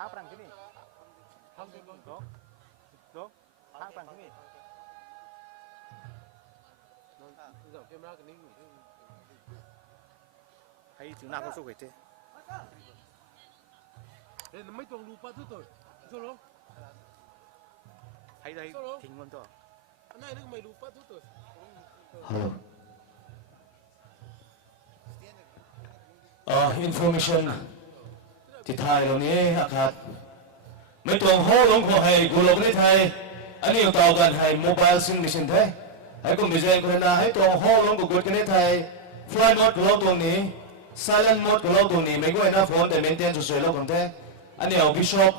tháng bằng cái gì đúng đúng tháng bằng cái gì hay chúng nào có số cái thế mấy tuần lupa thứ rồi sao đó hay đây thình luôn rồi anh này nó mày lupa thứ rồi information thì thay rồi nhé hạt mấy tuần hô lông của hay gù lông đấy thay anh yêu tàu gần hay mobile sim mission thế hãy cùng người dân của nó hãy tuần hô lông của gù cái đấy thay flight mode của lâu tuần này silent mode của lâu tuần này mấy người nó phone để maintain cho sửa lâu còn thế anh yêu bishop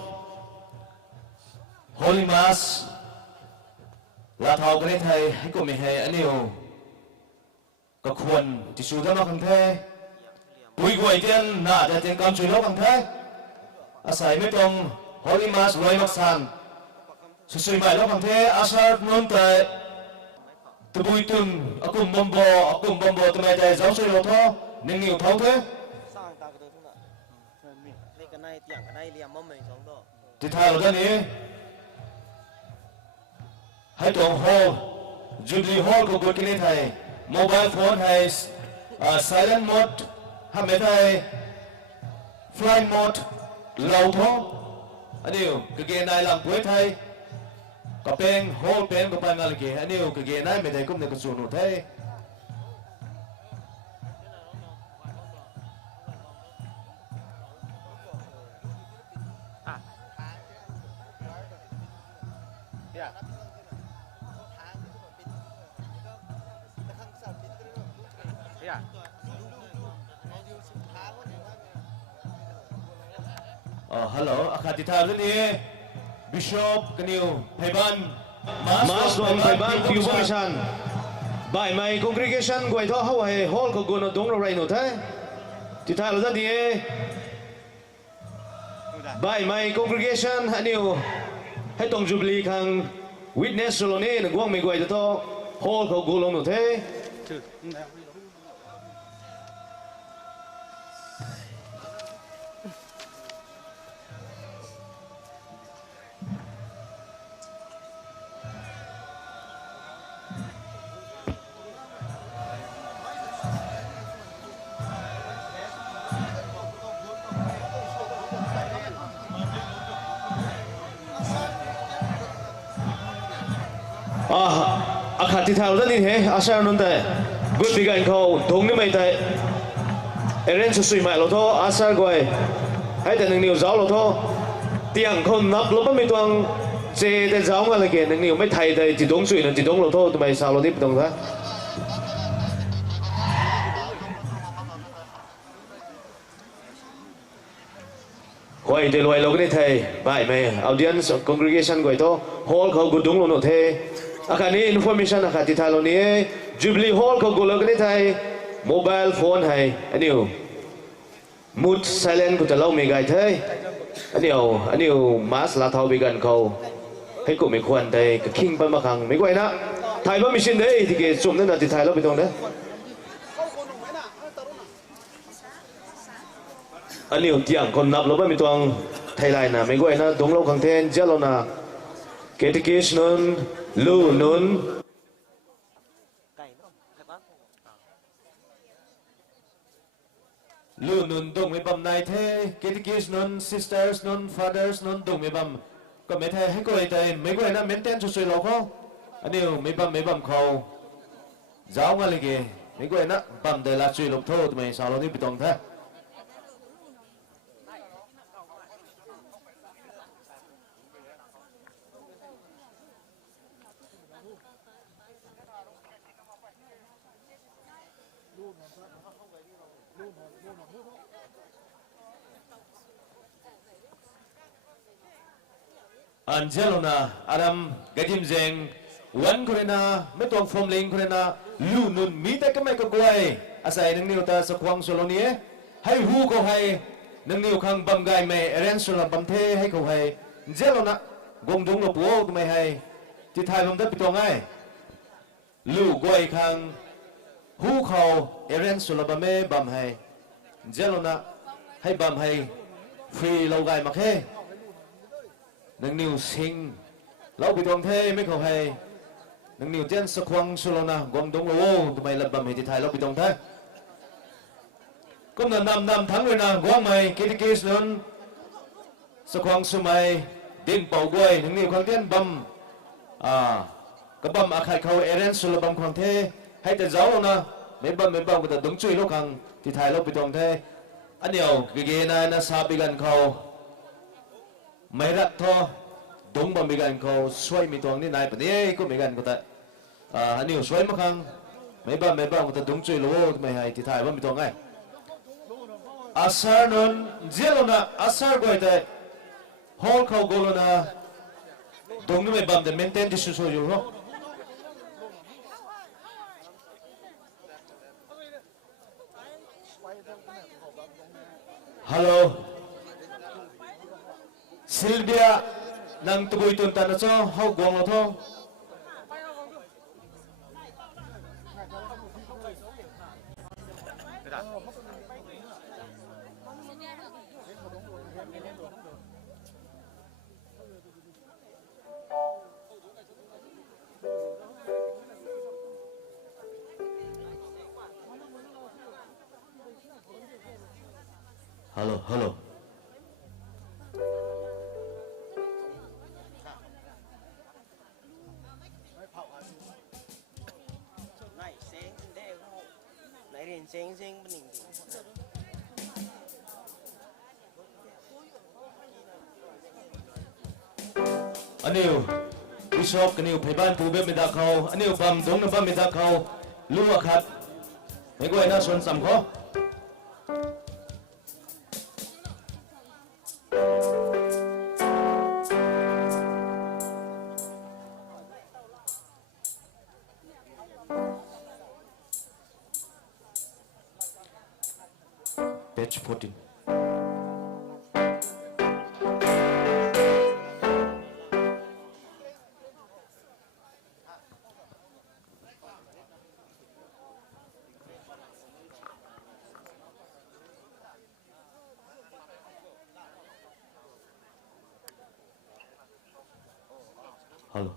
holy mass là thầu cái đấy thay hãy cùng mình hay anh yêu có khuẩn thì sửa ra nó còn thế quý quầy tiên nã để tiền con chui lâu còn thế asai mấy tuần holy mass loài mặc sàn suy mãi lâu còn thế asar nôn tại từ bùi từng ở cùng bom bò từ mày tại giáo sư lâu thô nên nhiều thấu thế thì thay rồi đấy hãy tuần hall Jubilee hall của cuộc kinh thầy mobile phone hay silent mode hay mấy thầy flight mode lâu thô anh yêu cái game này làm cuối thầy có pen hall pen của bạn là gì anh yêu cái game này mấy thầy cũng được sử dụng thế hello akhati tha ni bishop kaniu phaiban mas ron phaiban information by my congregation goi tho how he hall ko gono dong ro no the ti tha lo ni by my congregation haniu hai tong jubilee khang witness lo ne ngwang me goi tho hall ko go lo no the akhati thao rất là thế asar non tại vượt bị cảnh khâu thùng như mày tại eren sự suy mãi lo thô asar gọi hay tại những điều giáo lo thô tiếng không nắp lúc mới toàn chế để giáo mà là kiện những điều mấy thầy thầy chỉ đúng suy là chỉ đúng lo thô tụi mày sao lo tiếp đồng thế quay để loài lo cái thầy vậy mày audience congregation gọi thô hall khâu good đúng lo nọ thế akan ni information akan ti thalo ni Jubilee hall ko gulo ni thai mobile phone hai aniu mute silent ko talo me gai thai aniu mas la thau bigan ko hay ko me khwan dai ka king pa makang me quay na thai ba mission dei thì ke chum na ti thai lo bitong đấy aniu tiang kon nap lo ba mi tuang thai lai na me quay na dong lo khang then jalo na Catechison Lu Nun Lu Nun Dung mấy bầm này thế Catechison Sisters Nun Fathers Nun Dung mấy bầm còn mấy thầy hay coi thầy mấy người nó maintain cho suy lâu không anh yêu mấy bầm khâu giáo nga lagi mấy người nó bầm để là suy lâu thôi tụi mình sao lâu đi bị tông thế Angelona Adam Gaidimjang Wan Korena Metong Formling Korena Lu Nun Mita Kamay Kagway Asay nang niyo ta sa Kwang Solonie Hay hu ko hay nang niyo kang bamgay may eren sula bamte hay ko hay Angelona Gong dung lo puo kumay hay Ti thai bam da pitong ay Lu Gway kang hu ko eren sula bame bam hay Angelona hay bam hay free lâu gai mặc he nâng niu sinh lâu bị tuồng thế mấy khẩu hay nâng niu tiên sắc quang solona quang đông lô tụi mày lập bầm thì thái lâu bị tuồng thế cũng là năm tháng rồi nè quang mày kia luôn sắc quang su mày din bảo quay nâng niu khang tiên bầm cái bầm khai khâu eren solo bầm khang thế hay tên giáo luôn nè mấy bầm người ta đúng chui lúc hàng thì thái lâu bị tuồng thế anh nhiều cái này nó sao bị gần khâu mấy rắc thôi đúng bằng mấy gần khâu xoay mi tuồng này bữa nay có mấy gần của ta anh nhiều xoay mà khang mấy bầm người ta đúng chui lố mày hay thì thái bầm mi tuồng này asar non zero na asar gọi thế hall khâu golo na đúng mấy bầm để maintain đi số rồi không hello Sylvia nang tugoi tun tan cho hau gong lo tho hello anh yêu bishop cái yêu phải ban phụ bên mình đã khâu anh yêu bầm đúng là bầm mình đã khâu lúa khát mấy người nó xuân sầm khó page 14 hello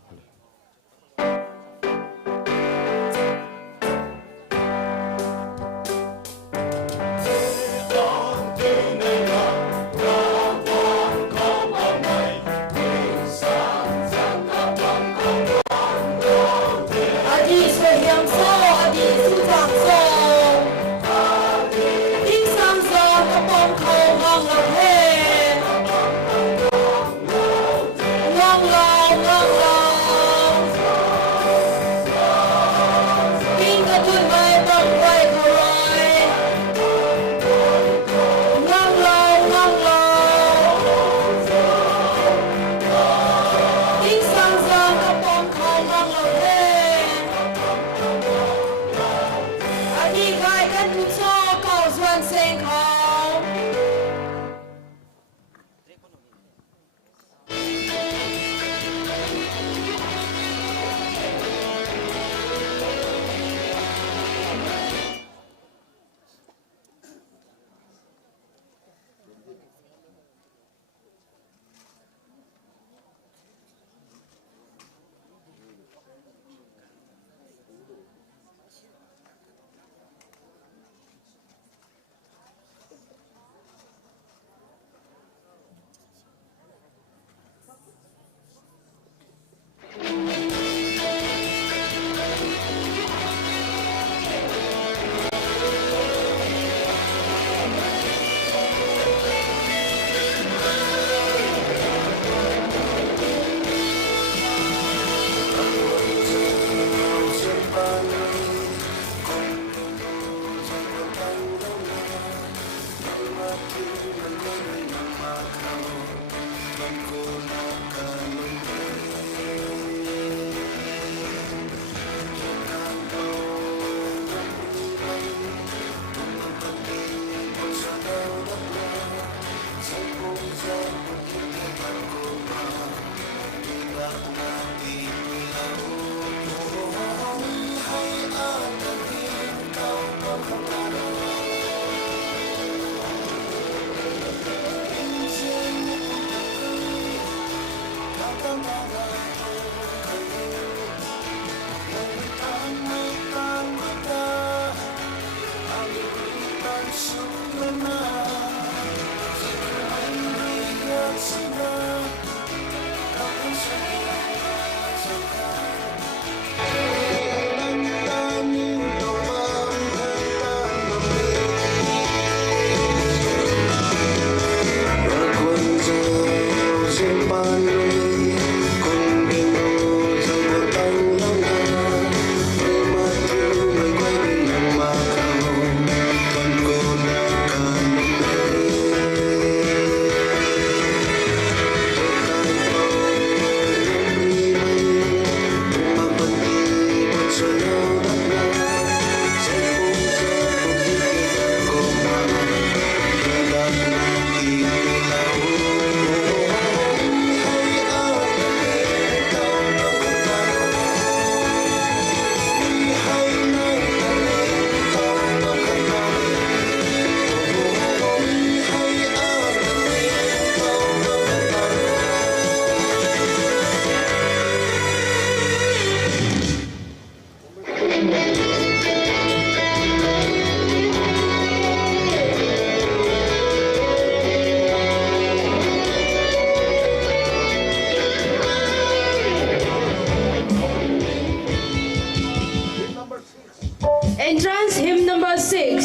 Entrance hymn number 6.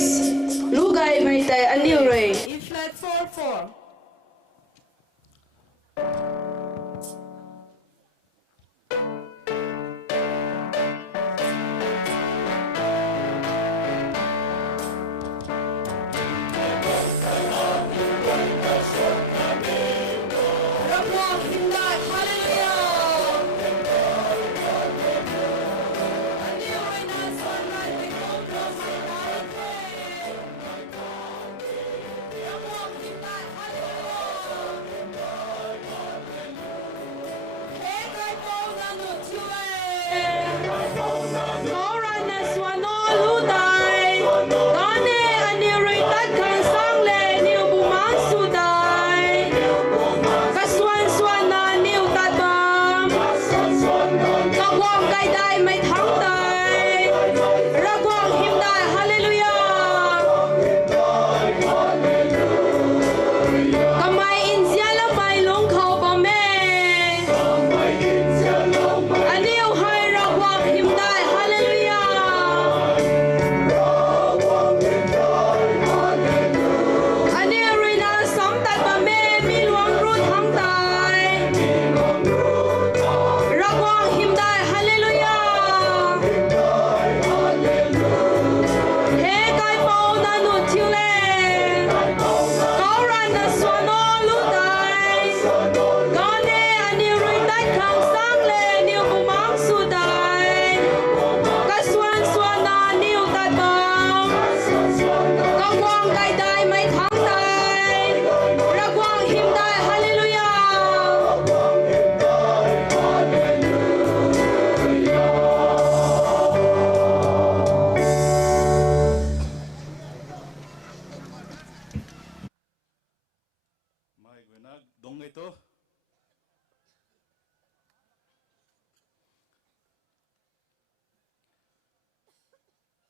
Lugay may tay anilray. In flat 4-4.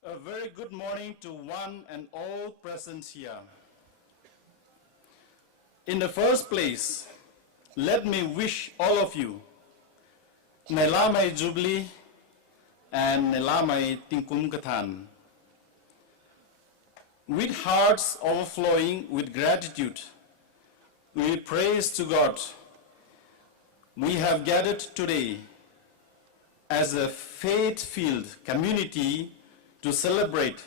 A very good morning to one and all present here. In the first place, let me wish all of you Nelamai Jubilee and Nelamai Tingkum Kathan. With hearts overflowing with gratitude, we praise to God. We have gathered today as a faith-filled community to celebrate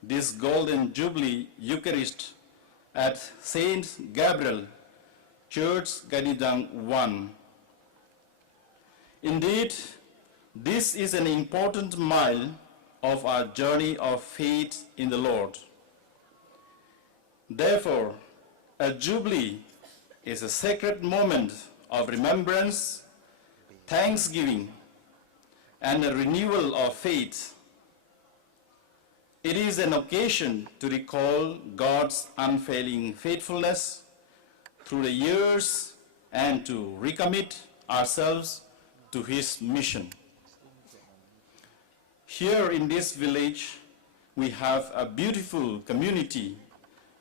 this Golden Jubilee Eucharist at Saint Gabriel Church Gaidimjang 1. Indeed, this is an important mile of our journey of faith in the Lord. Therefore, a Jubilee is a sacred moment of remembrance, thanksgiving, and a renewal of faith. It is an occasion to recall God's unfailing faithfulness through the years and to recommit ourselves to His mission. Here in this village, we have a beautiful community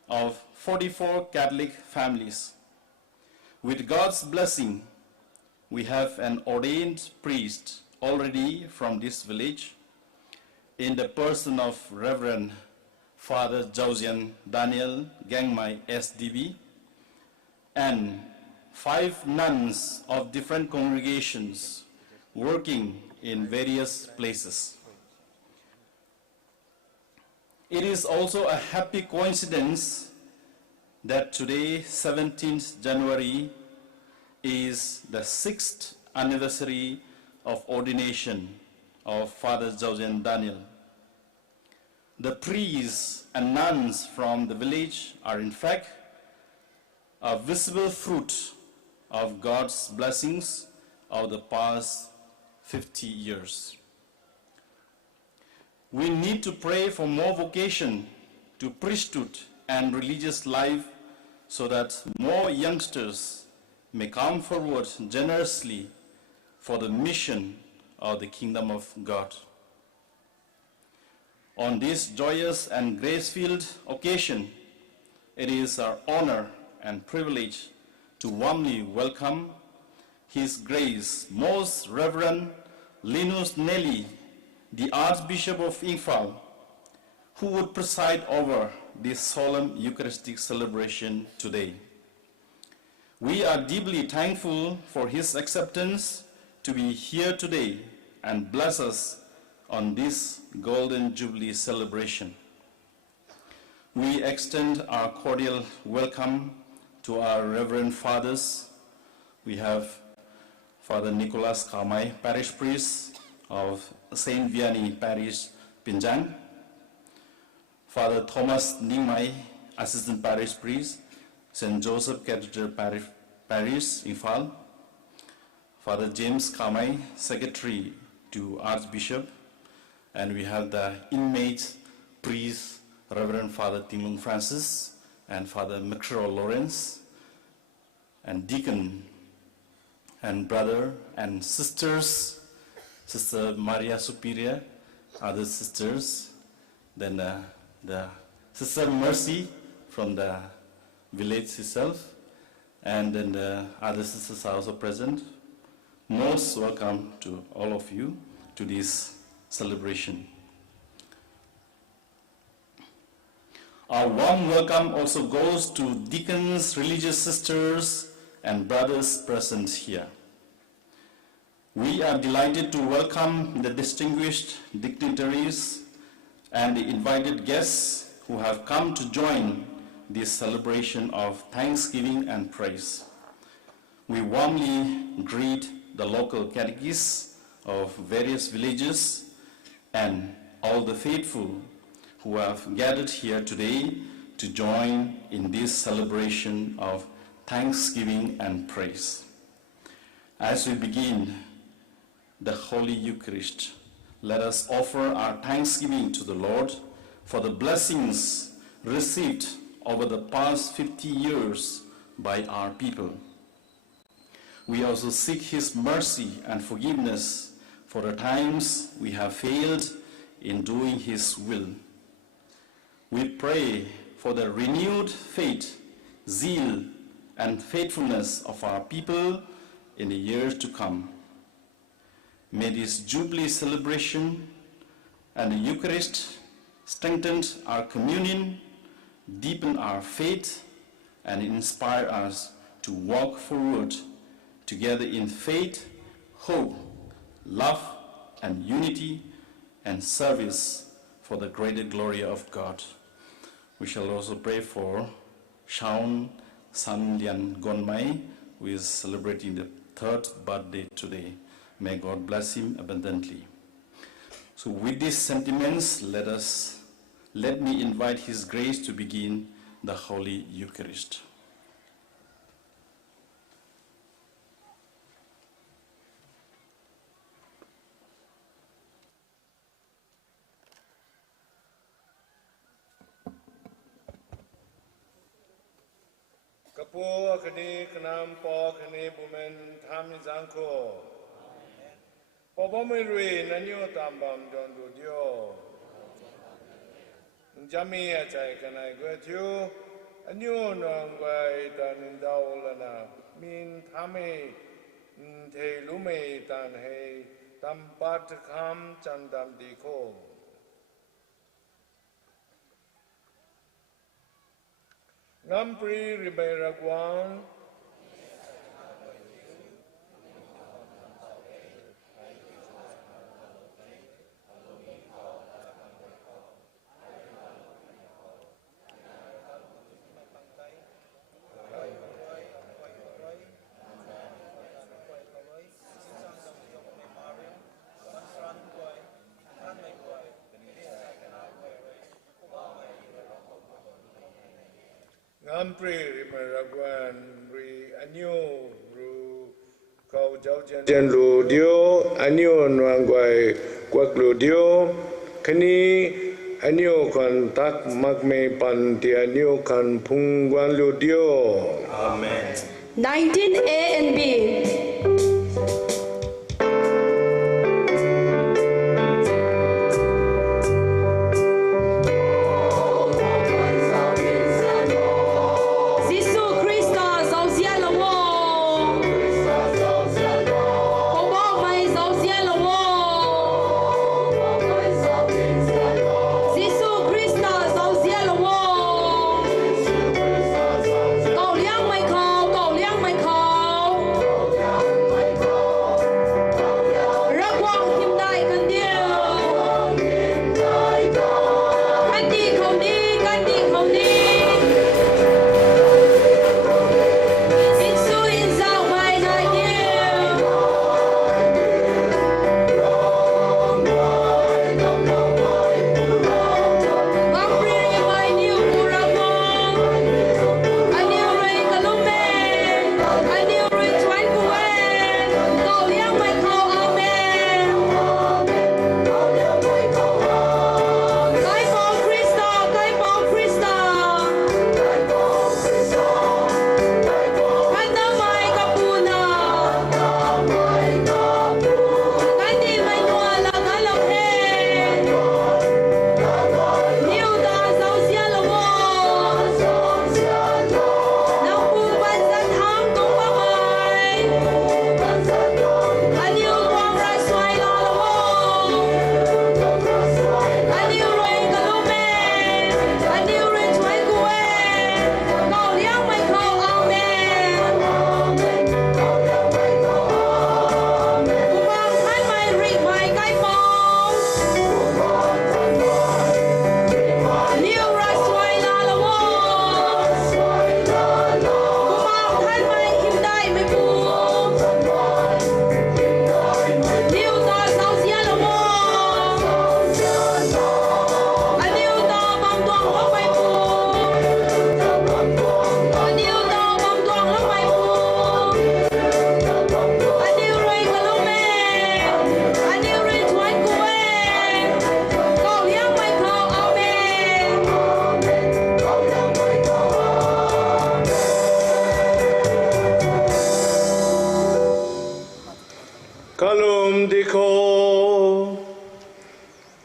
of 44 Catholic families. With God's blessing, we have an ordained priest already from this village in the person of Reverend Father Josian Daniel Gangmai SDB and 5 nuns of different congregations working in various places. It is also a happy coincidence that today, 17th January, is the 6th anniversary of ordination of Father Josian Daniel. The priests and nuns from the village are in fact a visible fruit of God's blessings of the past 50 years. We need to pray for more vocation to priesthood and religious life so that more youngsters may come forward generously for the mission of the kingdom of God. On this joyous and grace-filled occasion, it is our honor and privilege to warmly welcome His Grace Most Reverend Linus Nelly, the Archbishop of IMPHAL, who would preside over this solemn Eucharistic celebration today. We are deeply thankful for his acceptance to be here today and bless us on this Golden Jubilee celebration. We extend our cordial welcome to our Reverend Fathers. We have Father Nicholas Kamai, Parish Priest of Saint Vianney Parish, Pinjang. Father Thomas Ningmai, Assistant Parish Priest, St. Joseph Cathedral Parish, IMPHAL. Father James Kamai, Secretary to Archbishop. And we have the inmate priest, Reverend Father Timung Francis, and Father Micro Lawrence, and deacon and brother and sisters, Sister Maria Superior, other sisters, then the Sister Mercy from the village itself, and then the other sisters are also present. Most welcome to all of you to this celebration. Our warm welcome also goes to deacons, religious sisters, and brothers present here. We are delighted to welcome the distinguished dignitaries and the invited guests who have come to join this celebration of thanksgiving and praise. We warmly greet the local catechists of various villages and all the faithful who have gathered here today to join in this celebration of thanksgiving and praise. As we begin the Holy Eucharist, let us offer our thanksgiving to the Lord for the blessings received over the past 50 years by our people. We also seek His mercy and forgiveness for the times we have failed in doing His will. We pray for the renewed faith, zeal, and faithfulness of our people in the years to come. May this Jubilee celebration and the Eucharist strengthen our communion, deepen our faith, and inspire us to walk forward together in faith, hope, love, and unity, and service for the greater glory of God. We shall also pray for Shaun Sanlian Gonmai, who is celebrating the 3rd birthday today. May God bless him abundantly. So with these sentiments, let me invite His Grace to begin the Holy Eucharist. Kapo kani kanam po kani bumen tham zanko. Pobomirui nanyo tambam dondu dio. Jami achai kanai gwetu. Anyo nangwai tanindao lana. Mi kami the lume tan he tampat kham chandam dikho Ngampri Ribeiragwan Ngampri Ribeiragwan Ri Anyo Ru Kau Jau Jen Lu Dio Anyo Nuangwai Kwak Lu Dio Kani Anyo Kan Tak Magme Pan Ti Anyo Kan Pungwan Lu Dio Amen 19A and B.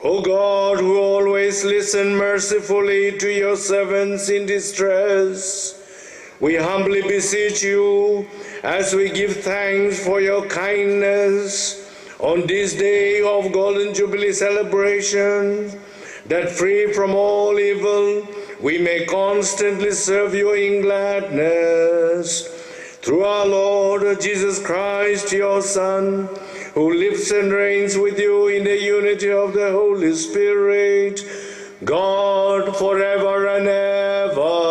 O God, who always listen mercifully to your servants in distress, we humbly beseech you, as we give thanks for your kindness on this day of Golden Jubilee celebration, that free from all evil, we may constantly serve you in gladness. Through our Lord Jesus Christ, your Son, who lives and reigns with you in the unity of the Holy Spirit, God, forever and ever.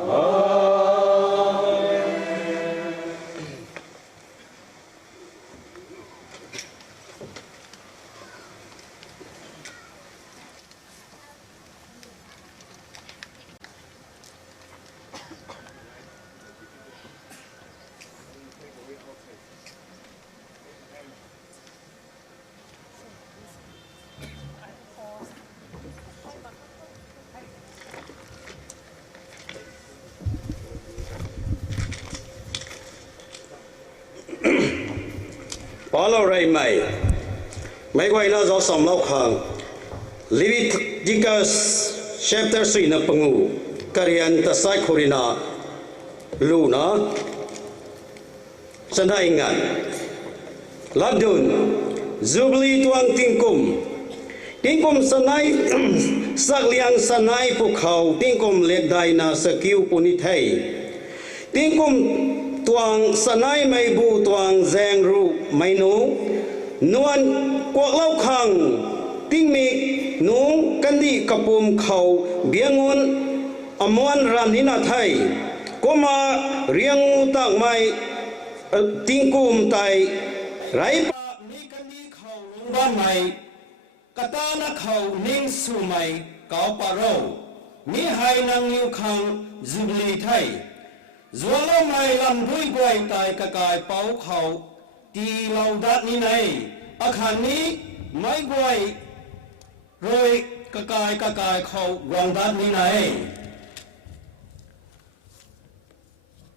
Amen. Follow Ray May. Mấy quay nó do sòng lâu khang. Leviticus chapter 3 na pangu. Karian ta sai khorina. lu nó sân hai ngàn lát đồn Jubilee tuang tiếng cung sân hai sắc liang sân hai phụ khẩu tiếng cung liệt đại na skill puni thầy tiếng cung tuang sân hai mày bu tuang giang ru mày nú nuan quạt lau khang tiếng mi nú căn đi KHOUPUM khẩu biangun amuan ran hina thai koma riang tang mai tingkum tai rai pa ni kan ni khau ban mai katana khau ning su mai kau paro ni hai nang yu khang Jubilee thai zualo mai lam rui gwai tai ka kai pau khau ti lau dat ni nei akhan ni mai gwai roi ka kai khau wang dat ni nei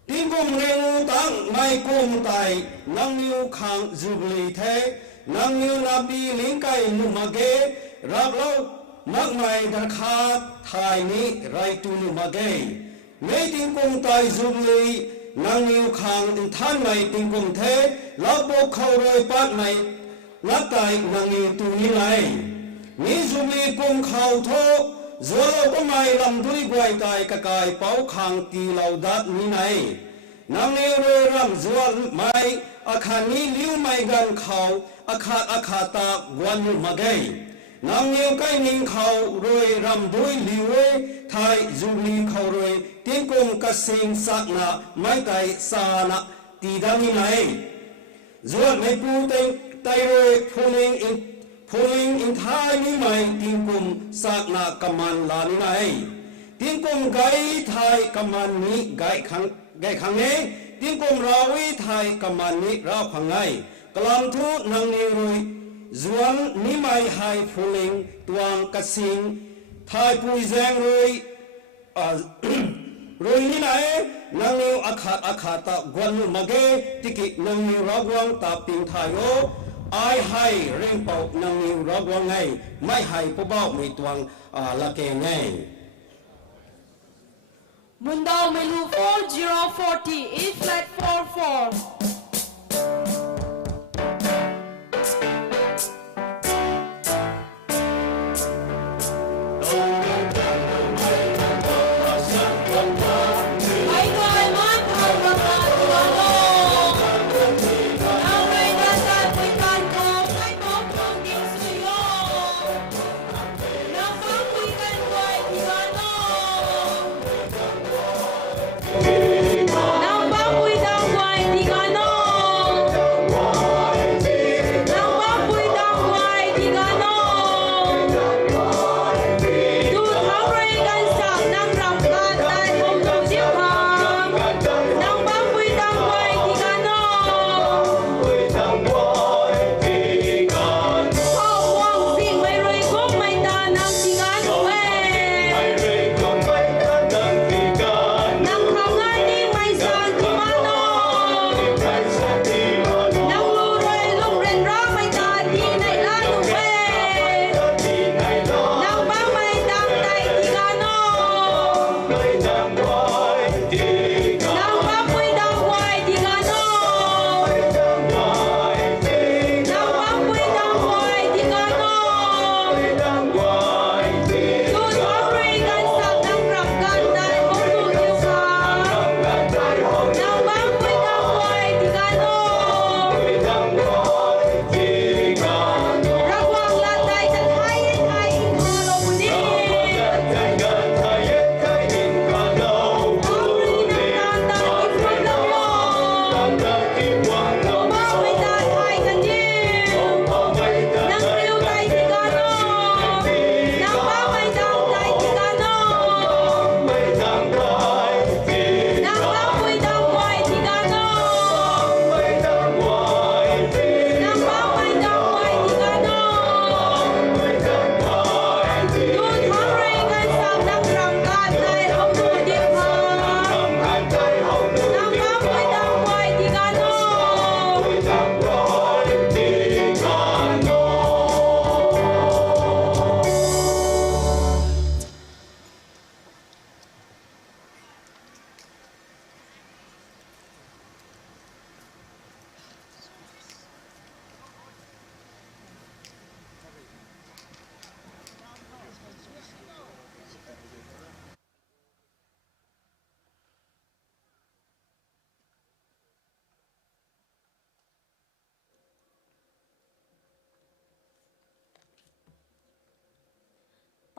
tiếng cung nêu tang mai cung tai nang niu khang Jubilee thế nang niu na bi ling kai nu ma ge rap lo mak mai dar kha thai ni rai tu nu ma ge mấy tiếng cung tai Jubilee nang niu khang in than mai tiếng cung thế lao bo khâu roi pat mai ngắt tai nang niu tu ni lai ni Jubilee cung khâu tho zualo ko mai lam dui gwai tai ka kai pau khang ti lau dat ni nai nang ne ro ram zual mai akhan ni liu mai gan khau akhata gwan nu magai nang ne kai ning khau roi ram dui liu thai Jubilee khau roi tin kum ka sing sak na mai tai sa na ti dang ni nai zual mai pu tai roi pulling in thai ni mai tin kum sak na kaman la ni nai tin kum gai thai kaman ni gai khang ne tin kum rawi thai kaman ni ra phang ngai kalam thu nang ni roi zuan ni mai hai pulling tuang kasing thai pui zeng roi roi ni nai nang ni akhata gwan mage tiki nang ni rawang ta ping thai o ai hay ring pau nang niu rog wang ngay mai hay po bao mi tuang la ke ngay Mundao Melu 4040 E flat 44. Nang bang quy tang quay di gano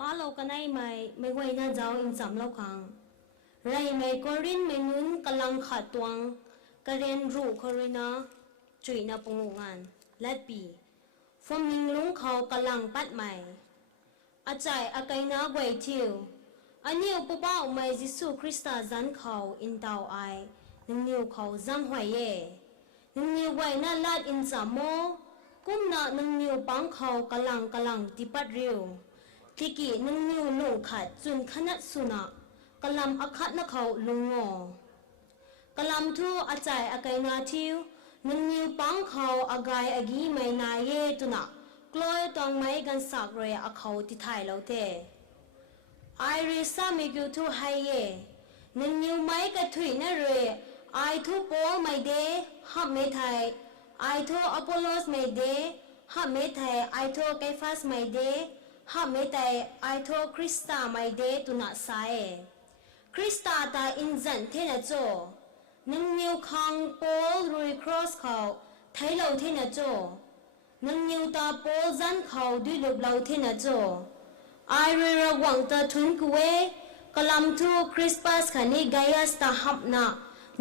ป้าเรากันได้ไหมไม่ไหวน่าเจ้าอินจำเล่าคังไรไม่ก็รินไม่นุนกำลังขัดตวงกระเรียนรู้เขาเลยนะจุยนาปงงานและปีฟอมิงลุงเขากำลังปัดใหม่อาจารย์อาไกนาไวทิวอันนี้อุปบ้าไม่ยิสุคริสต์จันเขาอินเตาไอนึงนิวเขาจังหวยเย่นึงนิวไว้น่าลาดอินจามโมกุมนานึงนิวปังเขากำลังติปัดเร็วที่กี่นึงนิวลุงขัดจุนขนัดสุนักกำลังอักขัดนักเขาลุงงอกำลังทูอาจารย์อาไกนาทิวนึงนิวปังเขาอากายอากีไม่นายเย่ตุนักกลอยตองไม้กันสักเรียอาเขาที่ไทยเราเตไอริสามิกูทูไฮเย่นึงนิวไม้กระถุยนั่นเรียไอทูโปไม่เดฮับไม่ไทยไอทูอพอลโลสไม่เดฮับไม่ไทยไอทูไกฟัสไม่เดฮับไม่ไทยไอทูคริสตาไม่เดตุนักไซคริสตาตาอินจันเทนโจนึงนิวคังโปลรุยครอสเขาไทยเราเทนโจนึงนิวตาโปลจันเขาด้วยลบเราเทนโจไอเรระวังตาทุนกุเวกลัมทูคริสปัสขันนี้ไกยสตาฮับนา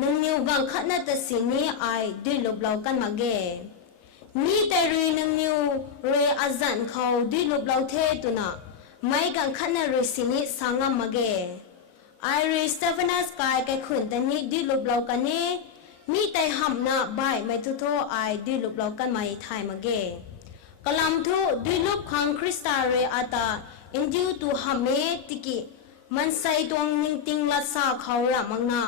นึงนิวกังขัดนาตสินีไอด้วยลบเรากันมาเกนี่แต่รีนึงนิวเรอาจันเขาด้วยลบเราเทตุนะไม่กังขัดนารีสินีสังมาเกไอรีสเตฟานัสกายแกขุนแต่นี้ด้วยลบเรากันนี้มีแต่หับนาใบไม่ทุโทไอด้วยลบเรากันมาไทยมาเกกลัมทูด้วยลบคังคริสตาเรอาตาอินดิวตูฮัมเมติกิมันใส่ตวงนิงติงลัดสาเขาละมังนา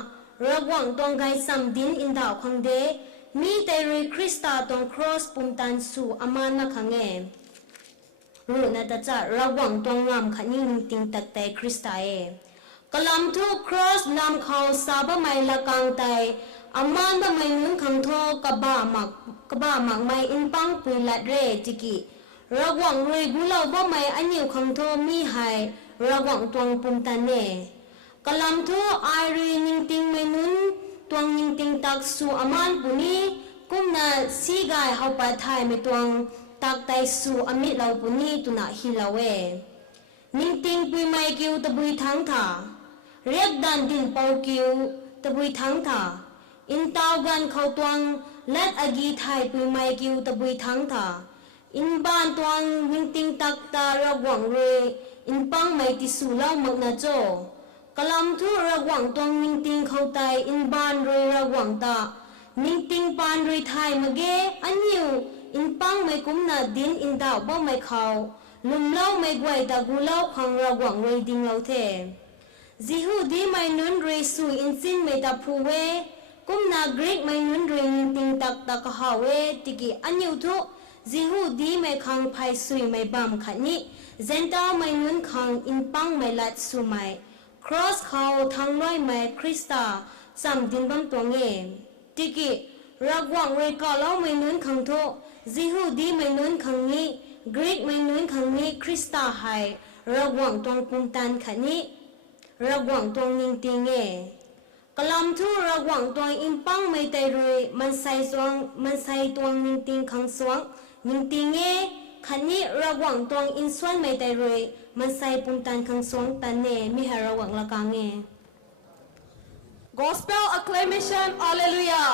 ระวังตวงไกสัมดินอินดาวคังเดมีแต่รีคริสตาตวงครอสปุ่มตันสู่อามานะคังเงรู้นะตาจะระวังตวงงามขันยิงนิงติงตักแต่คริสตาเอกลัมทูครอสลำเขาซาบะไม่ละกังไตอามันบะไม่นุนคังโทกบ้ามักไม่อินปังปุยละเรจิกิระวังเลยกุเลาบ่ไม่อันยิวคังโทมีหายระวังตวงปุ่มตันเนกลัมทูไอรีนิงติงไม่นุนตวงนิงติงตักสู่อามันปุนีกุมนาสีกายเฮาปะไทยไม่ตวงตักไตสู่อมิเราปุนีตุนาฮิลาเวนิงติงปุยไม่กิวตะบุยทั้งท่าเรียกดันดินเปากิวตะบุยทั้งท่าอินตาวกันเขาตวงและอากีไทยปุยไม่กิวตะบุยทั้งท่าอินบ้านตวงนิงติงตักตาระวังเรอินปังไม่ติสูเล่ามักนาโจกลัมทูระวังตวงนิงติงเขาไตอินบ้านเรระวังตานิงติงปานเรไทยมะเกอันยิวอินปังไม่กุมนาดินอินดาวบ่ไม่เขาลุมเล่าไม่ไหวตากูเล่าคังระวังเรดิงเราเทจิฮูดีไม่นุนเรสูอินซินไม่ตาพูเวกุมนากรีกไม่นุนเรนิงติงตักตะกะฮาเวติกิอันยิวทุจิฮูดีไม่คังไพสุยไม่บำขันนี้เซนตาไม่นุนคังอินปังไม่ลัดสุไม่ครอสเขาทั้งร้อยไม่คริสตาจำดินบังตัวเงติกิรักวังเรกาเล่าไม่นุนคังโตจิฮูดีไม่นุนคังนี้กรีกไม่นุนคังนี้คริสตาให้รักวังตวงปุ่มตันขันนี้รักวังตวงนิงติงเงกลัมทูรักวังตวงอินปังไม่ไตรวยมันใส่ตวงนิงติงคังสวงนิงติงเงขันนี้ระวังตวงอินส่วนไม่ได้เลยมันใส่ปุ่มตันคังสวงตันเนมีให้ระวังละกังเง Gospel acclamation Hallelujah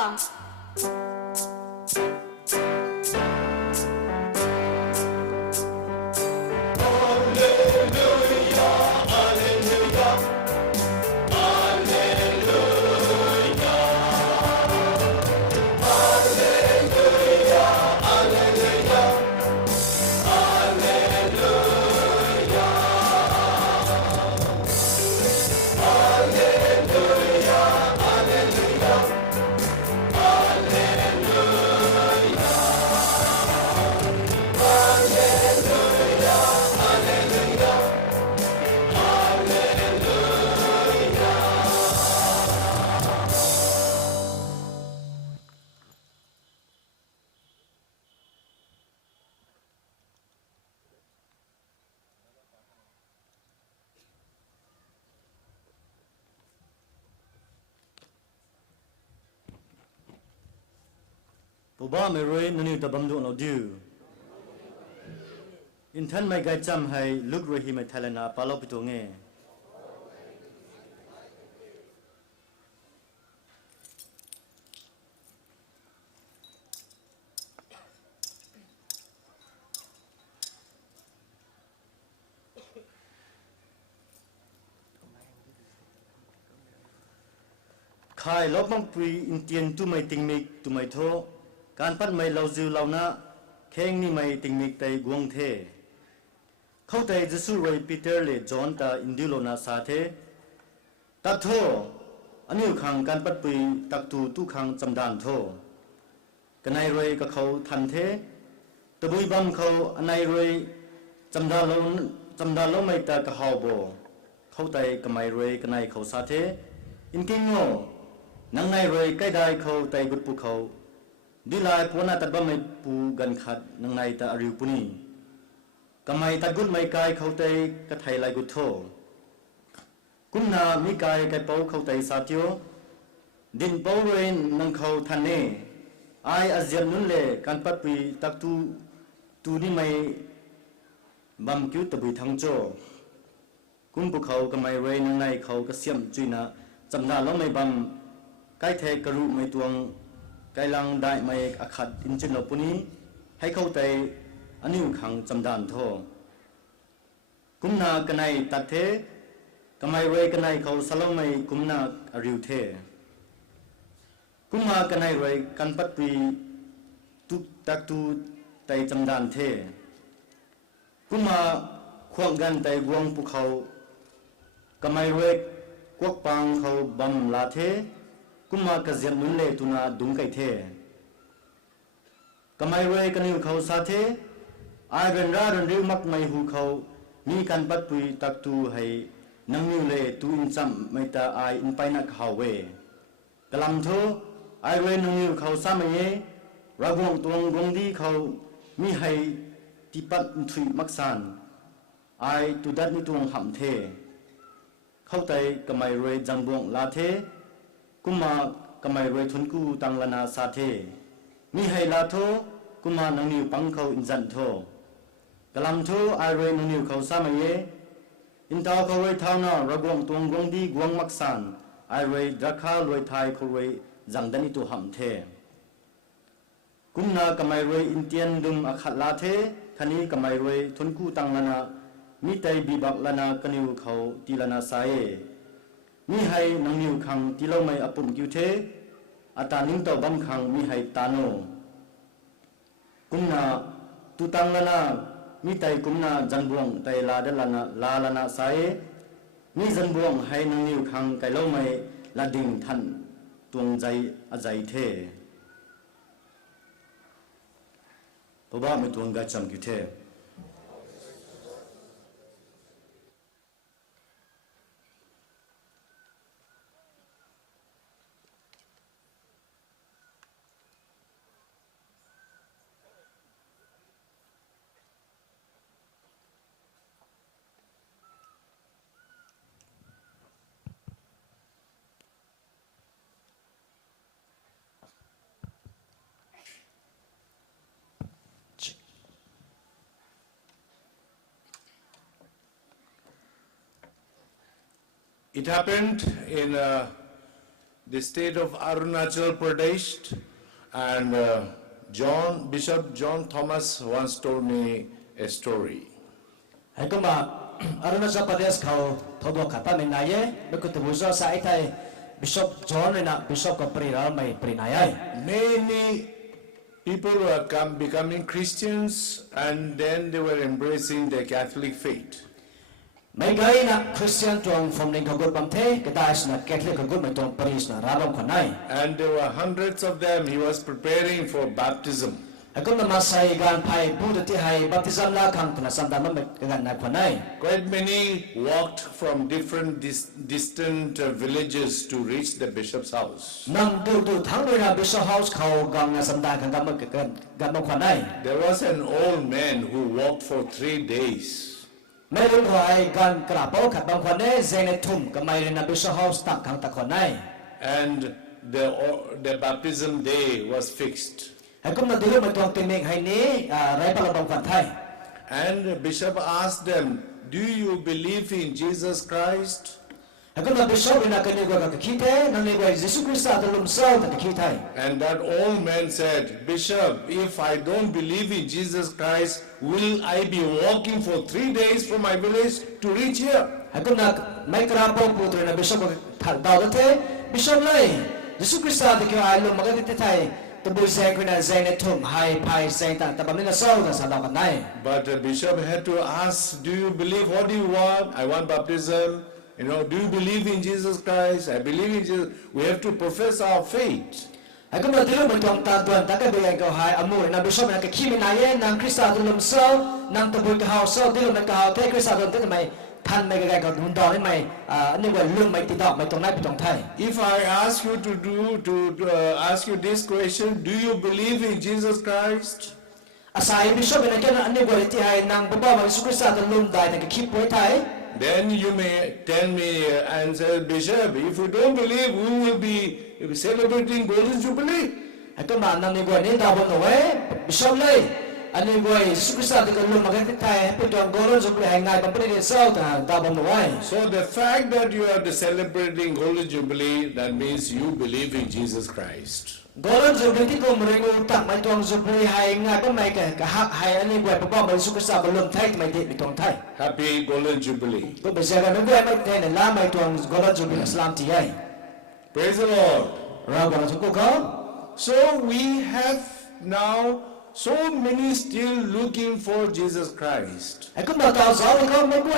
Boba me roi nani da bamdu no du. อินทันไม่ไกลจำให้ลุกรหิไม่ทะเลนาปาลปิตัวเงขายลบมังปุยอินเตียนตุไม่ติงมิกตุไม่โทการปัดไม่เราจิวเรานะแข่งนี่ไม่ติงมิกไตกวงเทเข้าใจจะสู้รอยปีเตอร์เลจอนตาอินดิโลนาสาเทตัดโทอันนี้ขังการปัดปุยตักตูตุขังจำดานโทกันในรอยกับเขาทันเทตะบุยบัมเขาอันในรอยจำดานเราไม่ตากะหาวโบเข้าใจกับไม่รอยกันในเขาสาเทอินกิงโง่นังในรอยใกล้ได้เขาไตกุดปูเขาดีลายพวนาตัดบ่ไม่ปูกันขัดนังในตาอริวปุนีกำไมตัดกุดไม่กายเขาไตกระไทยลายกุดโทกุมนามีกายไกเป้าเขาไตสาติโอดินเป้าเรนนังเขาทันเนไออาเซียนนุ่นเล่การปัดปีตักตูนี่ไม่บัมคิวตะบุยทั้งโจกุมปูเขากำไมเรนนังในเขากระเสียมจุยนะจำนาแล้วไม่บัมใกล้เทกรุไม่ตวงใกล้ลังได้ไม่อาขัดอินจินลปุนี้ให้เข้าใจอันนี้ขังจำดานโทกุมนากันในตัดเทกำไมเรกันในเขาสลองไม่กุมนาอริวเทกุมมากันในเรกันปัดปีตุกตักตูไตจำดานเทกุมมาควงกันไตกวงภูเขากำไมเรกวกปังเขาบัมลาเทกุมมากระเจียนนุนเลตุนาดุงไกเทกำไมเรกันอยู่เขาสาเทไอเรนรารันริวมักไม่หูเขามีการปัดปุยตักตูให้นังนิวเลตูอินซัมไม่ตาไออินไปนักเขาเวกลัมโทไอเรนนังนิวเขาสามเยระวงตวงวงดีเขามีให้ติปัดถุยมักสานไอตุดัดนิตวงหำเทเข้าใจกำไมเรจังบวงลาเทกุมากำไมเรทุนกูตังลนาสาเทมีให้ลาโทกุมานังนิวปังเขาอินจันโทกลัมโทไอเรนังนิวเขาสามเยอินทาวเขาเรทาวนาระกวงตวงกวงดีกวงมักสานไอเรดรักข้าลอยไทยเขาเรจังดันิตุหำเทกุมนากำไมเรอินเตียนดุมอขัดลาเทคันนี้กำไมเรทุนกูตังลนามีไตบีบักลนากันนิวเขาตีลนาสายมีให้นังนิวขังตีเราไม่อปุ่มกิวเทอัตานิงต่อบัมขังมีให้ตาโนกุมนาตุตังลนามีไตกุมนาจันบวงไตลาเดลนาลาลนาสายมีจันบวงให้นังนิวขังไกเราไม่ลาดิ่งทันตวงใจอใจเทพระบาไม่ตวงกัจจำกิวเทIt happened in the state of Arunachal Pradesh, and Bishop John Thomas once told me a story. Hay có mà Arunachal Pradeshเขาทอดขัดป้าไม่นายเย่ไม่ก็ตัวบุษสายไทย Bishop John เลยนะ Bishop ก็ปรีเราไม่ปรีนาย Many people were becoming Christians, and then they were embracing the Catholic faith. ไม่ไกลนะคริสเตียนตรงฝั่งนี้เขากดบัมเทก็ได้สนะแคทอลิกเขากดไม่ตรงปารีสนะราบคนไหน And there were hundreds of them. He was preparing for baptism. ไอ้คนนั้นมาใส่การไพ่บูดที่ให้บัพติศม์ละครั้งตัวนั้นสัมดามันเป็นการนักคนไหน Quite many walked from different distant villages to reach the bishop's house. นั่งดูทั้งด้วยนะบิชอปเฮาส์เขากังนะสัมดากันมันกันคนไหน There was an old man who walked for 3 days. ไม่รู้ว่าไอ้การกระเป๋าขัดบางคนเนี่ยเจเนทุ่มก็ไม่เรียนบิชอปเฮาส์ตั้งครั้งตะคนไหน And the baptism day was fixed. ไอ้คนนั้นที่รู้มาตรงตีเมฆให้นี้ไรบ้างบางคนไทย And Bishop asked them, do you believe in Jesus Christ? Hay ko na bishop ina kani ko ka kite nang ni ko Jesus Christ ta lum sao ta kite. And that old man said, Bishop, if I don't believe in Jesus Christ, will I be walking for 3 days from my village to reach here? Hay ko na may krapo putro na bishop ta daw te bishop lai Jesus Christ ta ki ai lum magati tai to bu zai ko na zai na thum hai pai zai ta ta bam na sao ta sa daw kan nai. But the bishop had to ask, do you believe? What do you want? I want baptism. You know, do you believe in Jesus Christ? I believe in Jesus. We have to profess our faith. Hay ko na dilo mo tong ta tuan ta ka be ko hai amu na bishop na ka kimi na ye nang Krista tu lum sao nang to bu ka hao sao dilo na ka hao te Krista tu te mai than mai ka ka dun do ni mai ni ko lung mai ti dok mai tong nai pi tong thai. If I ask you ask you this question, do you believe in Jesus Christ? Asai bishop na ka na ni ko ti hai nang baba mai su Krista tu lum dai na ka ki poi thai. Then you may tell me and say, Bishop, if you don't believe, we will be celebrating Golden Jubilee. Hay ko ma nang ni ko ni da bon no we bishop lai ani ko su Krista tu lum ma ka ti thai pi tong Golden Jubilee hai ngai pa pri sao ta da bon no we. So the fact that you are celebrating Golden Jubilee, that means you believe in Jesus Christ. Golden Jubilee ko meringu tak mai tong Jubilee hai ngai pa mai ka hak hai ani ko pa ba su Krista ba lum thai mai ti tong thai. Happy Golden Jubilee. Ko be sa ga no mai te na la mai tong Golden Jubilee Islam ti hai. Praise the Lord. Ra ba su ko ka. So we have now so many still looking for Jesus Christ. Ai ko na ta zo ko mai ko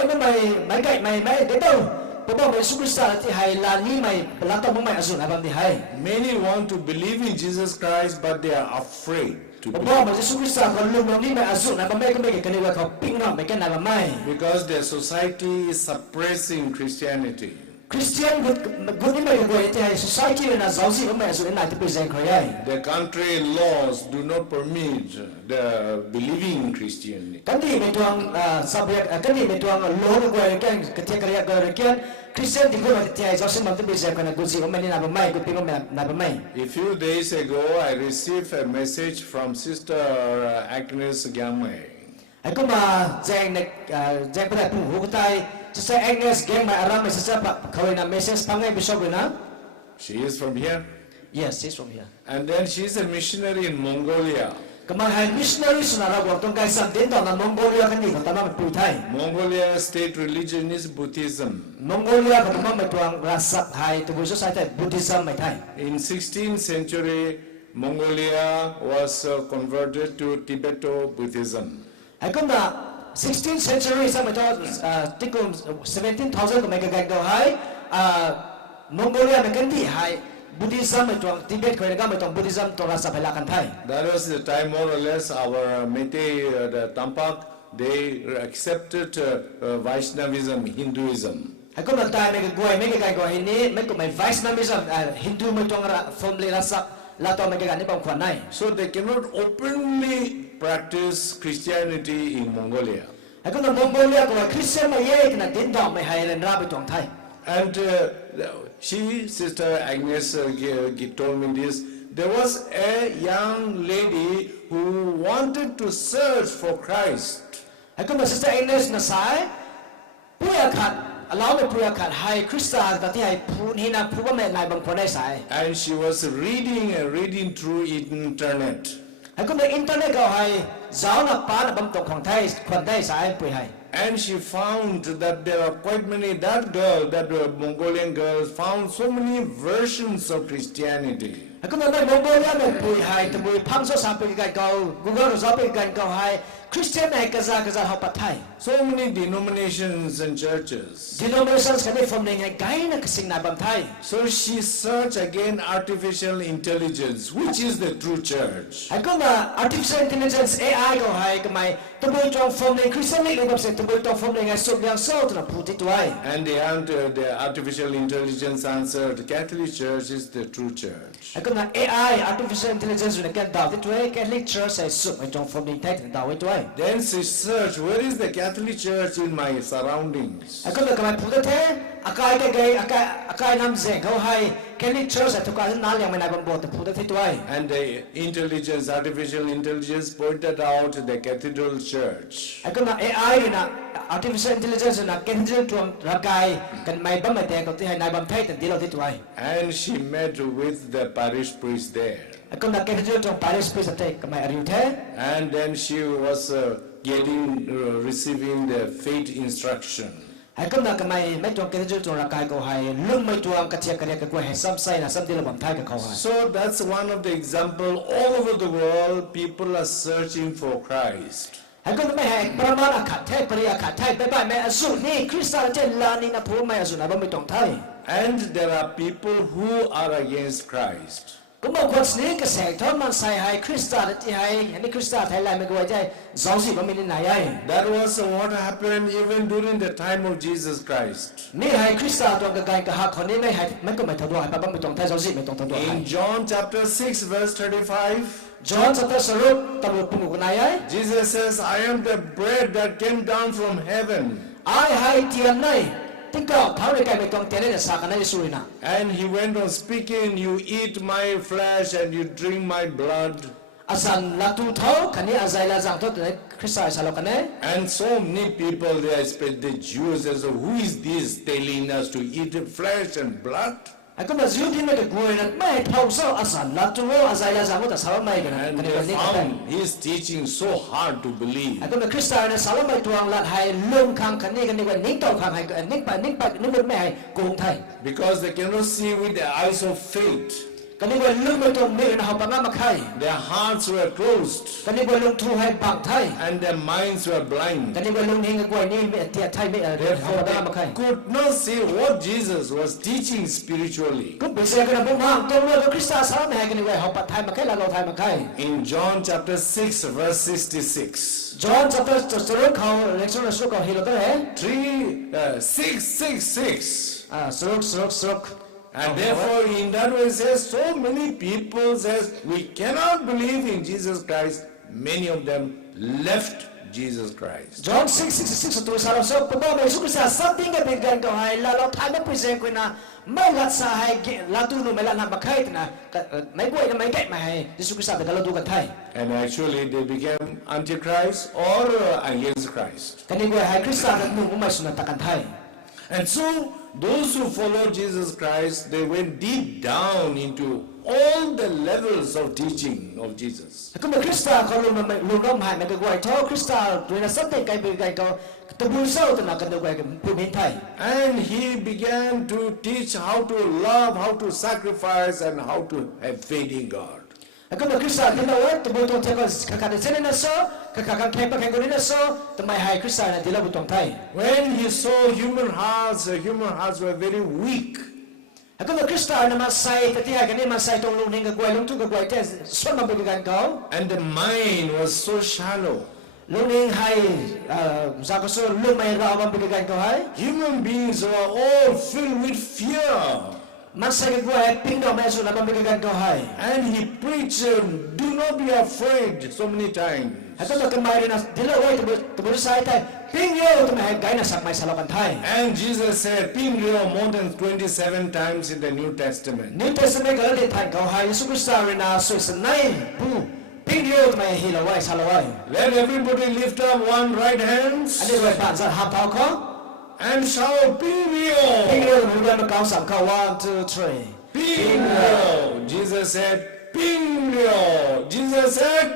mai kai mai de đâu. Pa ba mai su Krista ti hai la ni mai la ta mai azun abam ti hai. Many want to believe in Jesus Christ, but they are afraid to believe. Pa ba su Krista ko lum ni mai azun abam mai ko mai ka ni wa ka ping na mai ka na mai. Because their society is suppressing Christianity. Christian good ni mai ko ti hai society na zau si mai azun na ti present ko yai. The country laws do not permit the believing in Christianity. Kandi mai tuang subject kandi mai tuang law ko kan ka ti kariya ko kan Christian di ko ti hai zau si mam ti present ko na good si ko mai na ba mai ko ping na ba mai. A few days ago, I received a message from Sister Agnes Gamay. Ai ko ma jeng pa da pu hu tai Sister Agnes Gang my aram sister kawai na message pangai bishop na. She is from here. Yes, she's from here. And then she is a missionary in Mongolia. Kamang hai missionary sunara ko tong kai sam din na Mongolia kan ni ko tama pu thai. Mongolia state religion is Buddhism. Mongolia ko tama tuang rasak hai to buso sai Buddhism mai thai. In 16th century, Mongolia was converted to Tibeto-Buddhism. Ai ko na 16th century sa mai to tikum 17,000 ko mai ka go hai Mongolia na kan di hai Buddhism mai tuang Tibet ko na mai tuang Buddhism to rasa phela kan thai. That was the time more or less our Meitei the Tampak they accepted Vaishnavism, Hinduism. Ai ko na tai mai ka go ni mai ko mai Vaishnavism Hindu mai tuang family rasa la to mai ka ni pang khwan nai. So they cannot openly practice Christianity in Mongolia. Ai ko na Mongolia ko Christian mai ye na din dong mai hai ren ra bi tuang thai. And Sister Agnes told me this. There was a young lady who wanted to search for Christ. Ai ko na Sister Agnes na sai puya khat allow me puya khat hai Krista ta ti hai pu ni na pu ba me nai bang khon dai sai. And she was reading through internet. Ai ko na internet ko hai zao na pa na bam tong khong thai khon dai sai pu hai. And she found that there are quite many, that Mongolian girls found so many versions of Christianity. Ai ko na Mongolia na pu hai to bu phang so sa pe ka go Google so pe ka go hai Christian hai kaza ha pa thai. So many denominations and churches. Denominations kan from nei gai na kasing na bam thai. So she searched again artificial intelligence, which is the true church. Ai ko na artificial intelligence AI ko hai ka mai to bu tong from nei Christian nei bam se to bu tong from nei ngai so yang so to na pu ti tuai. And the artificial intelligence answered, Catholic Church is the true church. Ai ko na AI artificial intelligence na kan da ti tuai Catholic Church ai so mai tong from nei thai da wai tuai. Then she searched, where is the Catholic Church in my surroundings? ไอ้ก็เลยกำลังพูดเท่อากายเกย์อากายนำเสียงเขาให้แค่นี้เชิญทุกการนั้นยังไม่ได้บำบัดแต่พูดเท่ด้วย And the artificial intelligence pointed out the Cathedral Church. ไอ้ก็น่ะ AI นี่นะ artificial intelligence นะแค่นี้รวมร่างกายกันไม่บังไม่แต่ก็ที่ให้นายบำเพ็ญแต่ที่เราที่ด้วย And she met with the parish priest there. ไอ้ก็น่ะแค่นี้รวม parish priest แต่ก็ไม่รู้เท่ And then she was receiving the faith instruction. ไอ้ก็น่ะก็ไม่ตรงแค่นี้รวมร่างกายก็ให้ลุ่มไม่ตรงกระเทียกระเดียกก็ให้ซ้ำใส่นะซ้ำที่เราบำเพ็ญกับเขาให้ So that's one of the example all over the world people are searching for Christ. ไอ้ก็ไม่ให้ประมาณอาคาเทปริอาคาไทยไปบ้านแม่อสุนี่คริสต์เจนลานี่นะพูดไม่อสุนะบ่ไม่ตรงไทย And there are people who are against Christ. ก็บอกคนนี้ก็แสงทอดมันใส่ให้คริสต์ที่ให้อันนี้คริสต์ไทยลายไม่ก็ว่าใจสองสิบไม่ได้ไหนไอ้ That was what happened even during the time of Jesus Christ. นี่ให้คริสต์ตรงกับการกับหักคนนี้ไม่ให้ไม่ก็ไม่ทะเลาะให้ป้าไม่ตรงไทยสองสิบไม่ตรงทะเลาะ In John chapter 6 verse 35. John chapter 6 ตำรวจปุ่งกันไหนไอ้ Jesus says, I am the bread that came down from heaven. ไอ้ให้เทียนไหนที่ก็เขาในการไม่ตรงเทียนในสักในสุรินะ And he went on speaking, you eat my flesh and you drink my blood. อาจารย์ลัตุท้อคันนี้อาจารย์ละจังท้อแต่คริสต์สารกันเนี่ย And so many people there, especially the Jews, they said, who is this telling us to eat flesh and blood? ไอ้ก็มาจิ้วที่ไม่ได้กลัวนะไม่ท้องเศร้าอาจารย์ลัตุอาจารย์ละจังก็แต่สารไม่กัน And they found his teaching so hard to believe. ไอ้ก็มาคริสต์เนี่ยสารไม่ตัวงละให้ลุ่มข้างคันนี้กันนี่ว่านิ่งต่อข้างให้นิ่งไปไม่ให้โกงไทย Because they cannot see with the eyes of faith. กันนี่ว่าลุ่มไม่ตรงมือนะเขาปังงามาใคร Their hearts were closed. กันนี่ว่าลุ่มทูให้บังไทย And their minds were blind. กันนี่ว่าลุ่มเฮงกับกวยนี่เทียไทยไม่เขาปังงามาใคร Could not see what Jesus was teaching spiritually. ก็เป็นเสียกันนะผมว่าตรงเลยคริสต์สารไม่ให้กันนี่ว่าเขาปัดไทยมาใครเราไทยมาใคร In John chapter 6 verse 66. John chapter 6เขาเล็กสุดสุดเขาฮิโลเตอร์ 666. And therefore in that way says so many people says we cannot believe in Jesus Christ. Many of them left Jesus Christ. John 6:66 ตัวสารสอบพระเยซูคริสต์สัตย์กับเป็นการก่อให้เราไทยไม่พิเศษกว่านะไม่รักษาให้เราดูนู่นไม่ละนำมาใครนะไม่กลัวนะไม่แก่ไม่ให้เยซูคริสต์แต่เราดูกันไทย And actually they became antichrist or against Christ. กันนี่ว่าให้คริสต์แต่หนุ่มไม่สนใจกันไทย And so those who followed Jesus Christ, they went deep down into all the levels of teaching of Jesus. ก็เหมือนคริสต์เขาลงน้ำหายไม่ก็ว่าเท่าคริสต์ด้วยนะสัตย์ไกลไปไกลก็ตะบูเศร้าตะนักกันด้วยกันผู้เป็นไทย And he began to teach how to love, how to sacrifice, and how to have faith in God. ก็เหมือนคริสต์ที่เราตะบูตรงเท่ากับการเส้นนั้นโซ่กับการแข่งไปแข่งกันนี่โซ่ทำไมให้คริสต์ที่เราบุตรไทย When he saw human hearts were very weak. ก็เหมือนคริสต์มาใส่ที่ให้กันนี่มาใส่ตรงลงเองกับกวยลงทุกกับกวยแต่ส่วนมันเป็นการเขา And the mind was so shallow. ลงเองให้จากก็ส่วนลงไม่เรามันเป็นการเขาให้ Human beings were all filled with fear. มันใส่กับกวยปิ้งดอกไม้ส่วนมันเป็นการเขาให้ And he preached, do not be afraid so many times. ก็ต้องกันมาเลยนะที่เราไว้ตะบุษายไทยปิ้งเยอะทำไมให้ไกด์น่ะสักไม่สลับกันไทย And Jesus said, "Ping you more than 27 times in the New Testament." New Testament ก็ได้ถ่ายเขาให้เยซูคริสต์เรนาสุดสนัยผู้ปิ้งเยอะทำไมให้เราไว้สลับไว้ Let everybody lift up one right hand อันนี้ไว้ผ่านจะหาเท้าเขา and shout, "Ping you!" ปิ้งเยอะมันเรียกมาเก้าสามเขา 1 2 3 Ping you! Jesus said, "Ping you!" Jesus said,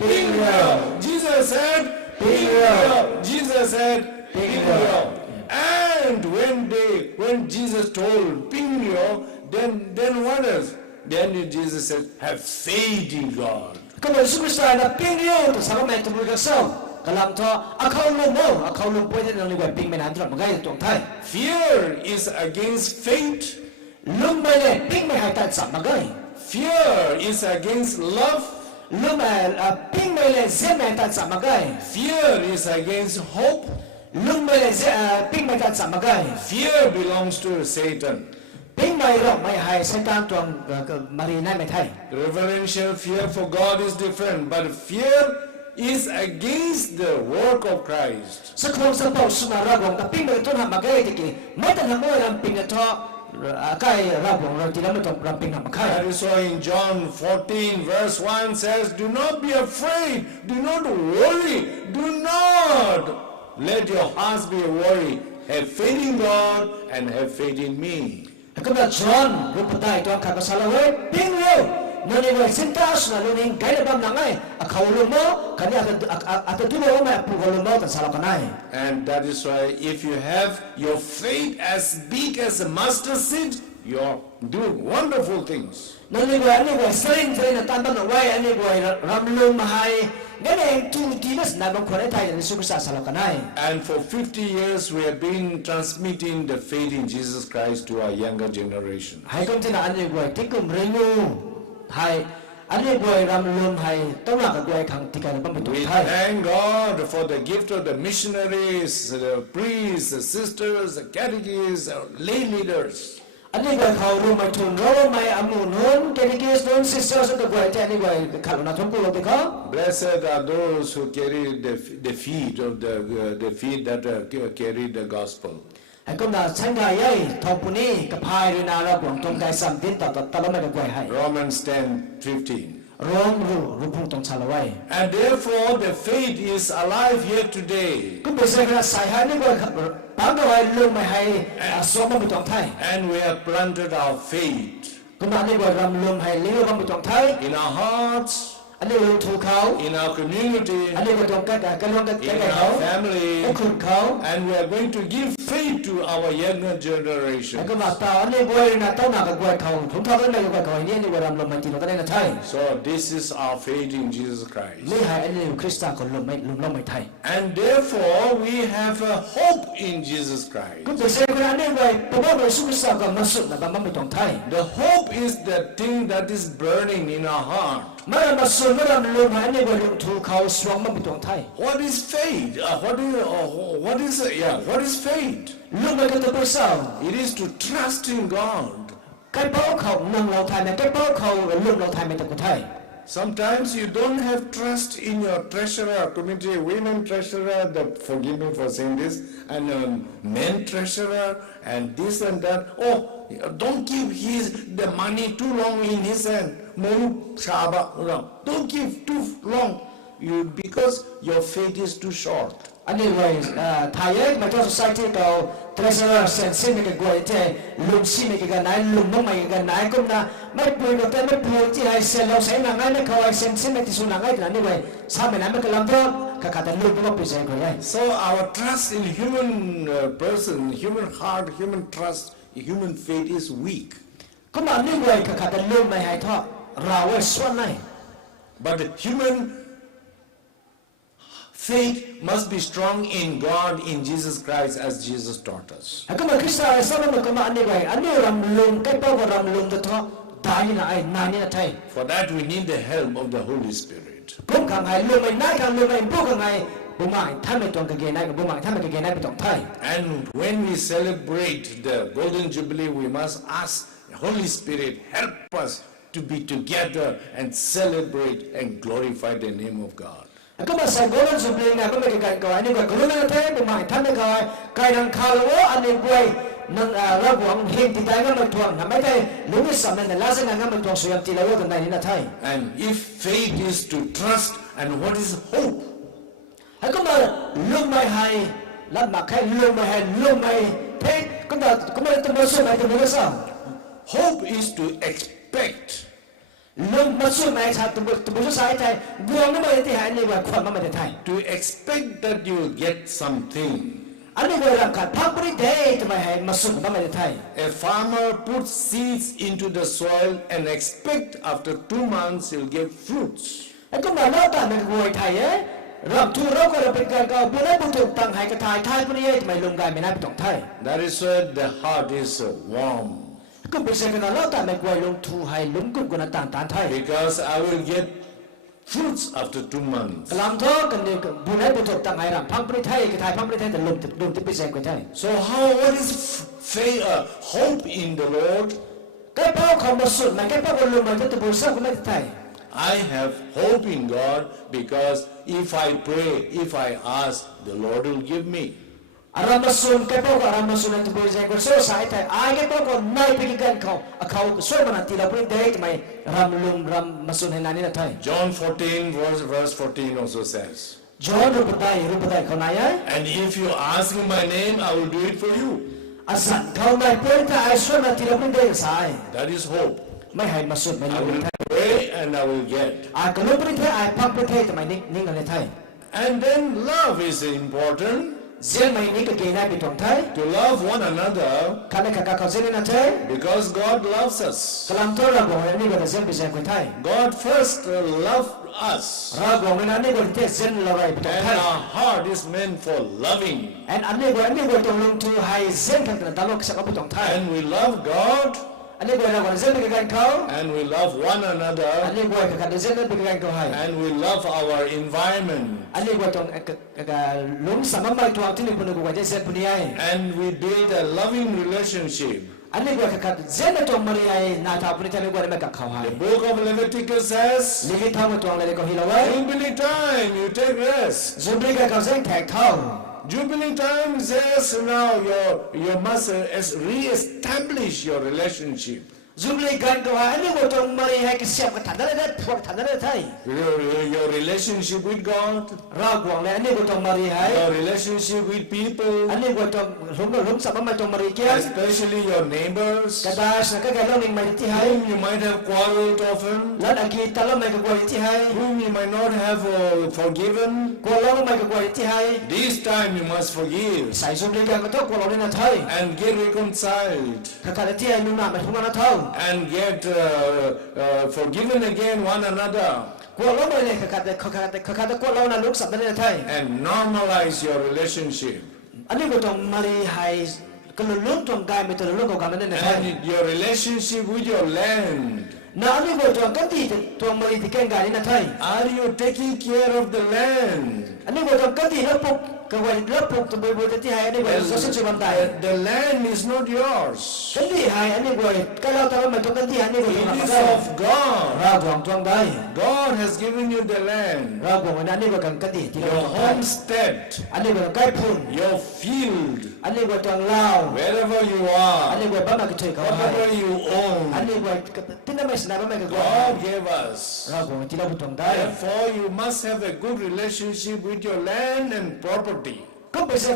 "Ping you!" Jesus said, "Ping you!" Jesus said, "Ping you!" And when Jesus told, "Ping you," then what else? Then Jesus said, "Have faith in God." ก็เลยเยซูคริสต์นะปิ้งเยอะตัวสารแม่ตัวกระซ่อกำลังทอเขาลงเอาเขาลงไปที่เราเรียกว่าปิ้งไม่นานตลอดมันก็จะตรงไทย Fear is against faith. ลุงไปเลยปิ้งไม่หายใจสับมันก็ Fear is against love. ลุงไปปิ้งไม่เลยเสียไม่หายใจสับมันก็ Fear is against hope. ลุงไปเลยปิ้งไม่หายใจสับมันก็ Fear belongs to Satan. ปิ้งไม่หรอกไม่หายใช้การตัวมารีนั่นไม่ไทย Reverential fear for God is different, but fear is against the work of Christ. สักคนสักปอกสุนาราบงกับปิ้งเลยต้นหามาเกยตะกี้ไม่แต่ทำเมื่อรำปิ้งเลยท้อใกล้ราบงเราที่เราไม่ต้องรำปิ้งหามาใคร That is why in John 14 verse 1 says, do not be afraid, do not worry, do not let your hearts be worried. Have faith in God and have faith in me. ก็แบบจอห์นรูปได้ตัวข้าก็สารเวปิ้งเร็วนั่นเองว่าสินค้าสุนาลุนิงไกด์บำนังไงเขาลุมโม่คันนี้อาจจะตัวเราไม่พูดลุมโม่แต่สารกันไง And that is why if you have your faith as big as a mustard seed, you're doing wonderful things. นั่นเองว่าเส้นนั่นตั้งตั้งไว้อันนี้ว่ารำลุมให้นั่นเองทุกทีนั้นนายบางคนในไทยในสุขศาสนากันไง And for 50 years we have been transmitting the faith in Jesus Christ to our younger generation. ให้คนที่นั่นอันนี้ว่าที่กลุ่มเรียนรู้ไทยอันนี้ว่ารำลุมให้ต้องหลักกับด้วยครั้งที่การบังคับตัวไทย We thank God for the gift of the missionaries, the priests, the sisters, the catechists, lay leaders. อันนี้ว่าเขารู้ไม่ทุนรู้ไม่อามุนหุ่นแกนิกิสหุ่นซิสเตอร์สุดกว่าแต่อันนี้ว่าเขาหน้าทุ่งกุลติเขา Blessed are those who carry the feet of the feet that carry the gospel. ไอ้คนนั้นฉันก็ยัยทองปุนีกับพายด้วยนาเราบอกตรงใจสัมตินต่อเราไม่ได้กวยให้ Romans 10:15. ร้องรู้พุ่งตรงชาลไว้ And therefore the faith is alive here today. ก็เป็นสิ่งที่ใส่ให้นี่ว่าบางตัวลืมไม่ให้สวมมันไปตรงไทย And we have planted our faith ก็นั่นนี่ว่ารำลืมให้เลี้ยวมันไปตรงไทย in our hearts, อันนี้ว่าถูกเขา in our community, อันนี้ว่าตรงกันลงกัน in เขา our family, ไอ้คุณเขา and we are going to give faith to our younger ไอ้ generation. ก็มาต่ออันนี้ว่าน่ะต้องหนักกับกวยเขาผมทำอะไรกับเขาเนี่ยนี่ว่ารำลืมไม่จริงเราก็ได้นะไทย So this is our faith in Jesus Christ. นี่ให้อันนี้คริสต์คนลืมไม่ไทย And therefore we have a hope in Jesus ก็ Christ. เป็นสิ่งที่อันนี้ว่าพระบรมสุขสันต์กับมาสุดนะบางไม่ตรงไทย The hope is the thing that is burning in our heart. เมื่อมาสุดเมื่อเราลืมให้อันนี้ว่าลืมถูกเขาสวมมันไปตรงไทย What is faith? What is faith? ลืมไปกันตัวเปล่า It is to trust in God. ใครเป้าเขานั่งเราไทยไหมใครเป้าเขาลืมเราไทยไหมตะกุไทย Sometimes you don't have trust in your treasurer, community women treasurer, forgive me for saying this, and men treasurer, and this and that. Oh, don't give the money too long in his hand. Don't give too long, because your faith is too short. อันนี้ว่าไทยมาจาก society เก่า treasurer เซนซิไม่กันกว่าเจ้ลุมซีไม่กันไหนลุมน้องไม่กันไหนก็น่ะไม่ป่วยแต่ไม่ป่วยที่ให้เซลเราใช้หนังไงไม่เขาให้เซนซิไม่ที่สุนังไงแต่นี่ว่าสามไม่กันลำตัวก็ขาดแต่ลุมก็ไม่ใช่ก็ยัย So our trust in human person, human heart, human trust, human faith is weak. ก็มานี่ว่าก็ขาดแต่ลุมไม่ให้ทอดเราไว้ส่วนไหน But the human faith must be strong in God, in Jesus Christ, as Jesus taught us. ก็มาคริสต์ไอ้สามมันก็มาอันนี้ว่าอันนี้รำลุมใครเป้าก็รำลุมตัวทอดตายนี่นะไอ้นายนี่นะไทย For that we need the help of the Holy Spirit. ผมขังไห้ลุมไม่นายขังลุมไม่พวกขังไห้บุญมาท่านไม่ตรงกับเกณฑ์นายกับบุญมาท่านไม่กับเกณฑ์นายไปตรงไทย And when we celebrate the Golden Jubilee, we must ask the Holy Spirit, help us to be together and celebrate and glorify the name of God. ก็มาใส่โกลด์สุบลิงนะก็ไม่กันก่อนอันนี้ก็กลุ่มนั้นแท้บุญมาท่านไม่ก่อนไกลดังข่าวว่าอันนี้ป่วยนั่งระหว่างเฮงติดใจก็มาทวงนะไม่ได้ลุงไม่สำเร็จแต่ล่าสุดนั่งก็มาทวงสุยามตีเราก็ตั้งแต่นี้นะไทย And if faith is to trust, and what is hope? ก็มาลุงไม่ให้รับมาแค่ลุงไม่ให้ลุงไม่เท่ก็มาต้องมาสู้ไม่ต้องมาสู้ Hope is to expect. ลุงมาสู้ไม่ใช่ต้องมาสู้ใช่ดวงนี่ไม่ได้ที่หายนี่ว่าความไม่ได้ไทย To expect that you will get something. อันนี้ว่าเราขาดพักบริเดย์ทำไมให้มาสู้ไม่ได้ไทย A farmer puts seeds into the soil and expect after 2 months he'll get fruits. ก็มาเล่าตามเป็นรวยไทยรับทุนเราก็เราเป็นการก่อบุญให้บุญถูกตั้งให้กระทายไทยพวกนี้ทำไมลงกายไม่น่าไปต้องไทย That is why the heart is warm. ก็เป็นสิ่งที่เราตามเป็นรวยลงทุนให้ลุงกุศลต่างๆไทย Because I will get fruits after 2 months. กลางท้อกันเนี่ยบุญให้บุญถูกตั้งให้รับพังประเทศกระทายพังประเทศแต่ลุงที่เป็นสิ่งที่ไทย So what is faith, hope in the Lord? แค่พ่อเขามาสุดไหมแค่พ่อคนลุงมาจะบุญสร้างก็ไม่ไทย I have hope in God because if I pray, if I ask, the Lord will give me. Aramasun kepo aramasun at boys and so side I get up on night picking cow a cow so manati la bring date my ram masun and time. John 14 verse 14 also says, John rupadai konaya. And if you ask in my name, I will do it for you. Asan kau my point I so manati la bring date side. That is hope. My high masun I will pray and I will get. I can open it I pump it my ning on the time. And then love is important. To love one another because God loves us. God first loved us. And our heart is meant for loving. And we love God. And we love one another. And we love our environment. And we build a loving relationship. The book of Leviticus says, Jubilee time, you take rest. Jubilee time says now you must re-establish your relationship. Jubilee gan go ani go tong mari hai ki siap ka thanda le phok thanda le thai your relationship with God, ra gwang le ani go tong mari hai your relationship with people, ani go tong rum sa ma tong mari kia especially your neighbors, kadas na ka ga lo ning mai ti hai whom you might have quarreled often, lan aki talo mai ka go ti hai whom you might not have forgiven. Ko lo mai ka go ti hai This time you must forgive sai Jubilee gan ka to ko lo na thai and get reconciled ka ka ti ai nu na ma thuma na thau and get forgiven again one another. And normalize your relationship. And your relationship with your land. Are you taking care of the land? The land is not yours. It is of God. God has given you the land, your homestead, your field, wherever you are, whatever you own. God gave us. Therefore, you must have a good relationship with your land and property. If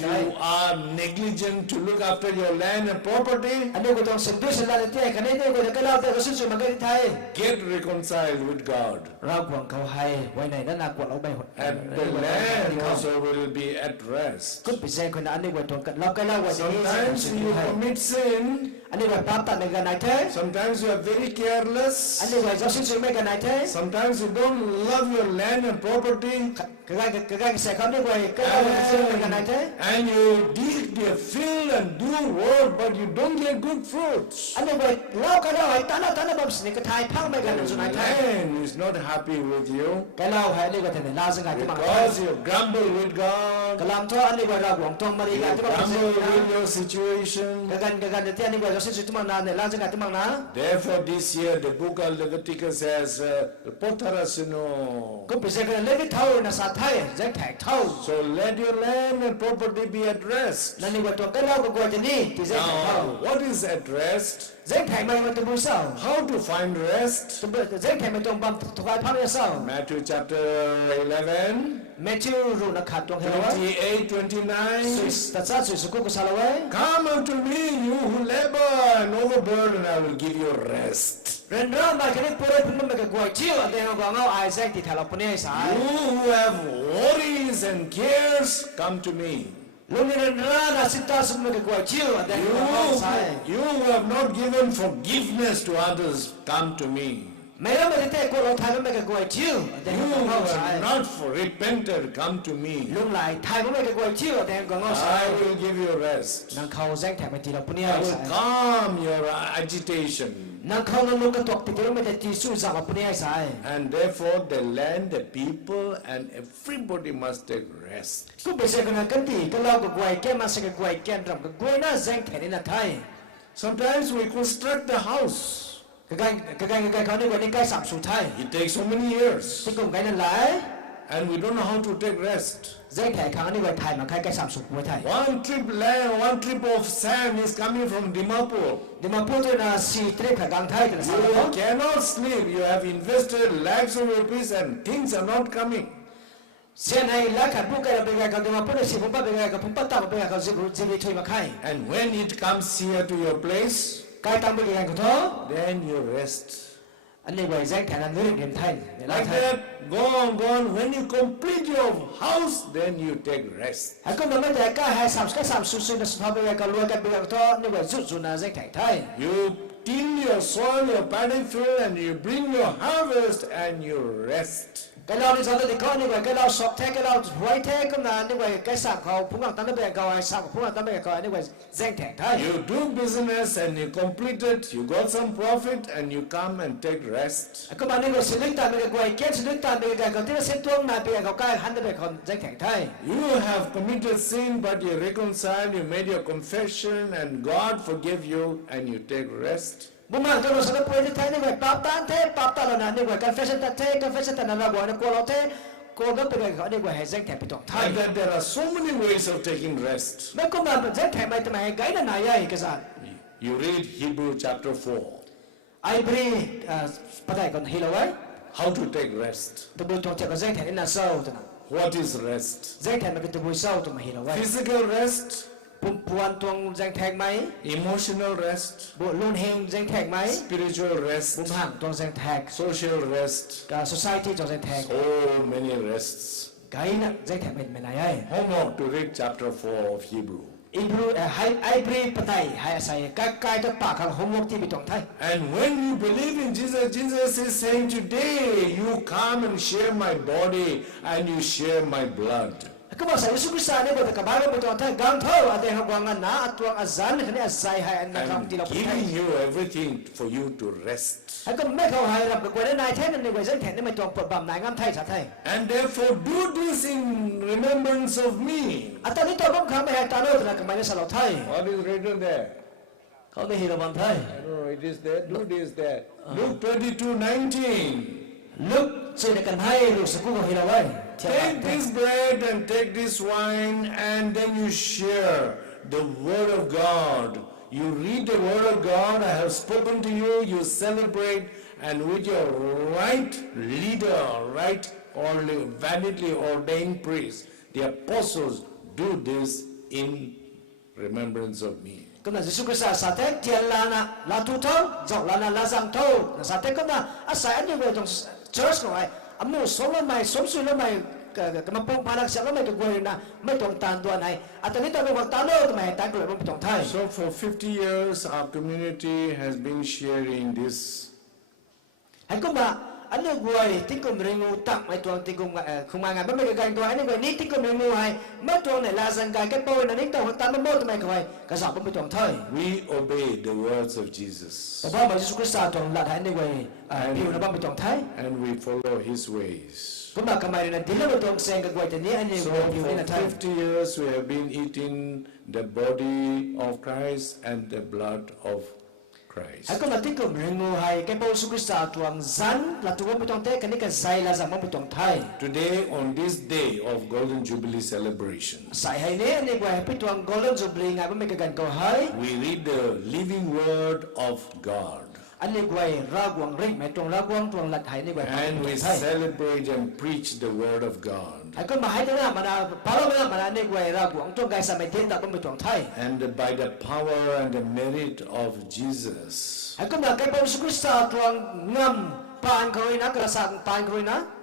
you are negligent to look after your land and property, get reconciled with God. And the land also will be at rest. Sometimes you commit sin. Sometimes you are very careless. Sometimes you don't love your land and property. And you dig the field and do work, but you don't get good fruits. The land is not happy with you because you grumble with God, you grumble with your situation. Therefore, this year the book of Leviticus says, so let your land and property be at rest. Now, what is at rest? How to find rest? Matthew chapter 11, 28, 29. Come unto me, you who labor and overburden, I will give you rest. You who have worries and cares, come to me. You who have not given forgiveness to others, come to me. You who have not repented, come to me. I will give you rest. I will calm your agitation. And therefore the land, the people, and everybody must take rest. Sometimes we construct the house. It takes so many years. And we don't know how to take rest. One trip land, one trip of sand is coming from Dimapur. You cannot sleep. You have invested lakhs of rupees and things are not coming. And when it comes here to your place, then you rest. Like that, go on. When you complete your house, then you take rest. You till your soil, your paddy field, and you bring your harvest and you rest. You do business and you complete it, you got some profit and you come and take rest. You have committed sin but you reconcile, you made your confession and God forgave you and you take rest. And that there are so many ways of taking rest. You read Hebrew chapter 4. How to take rest. What is rest? Physical rest. Emotional rest, spiritual rest, social rest, so many rests. Homework to read chapter 4 of Hebrew. And when you believe in Jesus, Jesus is saying today, you come and share my body and you share my blood. Giving you everything for you to rest. And therefore do this in remembrance of me. What is written there? I don't know, it is there. Luke is there. Luke 22:19. Take this bread and take this wine, and then you share the word of God. You read the word of God. I have spoken to you. You celebrate, and with your right leader, right only validly ordained priest, the apostles, do this in remembrance of me. So for 50 years our community has been sharing this. And when we obey the words of Jesus and we follow his ways. So for 50 years we have been eating the body of Christ and the blood of Christ. Today on this day of Golden Jubilee celebration, we read the living word of God. And we celebrate and preach the word of God. And by the power and the merit of Jesus,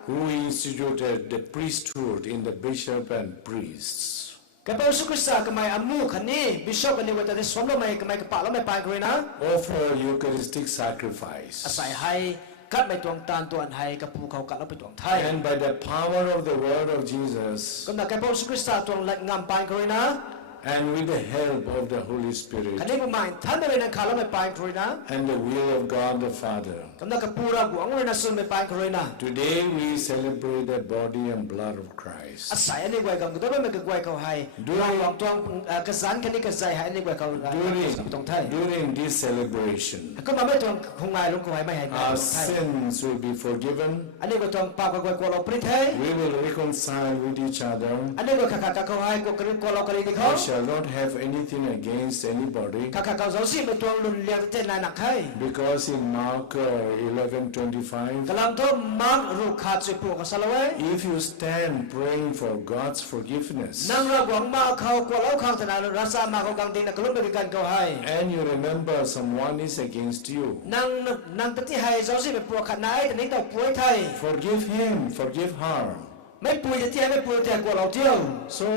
who instituted the priesthood in the bishop and priests, offer Eucharistic sacrifice. And by the power of the word of Jesus, and with the help of the Holy Spirit คันนี้กูหมายท่านไม่เป็นนักข่าวแล้วไม่ไปครวยนะ and the will of God the Father. กำลังกับปูระหวงเลยนะส่วนไม่ไปครวยนะ Today we celebrate the body and blood of Christ. อาศัยอันนี้ไว้กันก็ต้องไม่เป็นไว้เขาให้เราหวังตัวกษัตริย์คันนี้กษัตริย์ให้อันนี้ไว้เขาตรงไทย During this celebration, ก็มาไม่ตรงคงไงลูกเขาให้ไม่ให้ our sins will be forgiven. อันนี้ก็ตรงปากก็ไว้กลัวเราปริเท We will reconcile with each other. อันนี้ก็ขัดเขาให้ก็กลัวเรากรีที่เขา We shall not have anything against anybody. ขัดเขาเจ้าสิไม่ตรงรุนแรงเจนนายหนักให้ Because in Mark 11:25, กำลังทุ่มมักรูขาดสิปลุกสลาย if you stand praying for God's forgiveness, นั่งระหว่างมาเขากลัวเราข้างถนนรักษามาเขากางดินนักลุ่มเป็นการเขาให้ and you remember someone is against you, นั่งปฏิให้เจ้าสิไม่ปลุกขันนายแต่นี้ต้องป่วยไทย forgive him, forgive her. ไม่ป่วยจะเที่ยวไม่ป่วยแต่กลัวเราเที่ยว So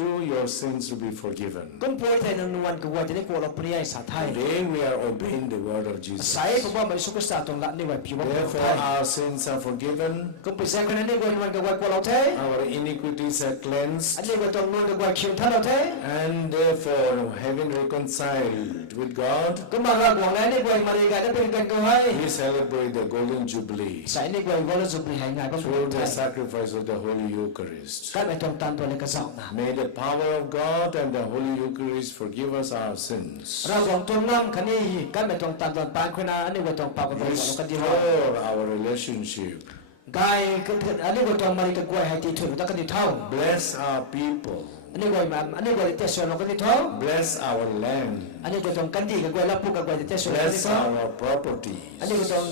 too your sins will be forgiven. ก็ป่วยไทยนนวันก็ว่าจะได้กลัวเราปริยสัตย์ไทย Today we are obeying the word of Jesus. สายผมว่าไม่สุขศาสตร์ตรงละนี่ว่าผิวว่า Therefore our sins are forgiven, ก็ไปแซงคนนั้นนี่วันก็ว่ากลัวเราเท่ our iniquities are cleansed, อันนี้ว่าตรงนู้นก็ว่าคิวท่านเราเท่ and therefore having reconciled with God, ก็มาระหว่างนั้นนี่ว่ามาเรียนกันเป็นการเขาให้ we celebrate the golden jubilee สายนี่ว่าวันละจุบลีให้ง่ายก็ through the sacrifice of the Holy Eucharist. ก็ไม่ต้องตามตัวเลขสองนะ May the power of God and the Holy Eucharist forgive us our sins. ระหว่างตัวน้ำคันนี้ก็ไม่ต้องตามตัวปานคนนั้นอันนี้ว่าต้องปากกับเรากันดีว่า Restore our relationship. กายอันนี้ว่าต้องมาเรียนกันกวยให้ที่ถูกต้องกันดีเท่า Bless our people. อันนี้ว่าเตะส่วนเรากันดีเท่า Bless our land. อันนี้ว่าต้องกันดีกันกวยรับผู้กันกวยเตะส่วนเรากันดี Bless เท่า our property. อันนี้ก็ต้อง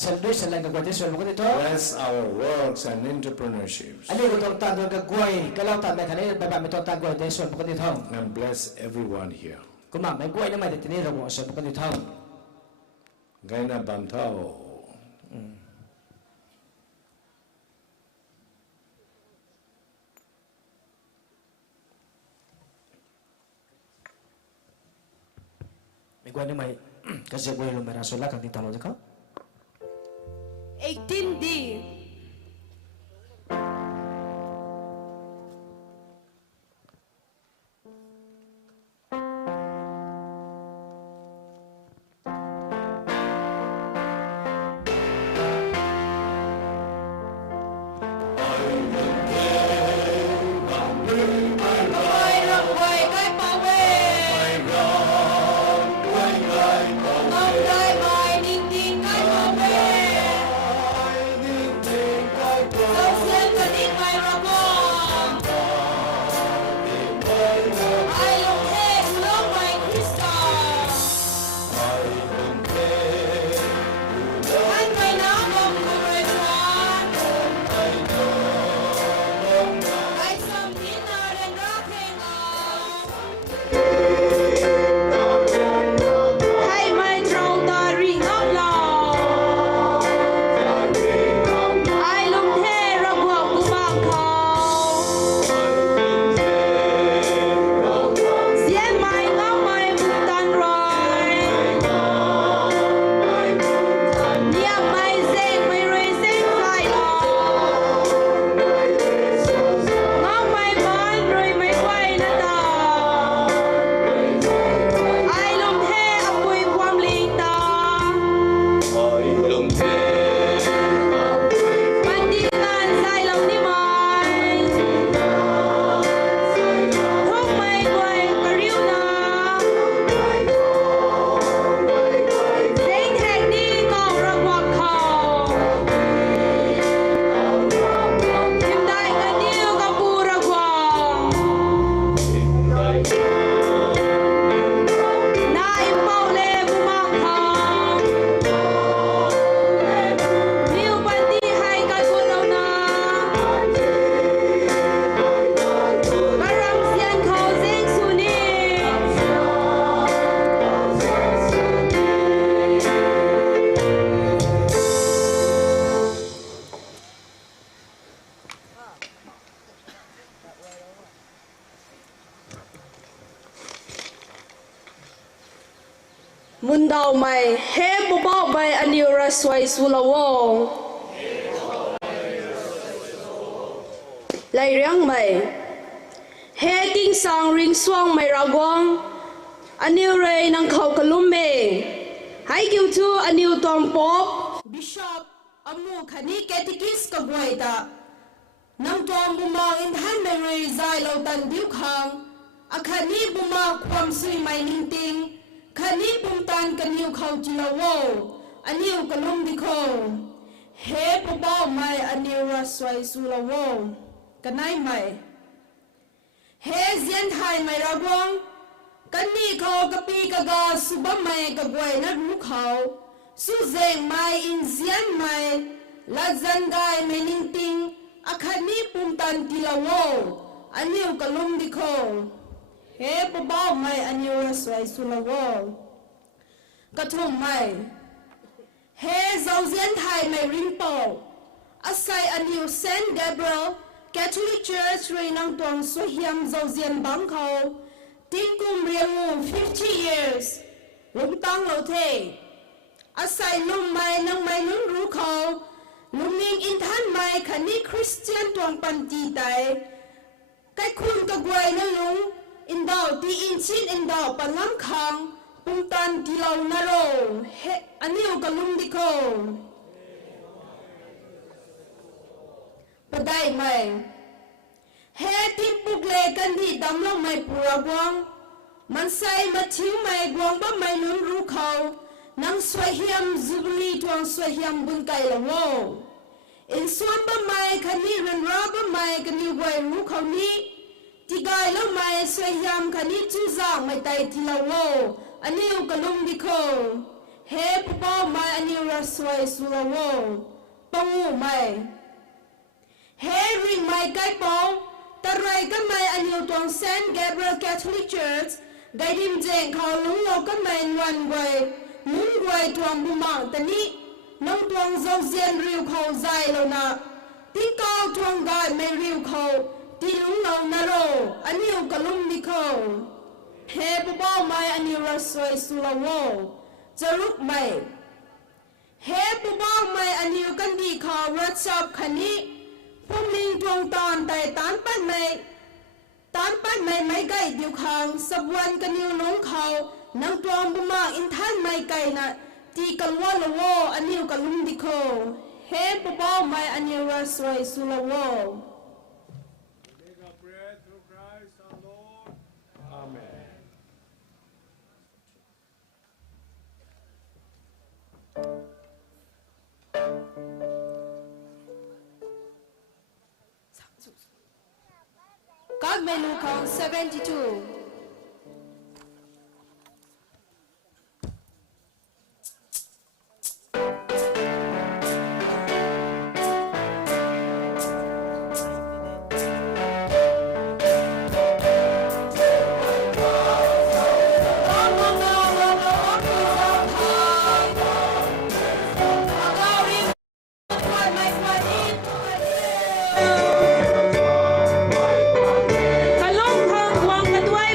เซลด้วยเซลล์กับกวยที่ส่วนมันก็ได้ทั่ว Bless our works and entrepreneurships. อันนี้ก็ต้องตัดด้วยกับกวยก็เราตัดแบบนี้แบบไม่ต้องตัดกวยที่ส่วนมันก็ได้ทั่ว And bless everyone here. ก็มาไม่กวยนั่นไม่ได้ที่นี่เราบอกส่วนมันก็ได้ทั่ว Gaina bantao. ไม่กวยนั่นไม่ก็จะกวยลงมาส่วนละกันที่ตลอดเลยครับ 18D. Mun dau mai he bo ba bai aniura swai sulawo lai riang mai he king sang ring swang mai ragong aniu rei nang khau kalum me hai kiu chu aniu tong pop bishop amu khani catechist ka buaita nang tong buma in han mai rei zai lo tan diu khang akhani buma khwam sui mai ning ting khani bum tan kaniu khau chilawo aniu kalum dikho he pabao mai aniu raswai sulawo kanai mai he zian thai mai ragong kani khau kapi kaga subam mai kagwai na ru khau su zeng mai in zian mai la zan gai mening ting akhani pum tan tilawo aniu kalum dikho he pabao mai aniu raswai sulawo kathum mai he zauzian thai mai ringpo asai aniu Saint Gabriel Catholic Church Reinang Tuang Sohiam Zauzian Bangkho Tingkum Riangu 50 years Lungtang Lo The asai lum mai nang mai nung ru kho luming in than mai khani Christian Tuang Panti Tai kai khun ka gwai na lung in dao ti in chin in dao palam khang pungtan tilaw na ro he aniu kalum dikho padai mai he tim pukle kan di damlong mai pura gwang mansai mathiu mai gwang ba mai nun ru khau nang swahiam Jubilee tuang swahiam bun kai lawo in swam ba mai khani ren ra ba mai kani wai ru khau ni tigai lo mai swahiam khani chu zang mai tai tilawo aniu kalum dikho he pabao mai aniu raswai sulawo pangu mai he ring mai kai pong tarai ka mai aniu tuang Saint Gabriel Catholic Church Gaidimjang khau lung lo ka mai wan gwai mun gwai tuang bumang tani nong tuang zau zian riu khau zai lo na tin kau tuang gai mai riu khau ti lung lo na ro aniu kalum dikho he pabao mai aniu raswai sulawo jaruk mai he pabao mai aniu kan di kha WhatsApp khani phuming tuang tan tai tan pan mai mai gai diu khang sabwan kaniu nong khau nang tuang buma in than mai kai na ti kalwa lawo aniu kalum dikho he pabao mai aniu raswai sulawo God menu count 72. Kalong hang wang kadwai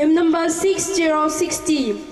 Hymn number 6060.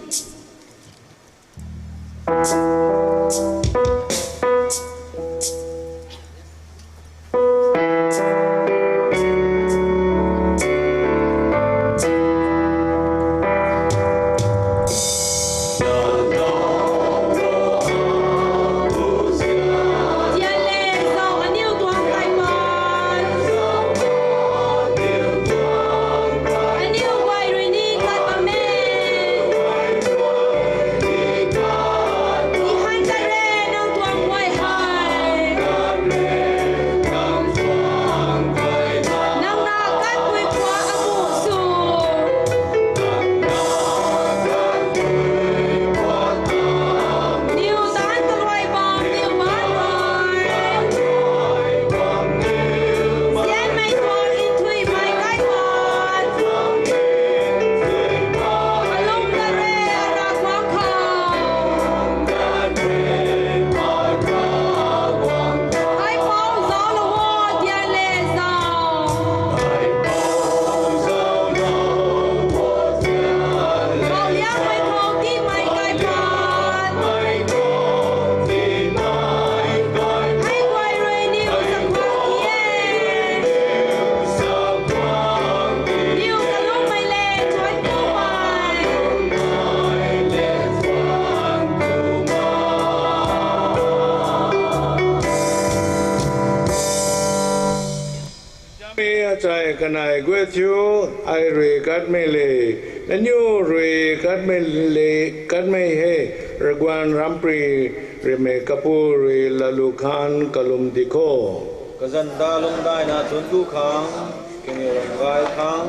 Can I go with you? I regard me lay. Then you regard me lay, cut me hey. Ragwan Rampri, Reme Kapuri, Lalukan, Kalum Diko. Kazanda Long Dina, Tuntu Kang, Kenny Rai Kang,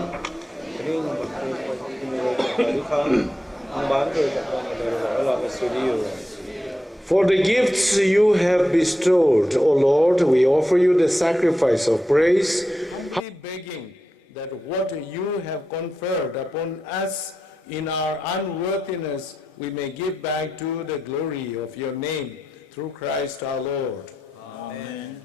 For the gifts you have bestowed, O Lord, we offer you the sacrifice of praise. Begging that what you have conferred upon us in our unworthiness, we may give back to the glory of your name through Christ our Lord. Amen.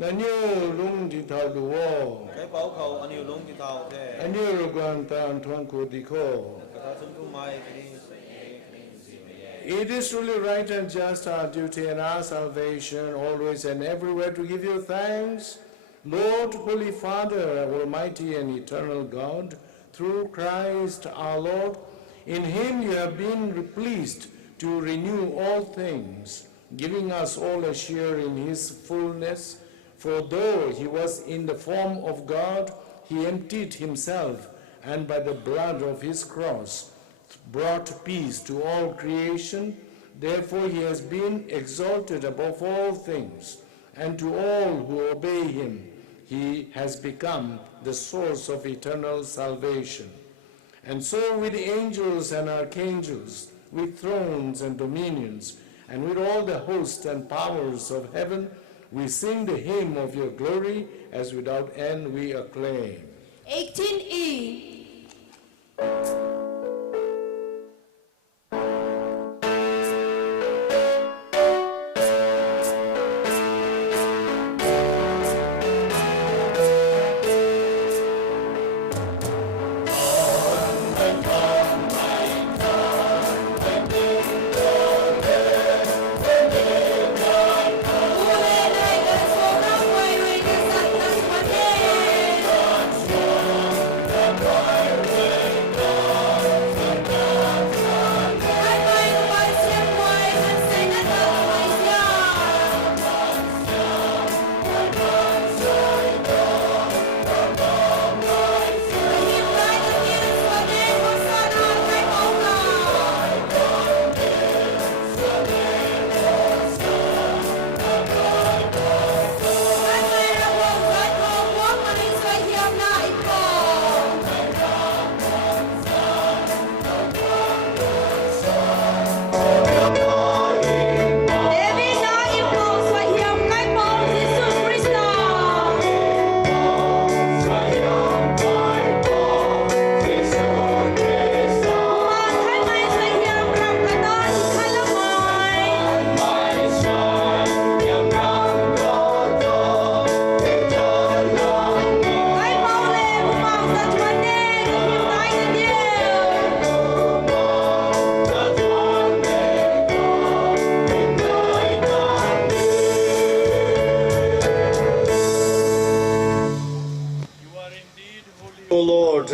Nanyo lung di tao duo. Cái bảo khẩu anh yêu lung thì tao thế. Anyo rugan tan thuang ko diko. Kata chúng tôi mai cái It is truly right and just our duty and our salvation always and everywhere to give you thanks, Lord, Holy Father, Almighty and eternal God, through Christ our Lord. In him you have been pleased to renew all things, giving us all a share in his fullness. For though he was in the form of God, he emptied himself, and by the blood of his cross brought peace to all creation. Therefore he has been exalted above all things, and to all who obey him, he has become the source of eternal salvation. And so with the angels and archangels, with thrones and dominions, and with all the hosts and powers of heaven, we sing the hymn of your glory, as without end we acclaim. 18E.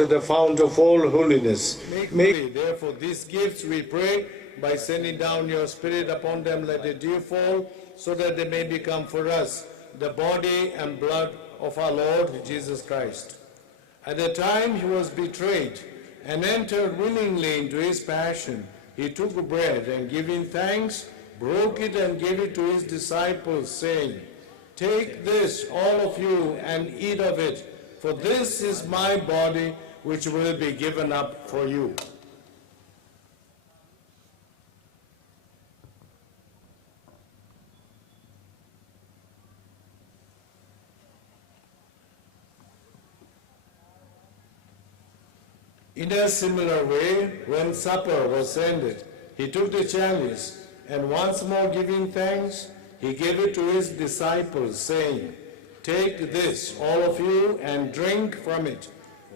The fount of all holiness. Make therefore these gifts, we pray, by sending down your Spirit upon them, let the dew fall, so that they may become for us the body and blood of our Lord Jesus Christ. At the time he was betrayed and entered willingly into his passion, he took bread and giving thanks, broke it and gave it to his disciples, saying, "Take this, all of you, and eat of it, for this is my body, which will be given up for you." In a similar way, when supper was ended, he took the chalice, and once more giving thanks, he gave it to his disciples, saying, "Take this, all of you, and drink from it.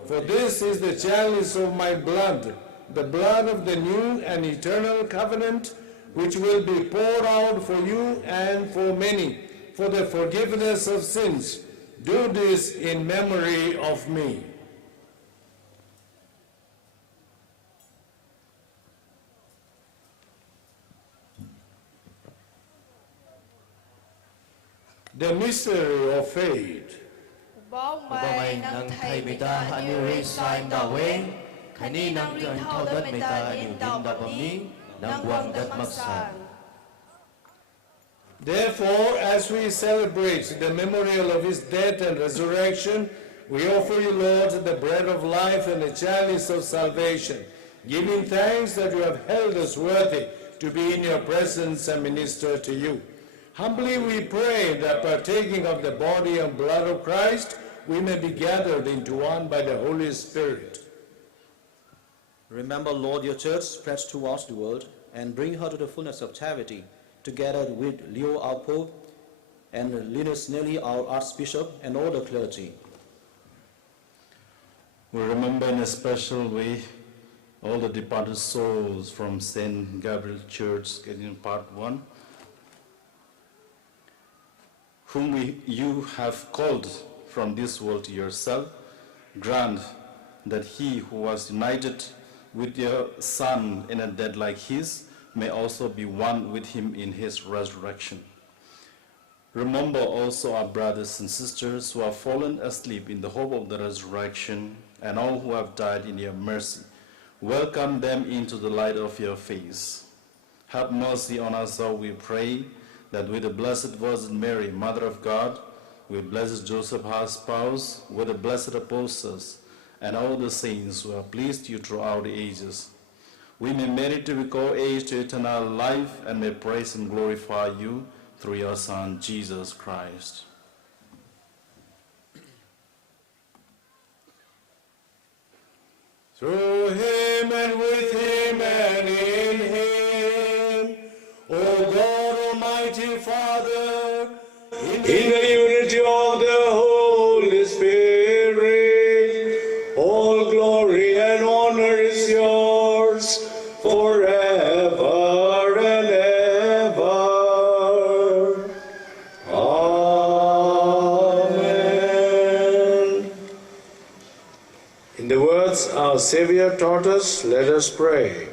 For this is the chalice of my blood, the blood of the new and eternal covenant, which will be poured out for you and for many, for the forgiveness of sins. Do this in memory of me." The mystery of faith. Bóng mày nâng thầy mày ta hạ như rê sai đào quên, khả ni nâng trần thao đất mày ta điều tin đọc bầm ní, nâng quang đất mắc sàn. Therefore, as we celebrate the memorial of his death and resurrection, we offer you, Lord, the bread of life and the chalice of salvation, giving thanks that you have held us worthy to be in your presence and minister to you. Humbly we pray that partaking of the body and blood of Christ, we may be gathered into one by the Holy Spirit. Remember, Lord, your church spreads throughout the world, and bring her to the fullness of charity, together with Leo our Pope, and Linus Nelly our Archbishop, and all the clergy. We remember in a special way all the departed souls from St. Gabriel Church, in part 1, whom you have called from this world to yourself. Grant that he who was united with your Son in a death like his may also be one with him in his resurrection. Remember also our brothers and sisters who have fallen asleep in the hope of the resurrection, and all who have died in your mercy. Welcome them into the light of your face. Have mercy on us, all we pray, that with the Blessed Virgin Mary, Mother of God, with blessed Joseph, her spouse, with the blessed apostles, and all the saints who have pleased you throughout the ages, we may merit to recall age to eternal life and may praise and glorify you through your Son, Jesus Christ. Through him and with him and in him, O God, Almighty Father, in the unity of the Holy Spirit, all glory and honor is yours forever and ever. Amen. In the words our Savior taught us, let us pray.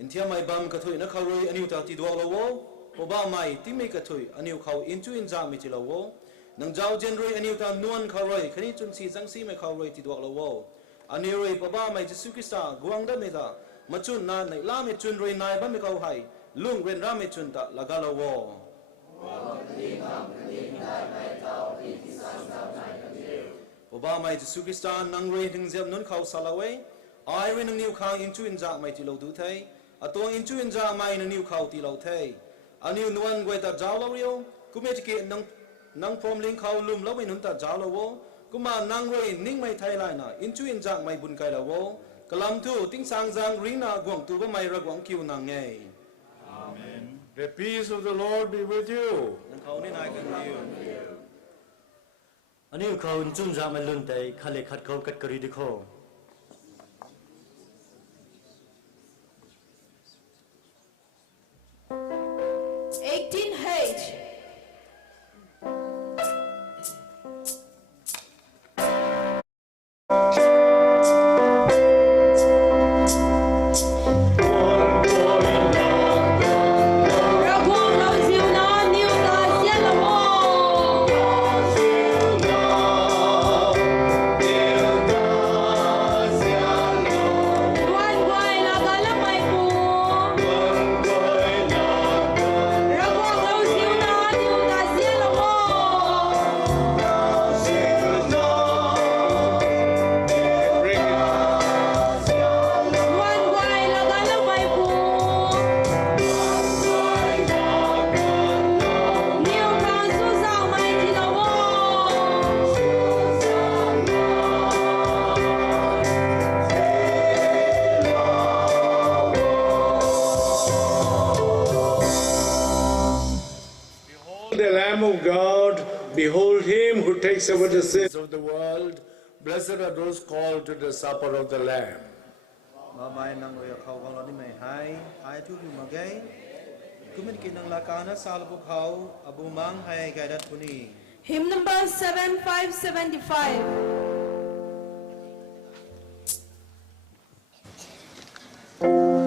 In tia mai bam ka thui na kharoi aniu ta ti do lo wo oba mai ti me ka thui aniu khau in chu in ja mi ti lo wo nang jao gen roi aniu ta nuan kharoi khani chun si jang si me kharoi ti do lo wo aniu roi baba mai Jesu Krista guang da me da ma chun na nai la me chun roi nai ba me kau hai lung ren ra me chun ta la ga lo wo oba mai Jesu Krista nang roi ding jam nun khau salawe ai ren niu khang in chu in ja mai ti lo du thai atong in chu in ja mai na niu khau ti lo thai aniu nuan gwe ta jaw lo rio kumet ke nang prom ling khau lum lo mai nun ta jaw lo wo kuma nang roi ning mai thai lai na in chu in ja mai bun kai lo wo kalam tu ting sang jang ring na guang tu ba mai ra guang kiu nang nge. Amen. The peace of the Lord be with you. Nang khau ni nai kan diu aniu khau in chun ja mai lun tai khale khat khau kat kari dikho 18H. The Lamb of God, behold him who takes away the sins of the world. Blessed are those called to the supper of the Lamb. ma mai nang roi khau khau lo ni mai hai ai thu hu ma gai kumin ki nang la ka na sal bu khau abu mang hai gai dat puni. Hymn number 7575. Amen.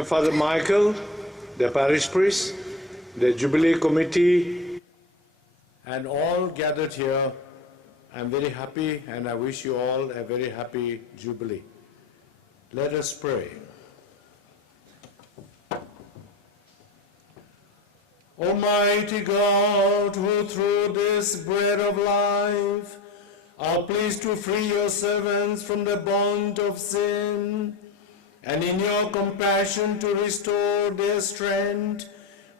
Dear Father Michael, the parish priest, the Jubilee committee, and all gathered here, I'm very happy and I wish you all a very happy Jubilee. Let us pray. Almighty God, who through this bread of life are pleased to free your servants from the bond of sin, and in your compassion to restore their strength,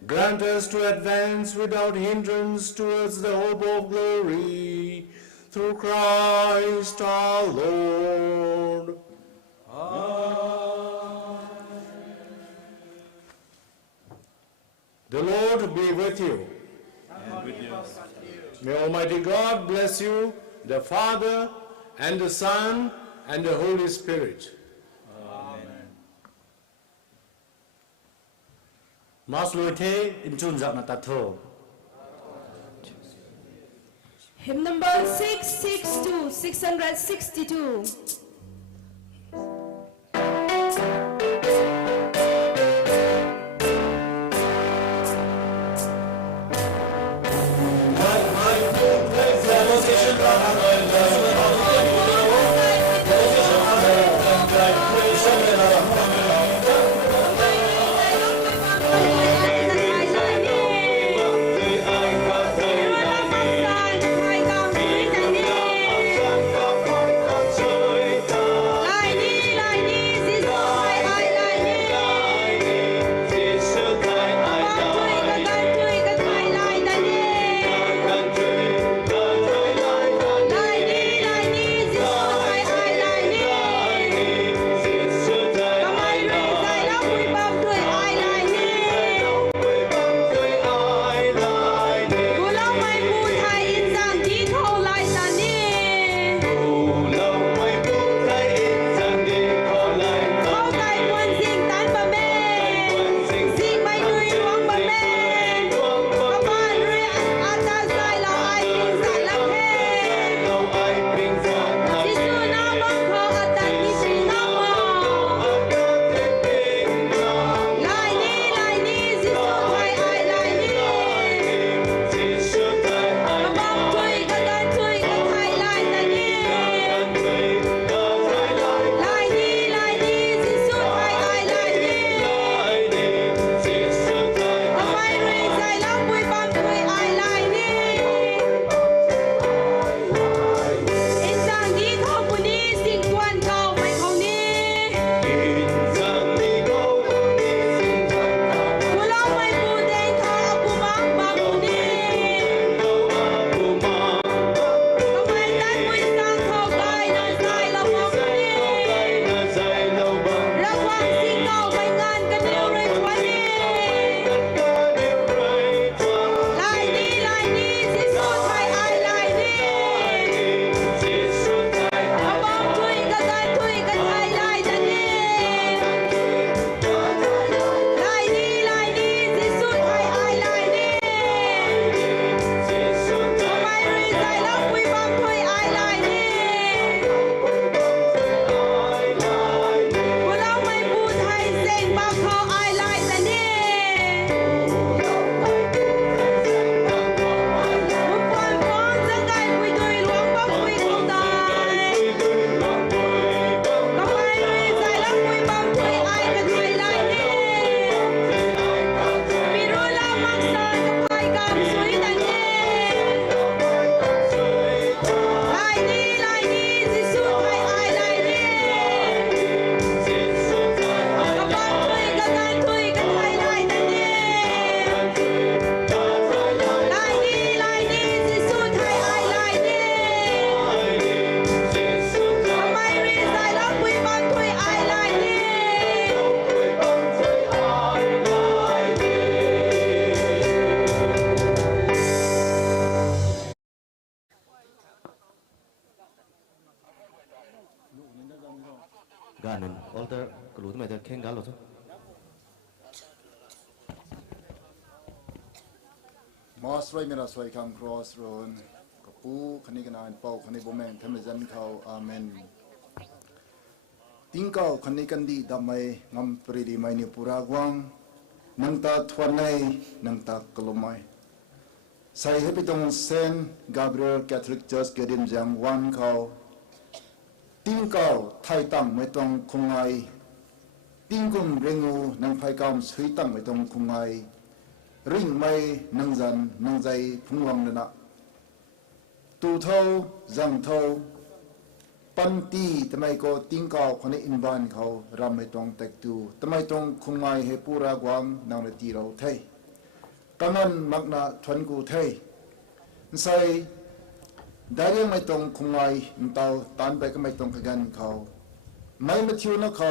grant us to advance without hindrance towards the hope of glory, through Christ our Lord. Amen. The Lord be with you. And with you. May Almighty God bless you, the Father, and the Son, and the Holy Spirit. Amen. Mas lôi thế in chun giặc na tato. Hymn number 662. Ganen altar keluar tu macam keng galau tu. Mas rai mera swai kam cross ron kapu khani kana pau khani bomen thame jan khau amen. tingkau khani kandi damai ngam pridi mai ni puragwang nangta thwanai nangta kalomai sai hepitong Saint Gabriel Catholic Church Gaidimjang wan khau tingkau thai tam mai tong khungai tingkum rengu nang phai kam sui tam mai tong khungai ring mai nangjan nangjai phungwang na tu thau jang thauปันตีทำไมก็ติ้งเก่าคนในอินบ้านเขารำไม่ต้องแตกตูทำไมต้องคงไงให้ปูรากวางนางในตีเราเทกังนันมักนาทวนกูเทใส่ได้เรื่องไม่ต้องคงไงเตาตานไปก็ไม่ต้องขยันเขาไม่มาเที่ยวนะเขา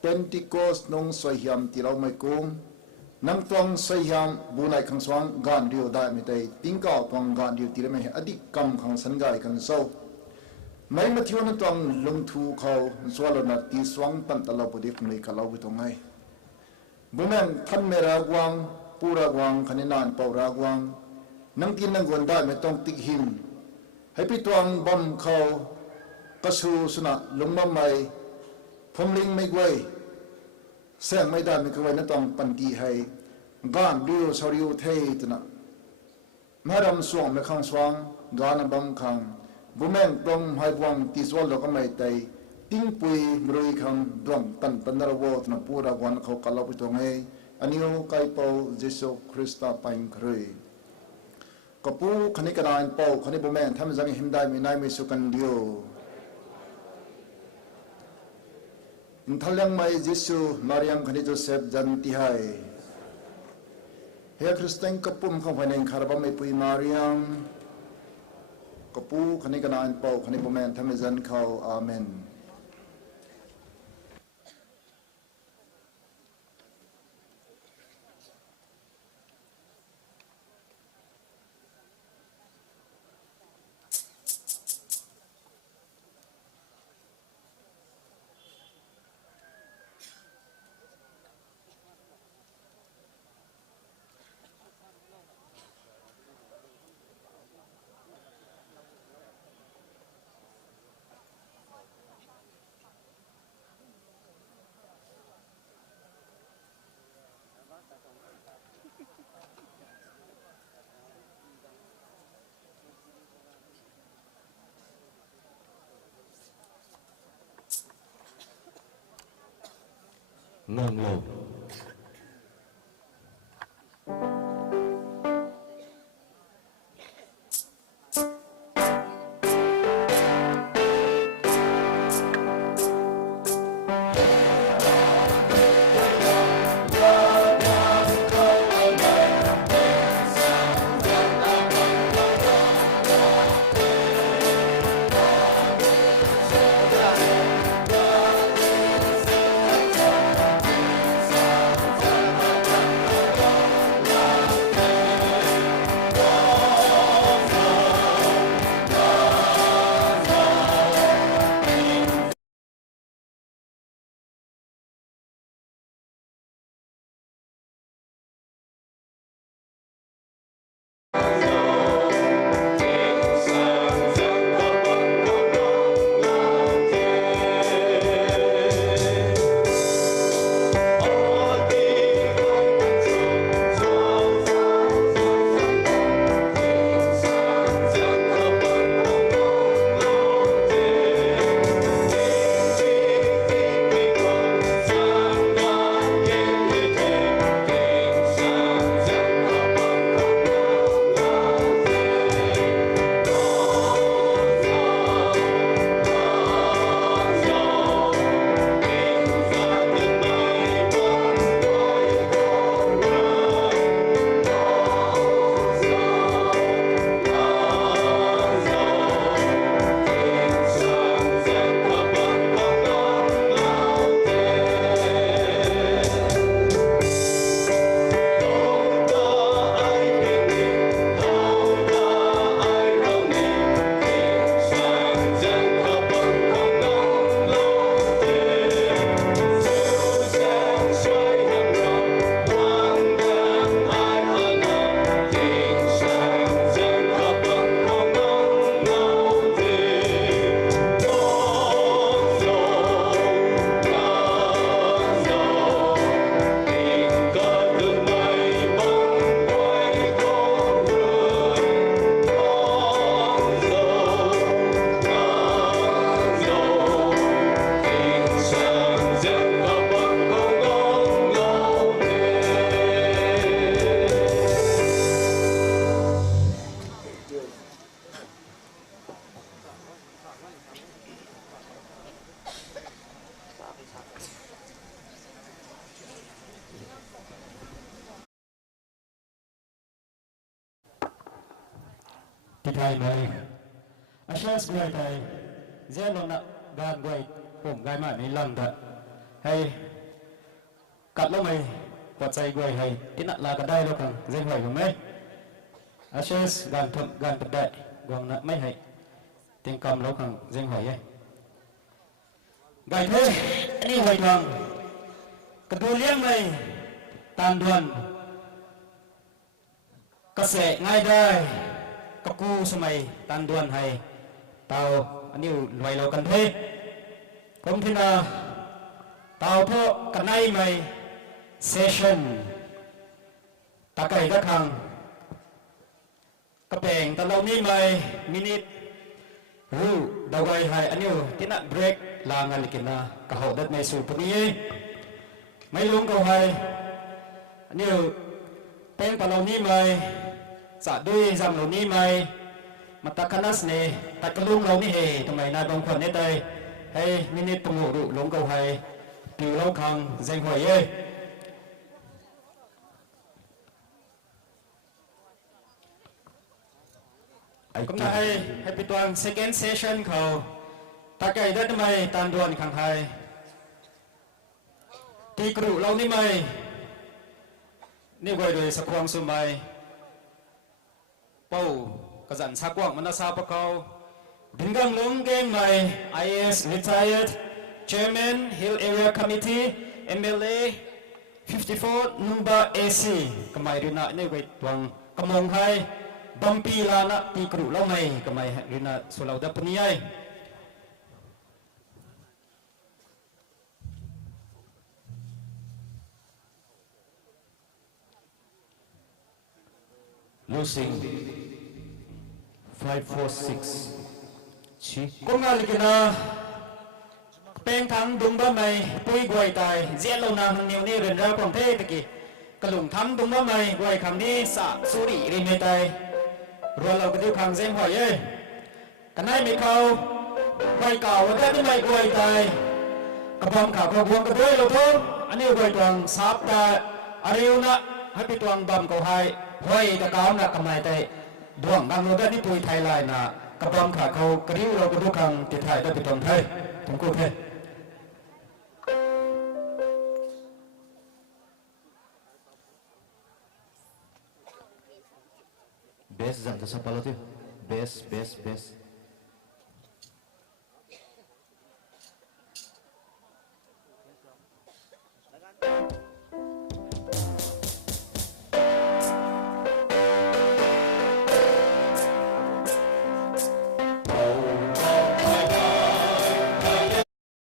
เป็นติโกสนงสวยยามที่เราไม่กุ้งนั่งตรงสวยยามบุญในขังสว่างการเดียวได้ไม่ได้ติ้งเก่าตรงการเดียวที่เราไม่เห็นอดีตกรรมขังสันกายกันโซ่ไม่มาเที่ยวนั่นตรงลงทูเขาสวรรค์นัดตีสว่างตันตลอดบุตรคนในเขาเราไปตรงไหนบุญนั้นท่านเมรากวางปูรากวางขณะนั้นเป่ารากวางนั่งกินนั่งวนได้ไม่ต้องติดหิมให้พี่ตวงบอมเขากระสูสนะลงมาใหม่พมลิงไม่กวยแสงไม่ได้ไม่กวยนั่นต้องปันตีให้กานดิวสาริวเทตนะมารำสวงไม่ขังสว่างกานบังขังบุแมงตรงให้บวงตีสวรรค์ก็ไม่ไตติ้งปุยมรุยคำดวงตันตันนรวตนะปูรากวันเขากลับไปตรงให้อันนี้ไก่เป่าเยซูคริสต์ไปครยก็ปูขณิกนายเป่าขณิบุแมงทำจังหิมได้ไม่นายไม่สุกันเดียวอินทลังไม่เยซูมาริยมขณิโจเซฟจันทิให้เฮียคริสต์กับปุ่มเขาภายในคาร์บอนไม่ปุยมาริยมก็ปูขณิกนายเป่าขณิบุแมงทำจันเขาอาเมนngang lầu Hãy subscribe cho kênh Ghiền Mì Gõ để không bỏ lỡ thì thầy mày Ashes người thầy dễ lòng nặng gan quay cùng gai mãi mấy lần thật hay cắt lúc mày quạt dây quay hay tí nặng là cả đây đâu càng dây hỏi của mấy Ashes gan thuận gan bật đại gòn nặng mấy hay tiếng cầm lâu càng dây hỏi ấy gai thế anh đi hỏi thường cái đồ liếng này tàn đoàn cái sẽ ngay đây các cu số mày tan đoàn hay tao anh yêu loài lâu cần thế không thế nào tao thọ cái này mày session ta cày các hàng các bèn ta lâu ní mày minute ru đầu gây hay anh yêu tiến nạn break là ngày lịch na cả hậu đất mày sụp đi mấy luôn câu hay anh yêu tên ta lâu ní mày sa đuôi dòng lâu ní mày mà ta kanas nè ta cái lung lâu ní hề tụi mày nay bông khuẩn hết đây hey minute tụi ngủ đủ lung câu hay từ lâu khang danh hỏi ơi cũng này happy tuần second session khẩu ta kể đất mày tàn đoàn khang hay thì đủ lâu ní mày nếu gọi đời sắc quang sum mày Pau kazan sakwang manasa pakau bingang lung game my IS retired chairman Hill Area Committee MLA 54 number AC kamai rina ne wait tuang kamong hai bumpy la na ti kru lo mai kamai rina solau da puniai losing 546 cũng là lịch na pen thắng đúng ba mày tôi quay tài diễn lâu nào nhiều ni gần ra còn thế thì kì cái lùng thắm đúng ba mày quay khẳng đi xả số đi đi mày tài rồi lâu cái tiêu khẳng danh hỏi ơi cái này mày khâu quay cào cái cái mày quay tài cái bom khảo cái buông cái đuôi lâu thôi anh yêu quay toàn sáp ta ariu na hay bị toàn bom cầu hai quay ta cáo na cái mày tài đuông đang luôn đi tuổi thay lại na cái bom khảo cầu cái riu lâu cái đuôi khẳng thì thay đã bị toàn thay chúng cô thế best dặn cho sao tu best Hãy subscribe cho kênh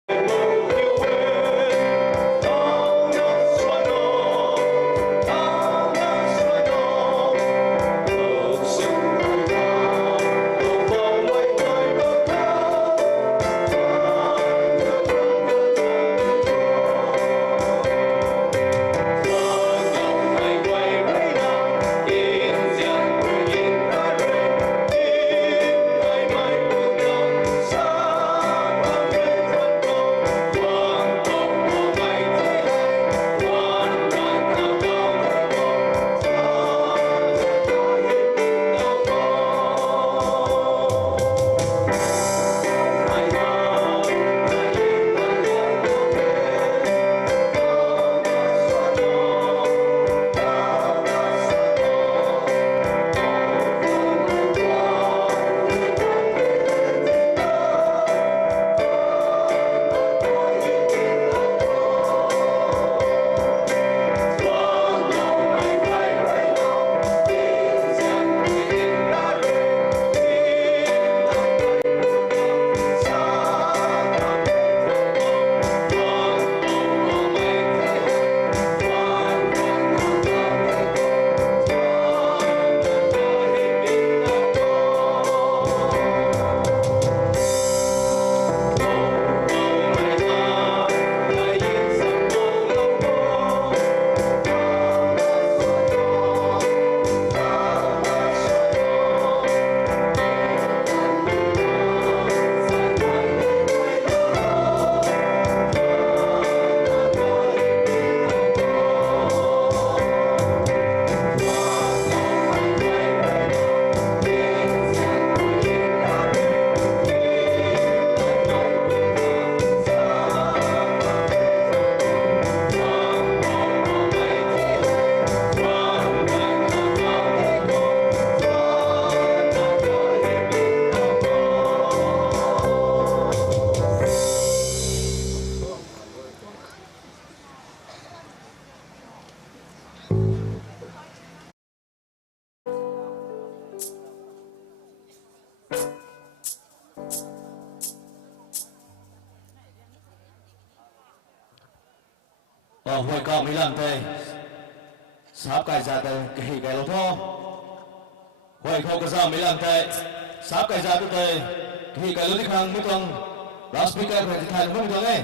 Ghiền Mì Gõ để không bỏ lỡ hồi cọ mới làm thế sắp cài ra thế cái lỗ thô hồi khâu cái sao mới làm thế sắp cài ra thế cái lỗ đi khang mới tuang last speaker phải thay nó mới tuang ấy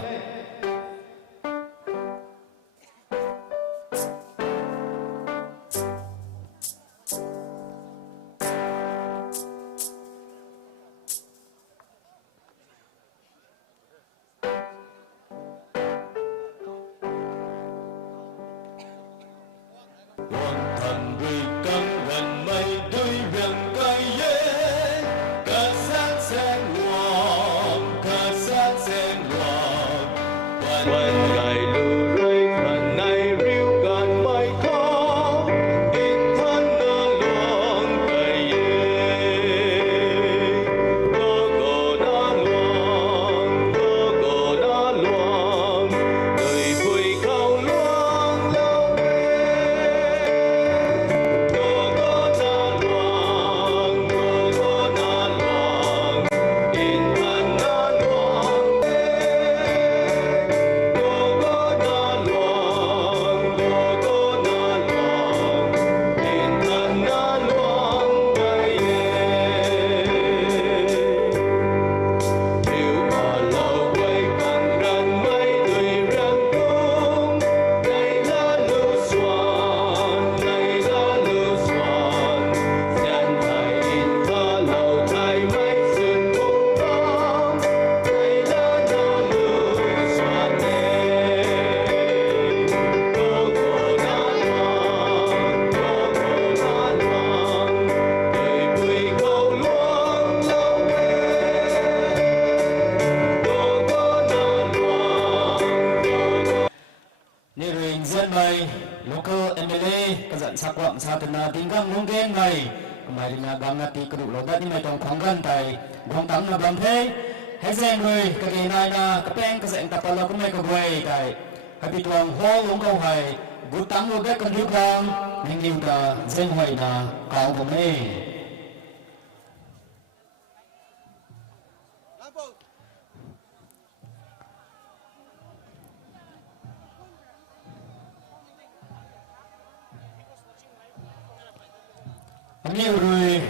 nhiều rồi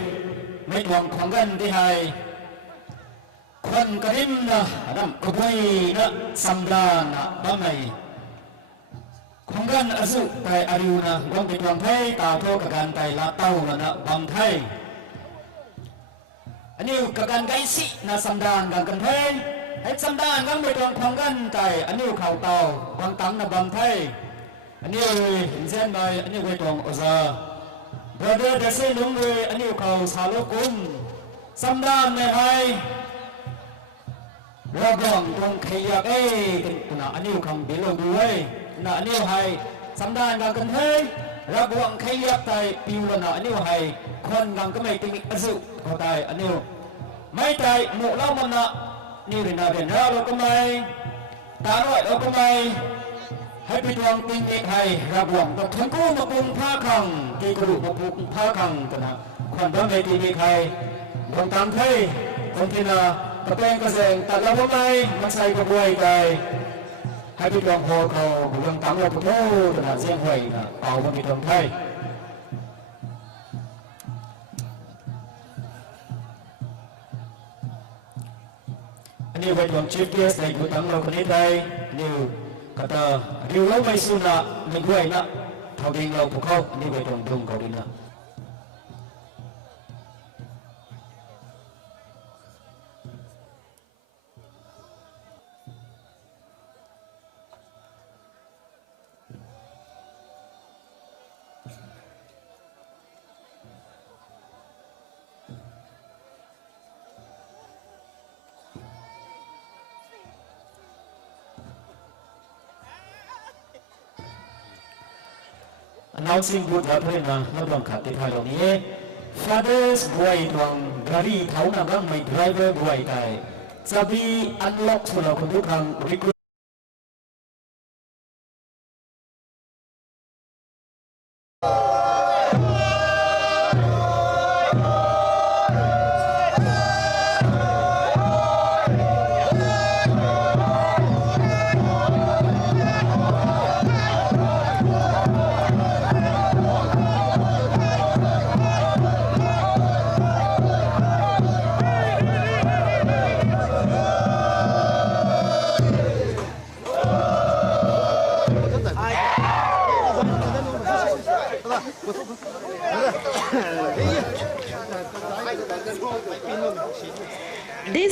mấy tuần khoảng gần đi hai khuân cái đêm đâm có quay đó xăm ra đó này khoảng gần ở sự tại Ariu na quang bị tuần thay tàu thô cả gan tại là tàu là nợ bằng thay anh yêu cả gan gáy xị là xăm đàn gan cần thay hết xăm đàn gan mấy tuần khoảng gần tại anh yêu khẩu tàu quang tắm là bằng thay anh yêu dân bài anh yêu quay tuần ở giờ brother đã xây đúng người anh yêu cầu xả lô cung xăm đàn này hay ra gòn trong khi giặc ấy là anh yêu không bị lộn đuôi là anh yêu hay xăm đàn càng cần thế ra gòn khi giặc tại piu là anh yêu hay con càng cái mày tình ân sự có tài anh yêu mấy tài mộ lao mầm nọ như thế nào để ra đâu có mày ta nói đâu có màyให้ไปทวงติงเอกให้ระบวงกับทั้งคู่มาปรุงผ้าคังที่กระดูกมาปรุงผ้าคังกันนะคนบ้านในติงเอกให้ดวงตามเทยคนที่น่ะกระแปงกระแสงตัดเราทำไมมันใส่กระบวยใจให้ไปทวงโคเขาดวงตามเราพุทโธกันนะเสียงหวยนะเอาคนที่ทวงไทยอันนี้ไปทวงชีฟเกสในกุฏิเราคนนี้ได้นี่kata riulau mai suna miguai na thau ding lau pukau ni bai dong dong kau dina announcing good happening na nabang khati thalo ni fathers boy dong gari thau na gang mai driver boy kai sabi unlock sula khundu khang This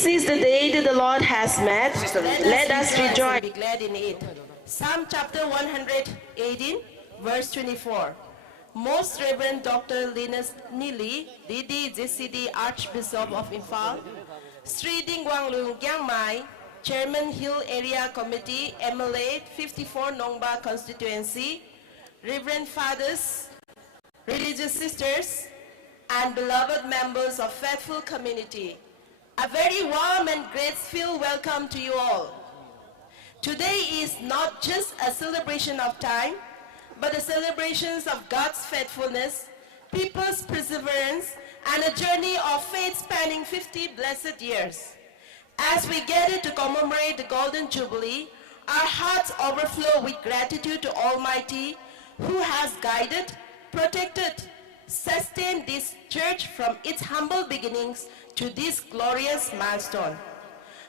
is the day that the Lord has made. Let us rejoice. Be glad in it. Psalm chapter 118, verse 24. Most Reverend Dr. Linus Neely, DD-JCD Archbishop of IMPHAL, Sri Dingwang Lung Gyang Mai, Chairman Hill Area Committee, MLA 54 Nongba Constituency, Reverend Fathers, religious sisters, and beloved members of faithful community, a very warm and grace-filled welcome to you all. Today is not just a celebration of time, but a celebration of God's faithfulness, people's perseverance, and a journey of faith spanning 50 blessed years. As we gather to commemorate the Golden Jubilee, our hearts overflow with gratitude to Almighty, who has guided, protected, sustained this church from its humble beginnings to this glorious milestone.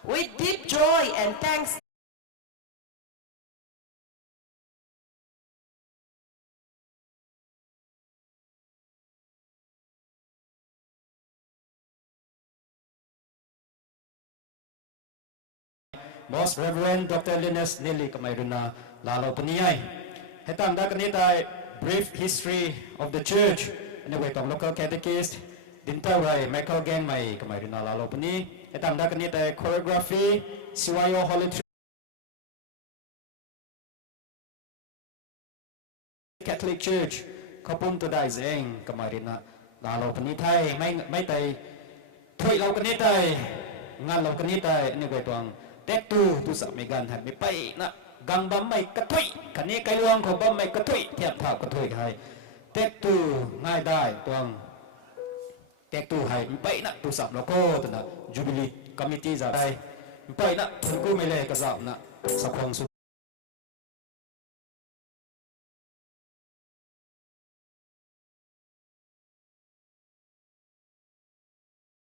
With deep joy and thanks, Most Reverend Dr. Linus Neely Kamairuna Lalo Paniyay. Hetam da kanita brief history of the church. Anyway, tong local catechist. Dintaway Michael Gang Mai Kamairuna Lalo Pani. Hetam da kanita choreography. Siwayo Holy Catholic Church. KHOUPUM to Dai Zeng Kamairuna Lalo Pani Thai. Mai tay. Thôi lau kanita. Ngan lau kanita. Anyway, tong Tek tu sa megan hat mi pai na gang bam mai kathui kani kai luang ko bam mai kathui thiap thap kathui hai tek tu ngai dai tuang tek tu hai mi pai na tu sap lo ko tu na Jubilee committee za dai mi pai na thun ku mai le ka zap na sakhong su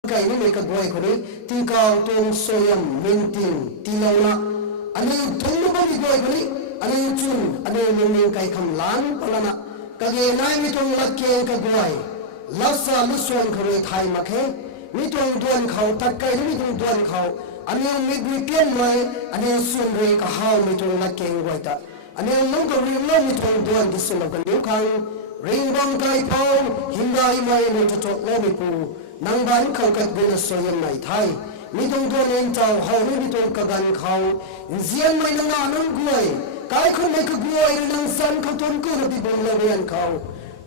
Kai ni me ka boy ko ni ti ka tong soyam minting ti launa ani thong no ba ni boy ko ni ani chun ani ning kai kham lan palana ka ge nai mi tong lak ke ka boy lasa lu suan khore thai ma khe mi tong duan khau tak kai mi tong duan khau ani mi gui pian mai ani sun re ka hau mi tong lak ke boy ta ani long ka ri lo mi tong duan di sun ka ni khang ring bang kai pau hindai mai mi to lo mi pu nang ban khau kat guna soyam nai thai mi tong do len chau hau ni mi tong ka gan khau zian mai nang anang guai kai khon mai ka guai nang san khau ton ku na bi bong la rian khau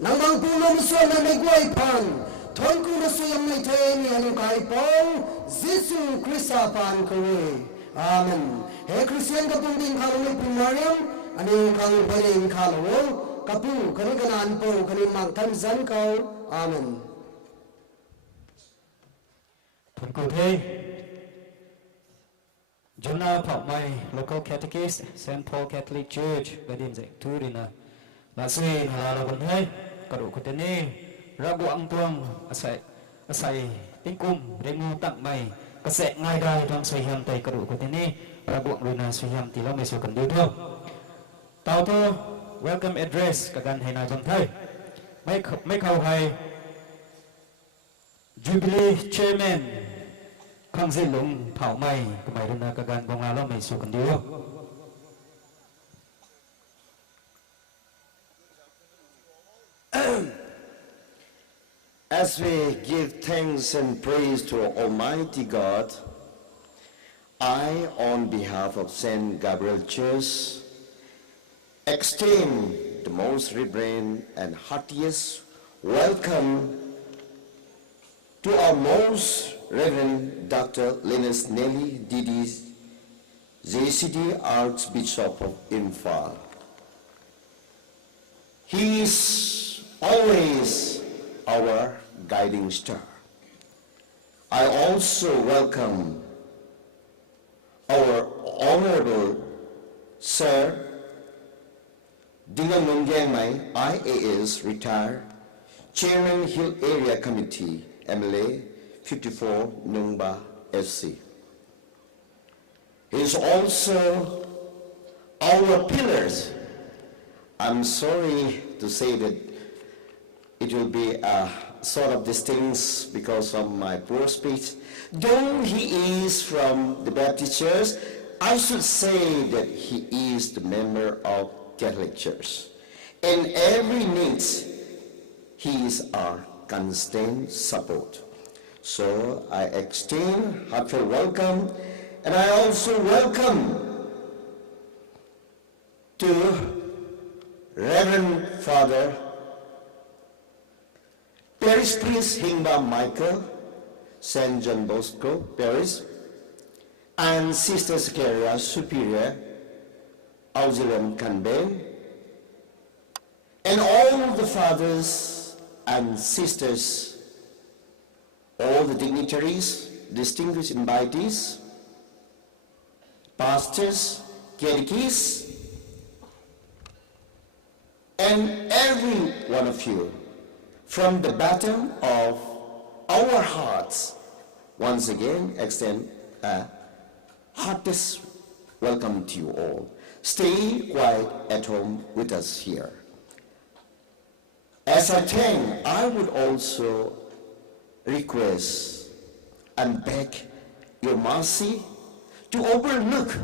nang bang pu lom so na mai guai pan thon ku na soyam nai the ni anu kai pong Jesu Christa pan ko amen he Christian ka pung ding khalo ni pu mariam ani khang bharin khalo ka pu kani kanan po kani mang tan zan kau amen Thun ku thei Jonah Phop Mai local catechist St. Paul Catholic Church Gaidimjang Turina Lasui Halala Bun Thei Kadu Kutene Rabu Ang Tuang Asai Tingkum Rengu Tak Mai Kasek Ngai Dai Tuang Sui Hiam Tai Kadu Kutene Rabu Ang Runa Sui Hiam Tilo Mesu Kan Du Thau Tau To Welcome Address Kagan Hai Na Jong Thai Mai Khau Hai Jubilee Chairman Khang Zin Lung Phao Mai Kamairuna Kagan Bong Alo Mai Su Kan Du As we give thanks and praise to Almighty God, I, on behalf of St. Gabriel Church, extend the most reverent and heartiest welcome to our most Reverend Dr. Linus Neely, DD-JCD Archbishop of IMPHAL. He is always our guiding star. I also welcome our Honorable Sir Dingam Mai, IAS retired, Chairman Hill Area Committee, MLA 54 Nungba SC. He is also our pillars. I'm sorry to say that it will be a sort of distance because of my poor speech. Though he is from the Baptist Church, I should say that he is the member of Catholic Church. In every need, he is our constant support. So I extend heartfelt welcome, and I also welcome to Reverend Father Parish Priest Hingba Michael, St. John Bosco Parish, and Sister Scaria Superior, Auxilium Canben, and all the fathers and sisters, all the dignitaries, distinguished invitees, pastors, catechists, and every one of you, from the bottom of our hearts, once again extend a heartiest welcome to you all. Stay quiet at home with us here. As I thank, I would also request and beg your mercy to overlook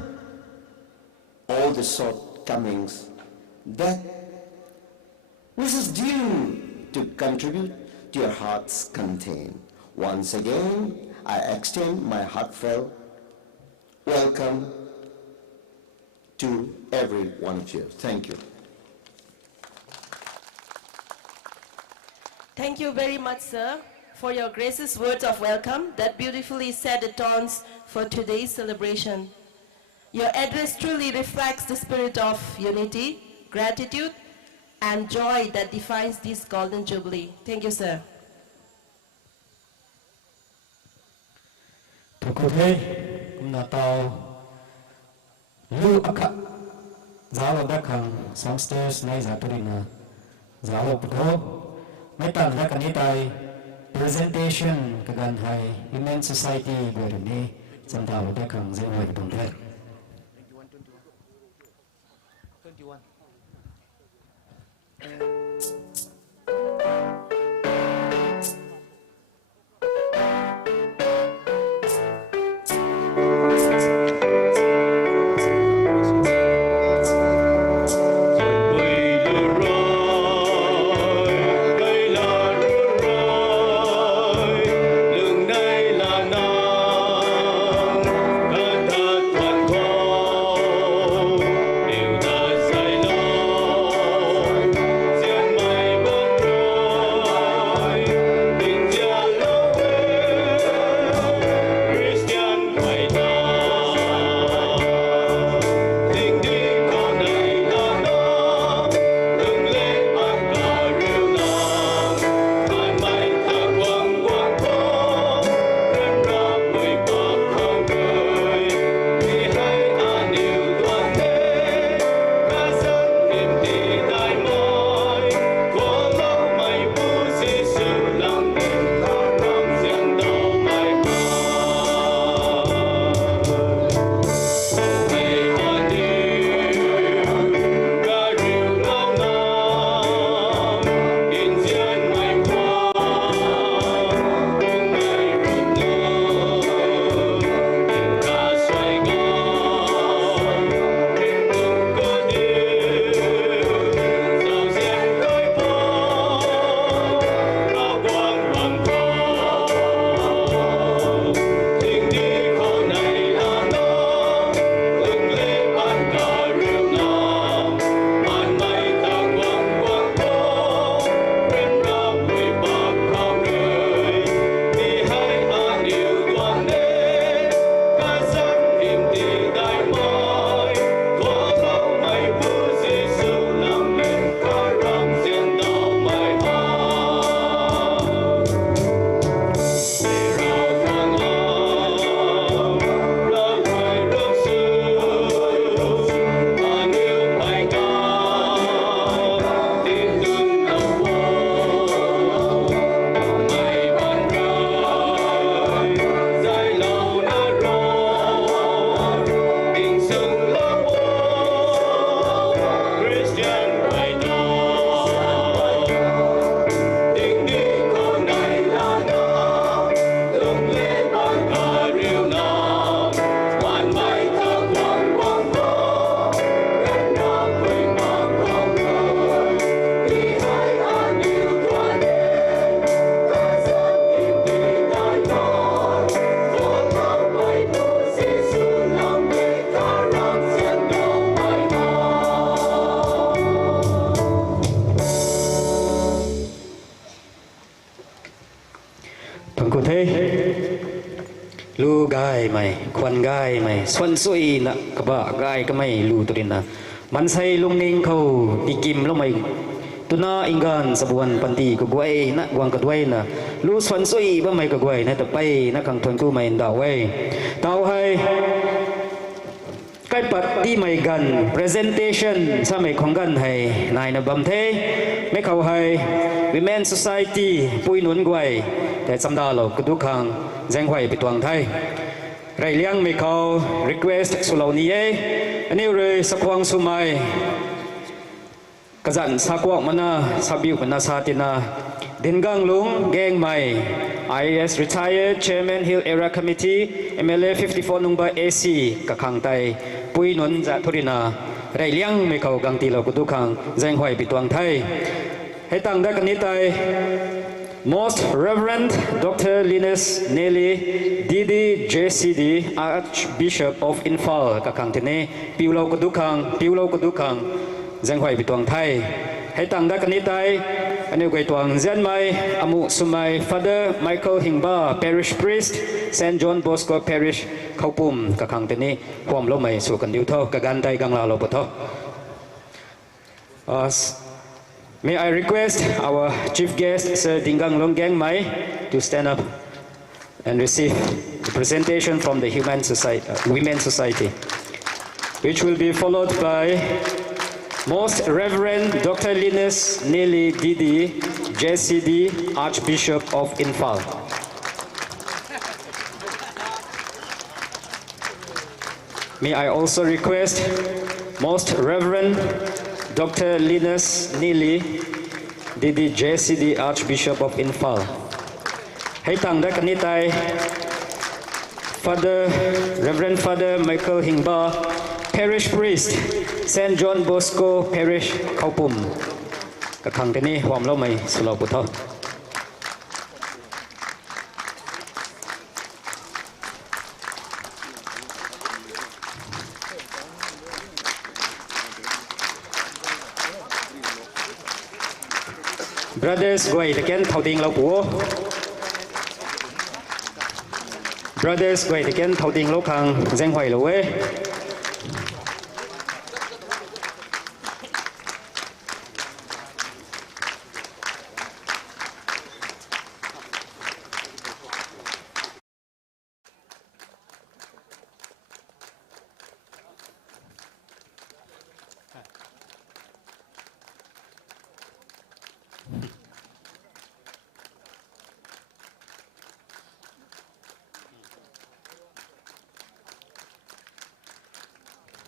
all the shortcomings that which is due to contribute to your heart's content. Once again, I extend my heartfelt welcome to every one of you. Thank you. Thank you very much, sir, for your gracious words of welcome that beautifully set the tones for today's celebration. Your address truly reflects the spirit of unity, gratitude, and joy that defines this Golden Jubilee. Thank you, sir. Presentation kagan hai Human Society berni samtao dakang zai bedong der. 21. Hãy subscribe cho kênh Ghiền Mì Gõ để không bỏ lỡ kan ku the lu gai mai kwan gai mai swan sui na ka ba gai ka mai lu turin na man sai lung ning khâu ti kim lo mai tuna ingan sabuan panti ko guai na guang ka duai na lu swan sui ba mai ka guai na ta pai na kang thon ku mai dau wei tau hai cái bát đi mày gần presentation sa mày không gần hay này là bầm thế mấy khẩu hay women society bùi nuốn quầy để xăm đa lộ cái đúc hàng danh hoài bị toàn thay rải liang mấy khẩu request số lâu ní ấy anh yêu rồi sắc quang số mày cái dặn sa quang mana sa biểu mana sa tina Din gang lung gang mai IAS retired chairman Hill Area Committee MLA 54 number AC kakang tai pui nun za thurina rai liang me khau gang ti lo ku khang danh hoài bị tuang thai he tang da kan ni tai Most Reverend Dr. Linus Nelly Didi JCD Archbishop of IMPHAL kakang tene piulo ku khang danh hoài bị tuang thai he tang da kan ni tai anh quay tuang dân mai amu sumai Father Michael Hingba Parish Priest Saint John Bosco Parish KHOUPUM kakang teni huam lo mai su kan diu tho ka gan tai gang la lo tho. May I request our chief guest Sir Dingang Longgang Mai to stand up and receive the presentation from the Women Society, which will be followed by Most Reverend Dr. Linus Nelly Didi, JCD, Archbishop of IMPHAL. May I also request Most Reverend Dr. Linus Nelly Didi, JCD, Archbishop of IMPHAL. Hãy tặng đã cần tay Reverend Father Michael Hingba, Parish Priest, Saint John Bosco Parish KHOUPUM. Các khang tên này huam lâu mày sưu lâu bút thọ. Brothers, gọi thực hiện thâu tiền lâu búa. Brothers, gọi thực hiện thâu tiền lâu khang danh hoài lâu ấy.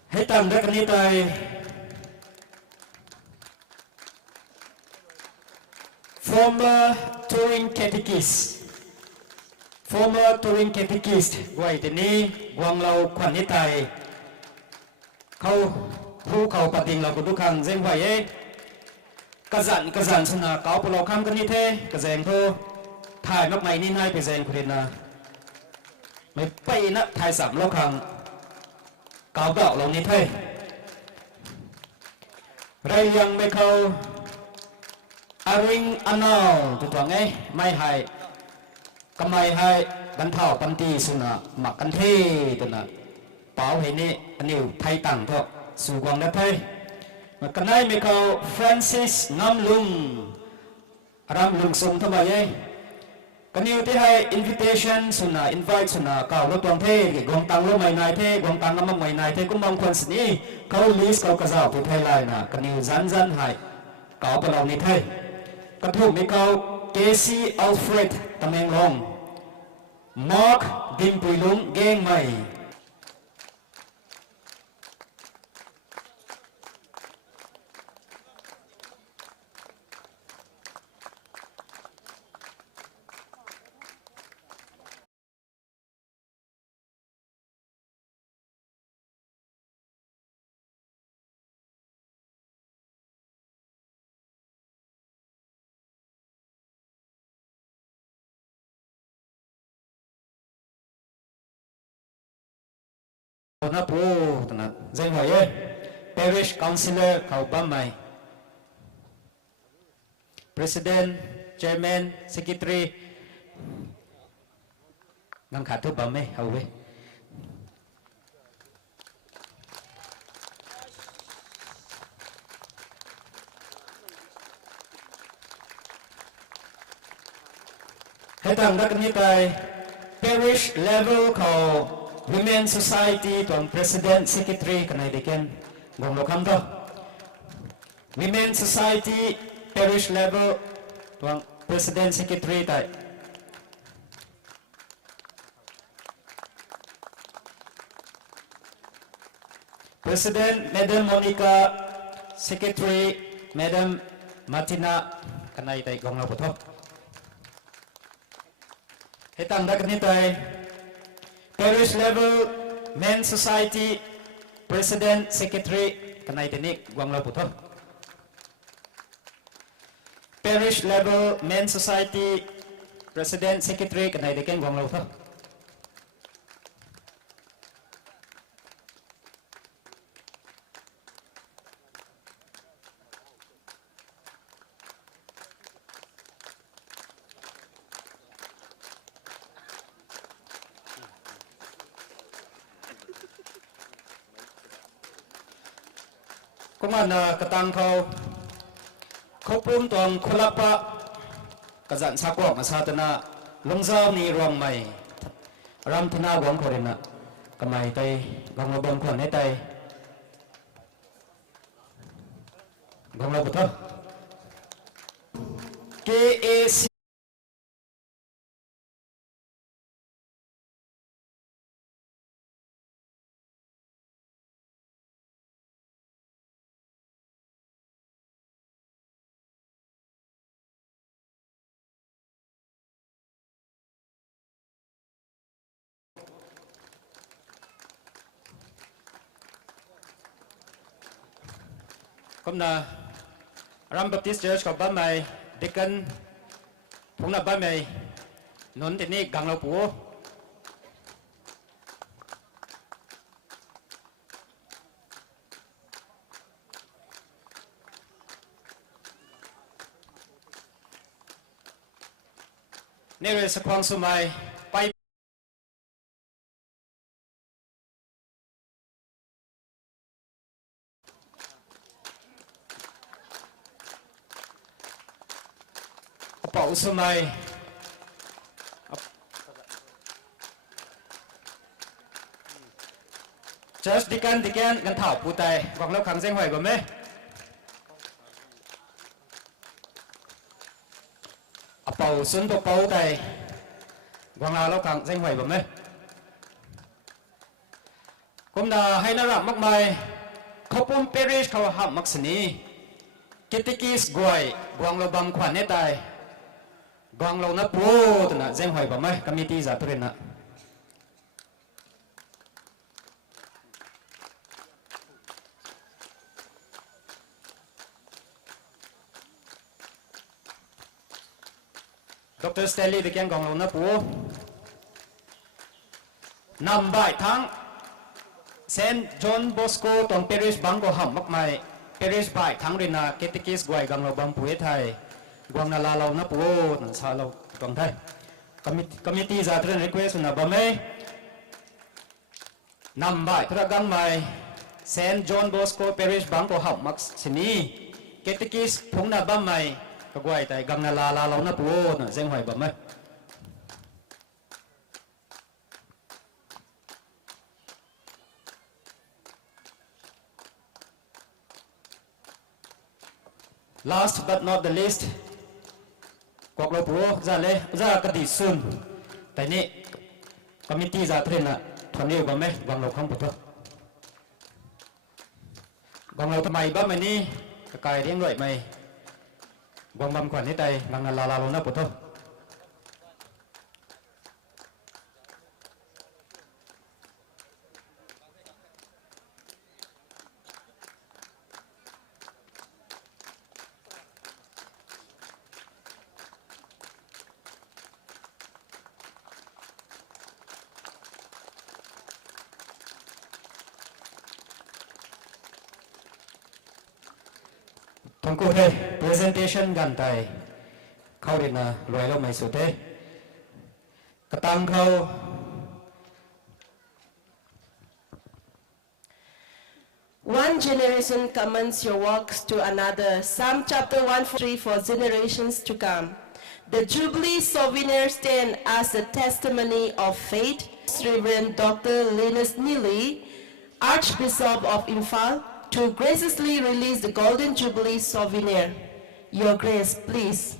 Hãy tạm đất ní tay former touring catechist gọi tên ní quang lâu khoản ní tay khâu thu khâu bát đình lâu của đúc hàng danh vậy ấy cả dặn xin là cáo bộ lâu khám cái ní thế cả dèm thô thải mắc mày ní hai phải dèm của đến là mày bay nè thải sắm lâu khang cáo gạo lòng như thế rai yang me khâu aring anao tu tuang ấy mai hai kamai hai ban thảo ban ti suna mặc ăn thế tu na bảo hệ nè anh yêu thay tặng thôi su quang đất thế mà cái này me khâu Francis Ngam Lung ram lung sung tham ấy cái yêu thế hay invitation suna invite suna cáo lo tuang thế cái gong tang lo mai nai thế gong tang ngam mai nai thế cũng mong quan sự ní cáo list cáo cái giáo tu thay lại na cái yêu dân hay cáo bao lâu ní thế cái thu mấy cáo Casey Alfred Tameng Long Mark Dim Pui Lung Gang Mai na po tana danh hỏi ơi Parish Councillor KHOUPUM mai President Chairman Secretary ngang khát thu bấm ấy hầu về hệ tăng đất như tại parish level của Women Society tuần President Secretary cái này để khen gồm lộc ham thôi Women Society parish level tuần President Secretary tại President Madam Monica Secretary Madam Martina cái này tại gồm lộc thôi hệ tăng đất như tại parish level Men Society President Secretary cái này tên quang lâu thôi parish level Men Society President Secretary cái này tên quang lâu thôi công an ketang KHOUPUM tuang khulapa kazan sakwa masatana longzau ni rong mai ram thana gong khorena kamai tai gong bom khon ne tai gong lo butho KAC Comme na Ram Baptist Church của ba mày Deacon cũng là ba mày nón thì này gang lâu búa nên là quang số mày bay bảo số mày Church Deacon ngân thảo phụ tài hoặc lâu kháng danh hoài của mê bảo xuân bộ bảo tài hoặc lâu kháng danh hoài của mê cũng là hay nó rạm mắc mày KHOUPUM parish khẩu hạm mắc sini kitikis guai guang lo bam khoan nét tài guang lo na po tu na danh hoài của mày committee giả tu na Dr. Stanley de kiang gong lo na po năm 7 tháng Saint John Bosco tong parish bang ko ham mak mai parish 7 tháng rin na ketikis guai gang lo bang puet thai guang na la lo na po na sa lo tong thai committee za tren request na ba mai năm 7 thra gang mai Saint John Bosco parish bang ko ham mak sini ketikis phung na ba mai ka guai tai gang na la lo na po na jeng hoi ba mai last but not the least kok lo pro za le za ka di sun tai ni committee za thren na thoni ba me wang lo kham pu wang lo thamai ba mai ni ka kai rieng loi mai wang bam kwan ni tai ngang la lo na pu tho Thong cô thế presentation gần tại khâu điện là loại lâu mày số thế cái tăng khâu One generation commends your works to another. Psalm chapter 143 for generations to come. The Jubilee souvenirs stand as a testimony of faith. Reverend Dr. Linus Neely, Archbishop of IMPHAL, to graciously release the Golden Jubilee souvenir. Your Grace, please.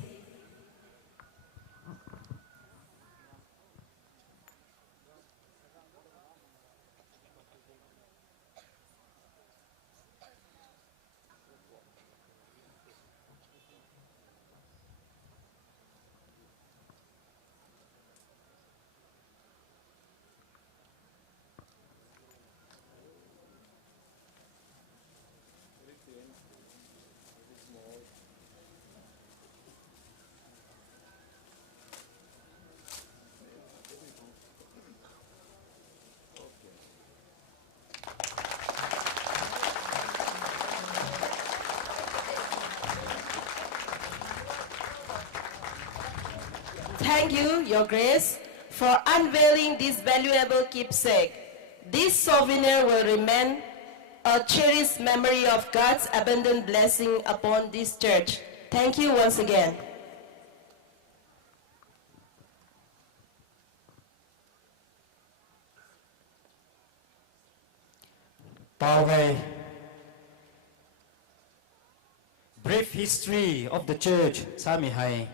Thank you, Your Grace, for unveiling this valuable keepsake. This souvenir will remain a cherished memory of God's abundant blessing upon this church. Thank you once again. Brief history of the church. Sami hai.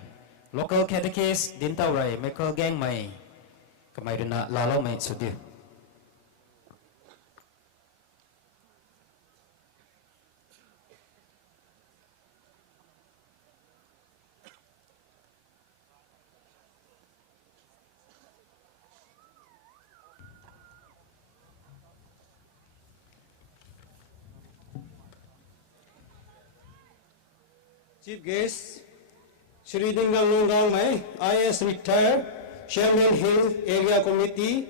Local catechist din tau rai Michael gang mai. Kamai duna lalo mai sudi. Chief guest, Shri Dingang Nunggang Mai, IS retired, Chairman Hill Area Committee,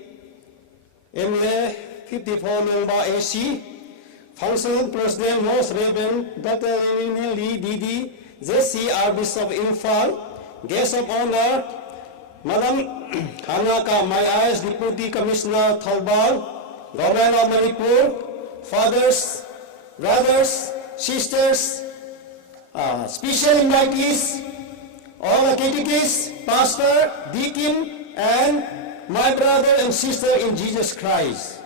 MLA 54 member AC, Functional President Most Reverend Dr. Lee Didi, JC Bishop of IMPHAL, Guest of Honor, Madam Hanaka, my IS Deputy Commissioner Thalbal, Governor of Manipur, fathers, brothers, sisters, special invitees, all the catechists, pastor, deacon, and my brother and sister in Jesus Christ.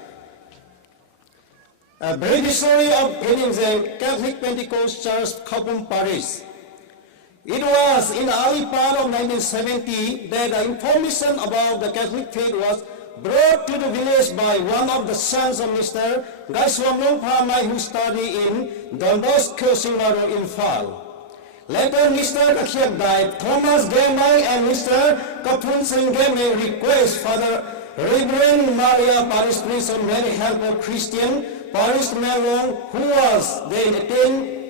A brief story of Gaidimjang Catholic Pentecost Church, KHOUPUM Parish. It was in the early part of 1970 that the information about the Catholic faith was brought to the village by one of the sons of Mr. Gaidimjang Phamai, who studied in BOSCO IMPHAL. Later, Mr. Kakhiak died. Thomas Gamai and Mr. Kapun Singh Gamai request Father Reverend Maria Parish priest and very helpful Christian Parish Melong, who was then attending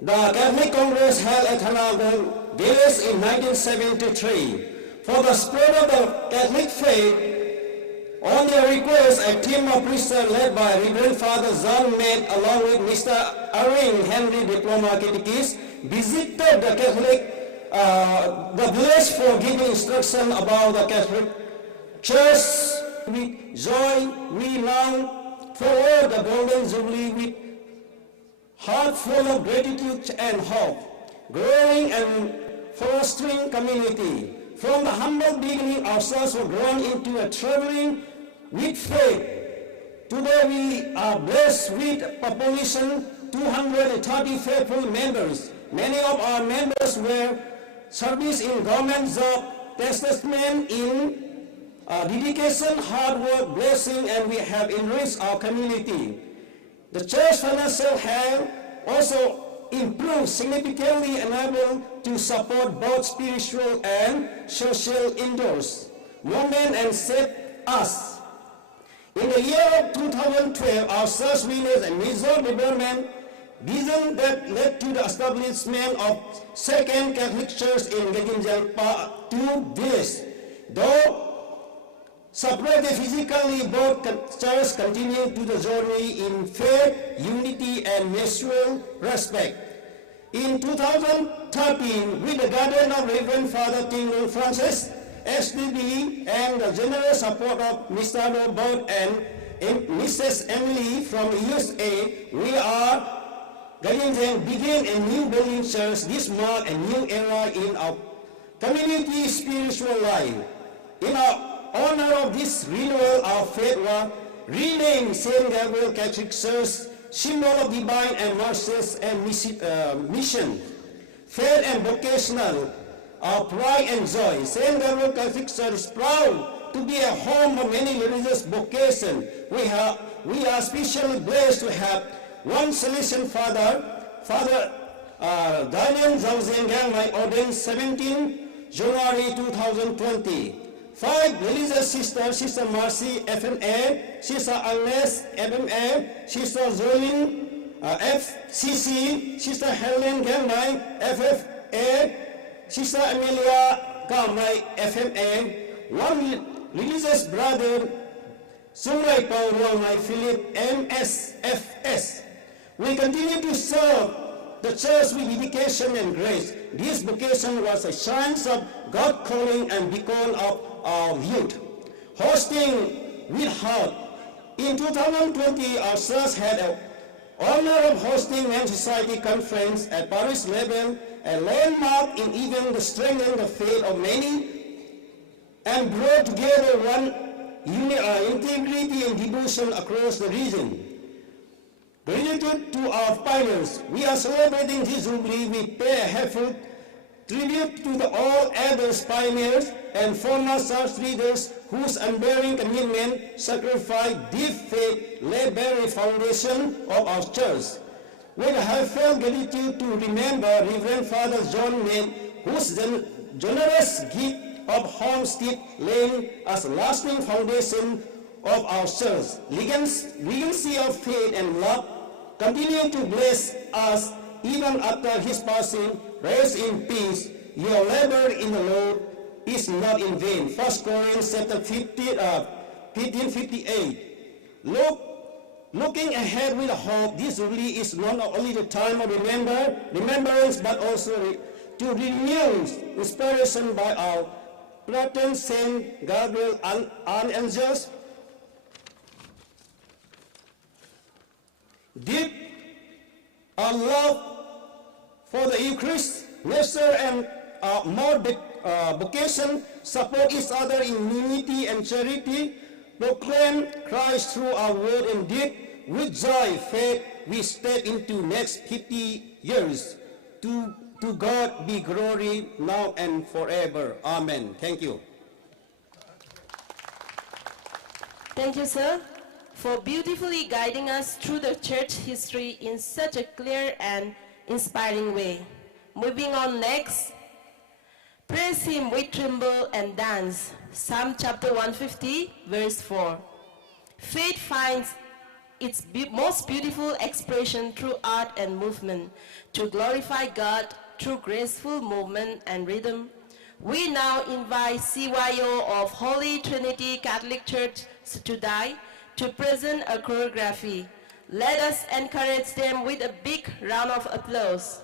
the Catholic Congress held at Hanagon village in 1973. For the spread of the Catholic faith, on their request, a team of priests led by Reverend Father John met along with Mr. Aring Henry Diploma Catechist visited the Catholic, the village for giving instruction about the Catholic Church. With joy, we now forward the Golden Jubilee with heart full of gratitude and hope, growing and fostering community. From the humble beginning, ourselves were grown into a traveling with faith. Today we are blessed with a population 230 faithful members. Many of our members were service in government job, testament in dedication, hard work, blessing, and we have enriched our community. The church financial health also improved significantly, enabled to support both spiritual and social endeavors, movement, and set us. In the year of 2012, our church witnessed a major development vision that led to the establishment of Second Catholic Church in Gaidimjang II village. Though separated physically, both churches continue to the journey in faith, unity, and mutual respect. In 2013, with the guidance of Reverend Father Tingle Francis, SDB, and the generous support of Mr. Robert and Mrs. Emily from USA, we are Gaidimjang begin a new building church. This marks a new era in our community spiritual life. In our honor of this renewal, our faith was renamed St. Gabriel Catholic Church, symbol of divine and mercies and mission. Faith and vocational, our pride and joy. St. Gabriel Catholic Church is proud to be a home of many religious vocations. We are especially blessed to have one Salesian father, Father Gaidimjang, ordained 17 January 2020. 5 religious sisters, Sister Marcy, FMA, Sister Agnes, FMA, Sister Zolin, FCC, Sister Helen Gangmai, FFA, Sister Amelia Gamai, FMA, one religious brother, Sungrai Paul my Philip, MSFS. We continue to serve the church with dedication and grace. This vocation was a chance of God calling and beacon of our youth. Hosting with heart. In 2020, our church had the honor of hosting Men's Society Conference at PARISH level, a landmark in even the strengthening the faith of many, and brought together one integrity and devotion across the region. Gratitude to our pioneers. We are celebrating this Jubilee. We pay a heartfelt tribute to all elders, pioneers, and former church leaders whose unbearing commitment sacrificed deep faith laid the foundation of our church. With a heartfelt gratitude to remember Reverend Father John May, whose generous gift of homestead laying as a lasting foundation of our church. Legacy of faith and love continue to bless us even after his passing. Rest in peace. Your labor in the Lord is not in vain. 1 Corinthians chapter 15:58. Looking ahead with hope, this Jubilee is not only the time of remembrance, but also to renew inspiration by our patron Saint Gabriel Archangels. Deep our love for the Eucharist, nature, and more vocation, support each other in unity and charity, proclaim Christ through our word and deed. With joy, faith, we step into next 50 years. To God be glory now and forever. Amen. Thank you. Thank you, sir, for beautifully guiding us through the church history in such a clear and inspiring way. Moving on next, praise him with tremble and dance. Psalm chapter 150, verse 4. Faith finds its most beautiful expression through art and movement. To glorify God through graceful movement and rhythm, we now invite CYO of Holy Trinity Catholic Church DAY to present a choreography. Let us encourage them with a big round of applause.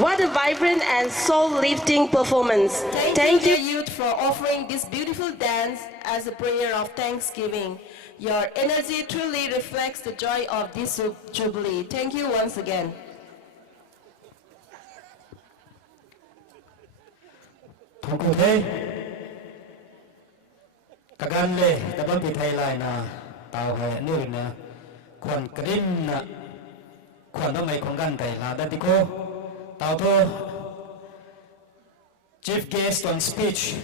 What a vibrant and soul-lifting performance. Thank you, youth, for offering this beautiful dance as a prayer of thanksgiving. Your energy truly reflects the joy of this Jubilee. Thank you once again. Thongku thế kagan le daban pi thai lai na tao hai ni na khon krim na khon da mai khong gan tai la da diko tao tho chief guest on speech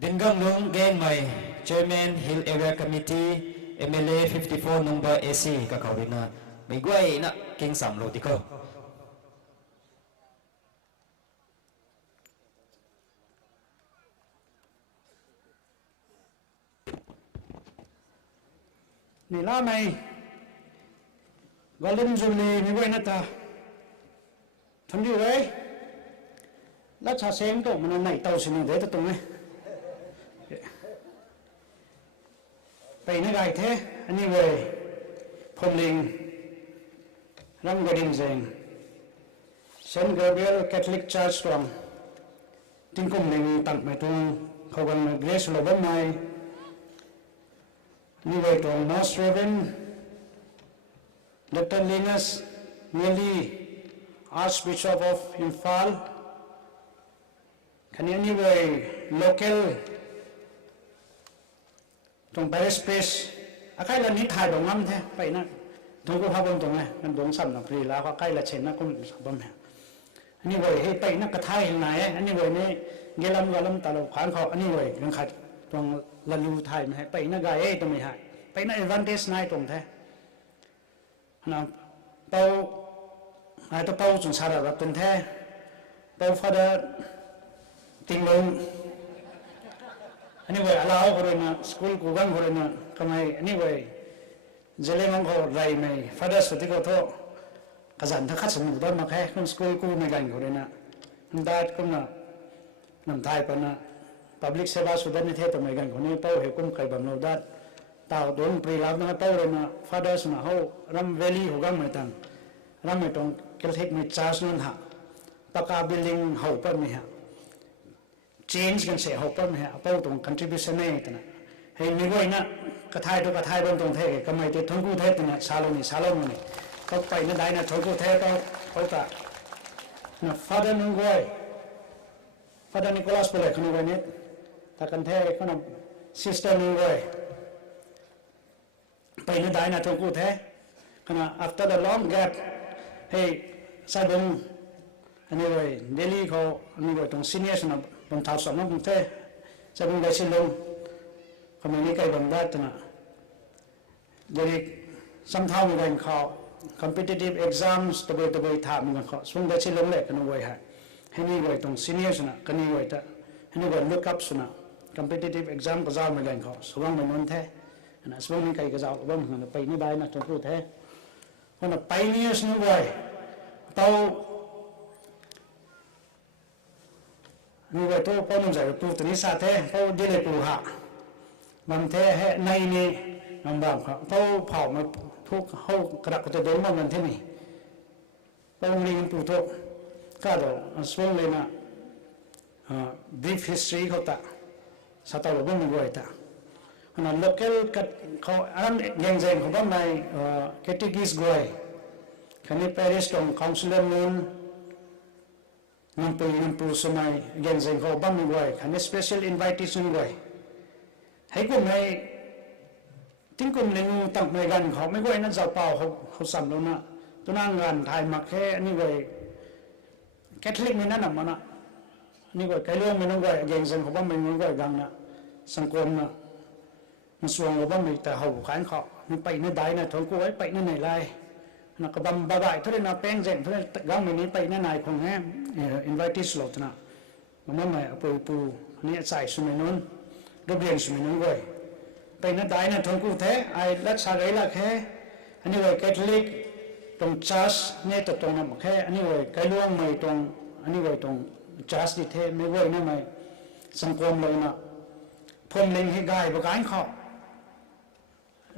Dingam Lung Gain my Chairman Hill Area Committee MLA 54 number AC kakawina may guay na king samlo diko nila may golden jubilee may guay na ta thầm đi vậy lá trà sen tổ mà này tàu xin để tụi này vậy nó gài thế anh như vậy phong linh răng Gaidimjang Saint Gabriel Catholic Church from tin cùng linh tặng mày tung khâu gần grace lo bên này như vậy trong Most Reverend Dr. Linus Neely Archbishop of IMPHAL kan như vậy local trong PARISH place akai là nít hai đồng năm thế vậy nè chúng tôi học bên trong này mình đúng sắm là free là akai là trên nó cũng bấm hè như vậy hay vậy nó cái thai này như vậy này nghe lâm ta lâu khoan họ như vậy nó khát trong lần lưu thai mà vậy nó gai ấy tụi mình hại vậy nó advantage này trong thế nào tao ai tao tao chúng sao là tuần thế tao phải là tình luôn anyway allow for na school ko gang for na kamay anyway jele mang ko rai mai father so tiko tho kazan tha khat sum don ma khe kun school ku mai gang for na dat kum na nam thai pa na public seva sudan ni the to mai gang ko ni pau he kum kai bam no dat tao don pri lav na pau na fathers na ho ram valley ho gang mai tang ram mai tong kel thek mai charge non ha paka building ho pa mi ha change kan se hopam he apau tong contribution nei tana he mi goi na kathai bon tong the kamai te thongku the tana salon ni ko pai na dai na thongku the ko ta na father nu goi father Nicholas pole khnu goi ne ta kan the ko na sister nu goi pai na dai na thongku the kana after the long gap hey sabong anyway Delhi ko anyway tong seniors na bang thao som bang the sa bang dai silong kamani kai bang dat na jadi somehow we going call competitive exams to be tha mi kho sung dai silong le kan wai ha heni wai tong seniors na kani wai ta heni wai look up suna competitive exam ko za mi going kho so bang non the นะส่วนนี้ใครก็จะเอาบ้างนะไปนี่ได้นะจงพูดแท้คนน่ะไปนี่สนุกเลยเต้านี่ว่าตัวพ่อหนุ่มใส่ปูตัวนี้ซาแท้เขาเดลปูหะมันแท้ให้ในนี่ลำบากครับเขาเผามาทุกเขากระดักกระโดดมันเท่านี้ตรงนี้ปูทุกก็เดี๋ยวส่วนเลยนะbrief history เขาตะสตอรี่มันรวยตะขณะ local เขาอันยังเจนเขาบ้างในcategories รวยคันนี้ parish ตรง councilor นู้นนำปูสมัยยังเจนเขาบ้างรวยคันนี้ special invitation รวยให้กลุ่มในทิ้งกลุ่มในงูตั้งในกันเขาไม่รวยนั่นเจ้าเปล่าเขาสั่งแล้วนะตัวนั่งงานถ่ายมาแค่นี่รวยแคทอลิกไม่นั่นหนักมันนะนี่ก็ใครเรื่องไม่ต้องก็ยังเซนเขาบ้างไม่ต้องก็ดังนะสังคมนะมันส่วนเขาบ้างไม่แต่เขาขายเขาไม่ไปในได้นะทนกูไว้ไปในไหนไรนะก็บังบ่ายเท่านั้นนะแป้งเซนเท่านั้นดังไม่นี้ไปในไหนคงแห้งอินไวติสโลตนะมันไม่ปูนี่ใส่สมัยนู้นรูปเรียนสมัยนู้นก็ไปในได้นะทนกูแท้ไอ้รักษาไรล่ะแค่อันนี้ว่าแคทอลิกตรงจัสเนี่ยตรงนั้นแค่อันนี้ว่าใครเรื่องไม่ตรงอันนี้ว่าตรงจัสดิเทไม่ไหวนั่นไหมสังคมเลยนะพมเล็งให้กายประการเขา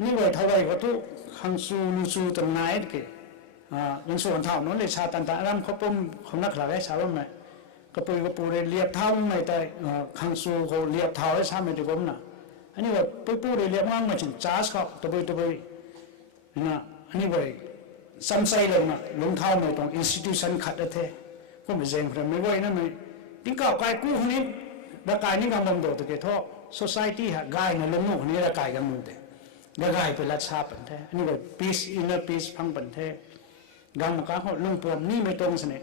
นี่ไหวเท่าไรก็ทุกขังสูลูสูตรงไหนกี่ยังส่วนเท่านั้นเลยชาตันตะรำเขาปุ่มเขานักหลักให้ชาวบ้านไหมกระปุยเรียบเท่าไม่แต่ขังสูเขาเรียบเท่าให้ชาไม่ได้ผมนะอันนี้ว่าปุยเรียบมั่งมาถึงจัสเขาตัวปุยนะอันนี้ว่าซ้ำใส่เลยนะลงเท้าไม่ตรง institution ขัดเท่ก็ไม่เจงเพราะไม่ไหวนั่นไม่ดิ้งก้าวไกลกู้คนนี้ร่างกายนี่กำลังโดดตะเกียบท่อ society ฮะกายนั่นลงนู่นนี่ร่างกายกำลังเตะร่างกายเป็นรัชาปันเทอันนี้ว่า peace inner peace พังปันเทกำลังการเขาลงปวดนี่ไม่ตรงสิเนี่ย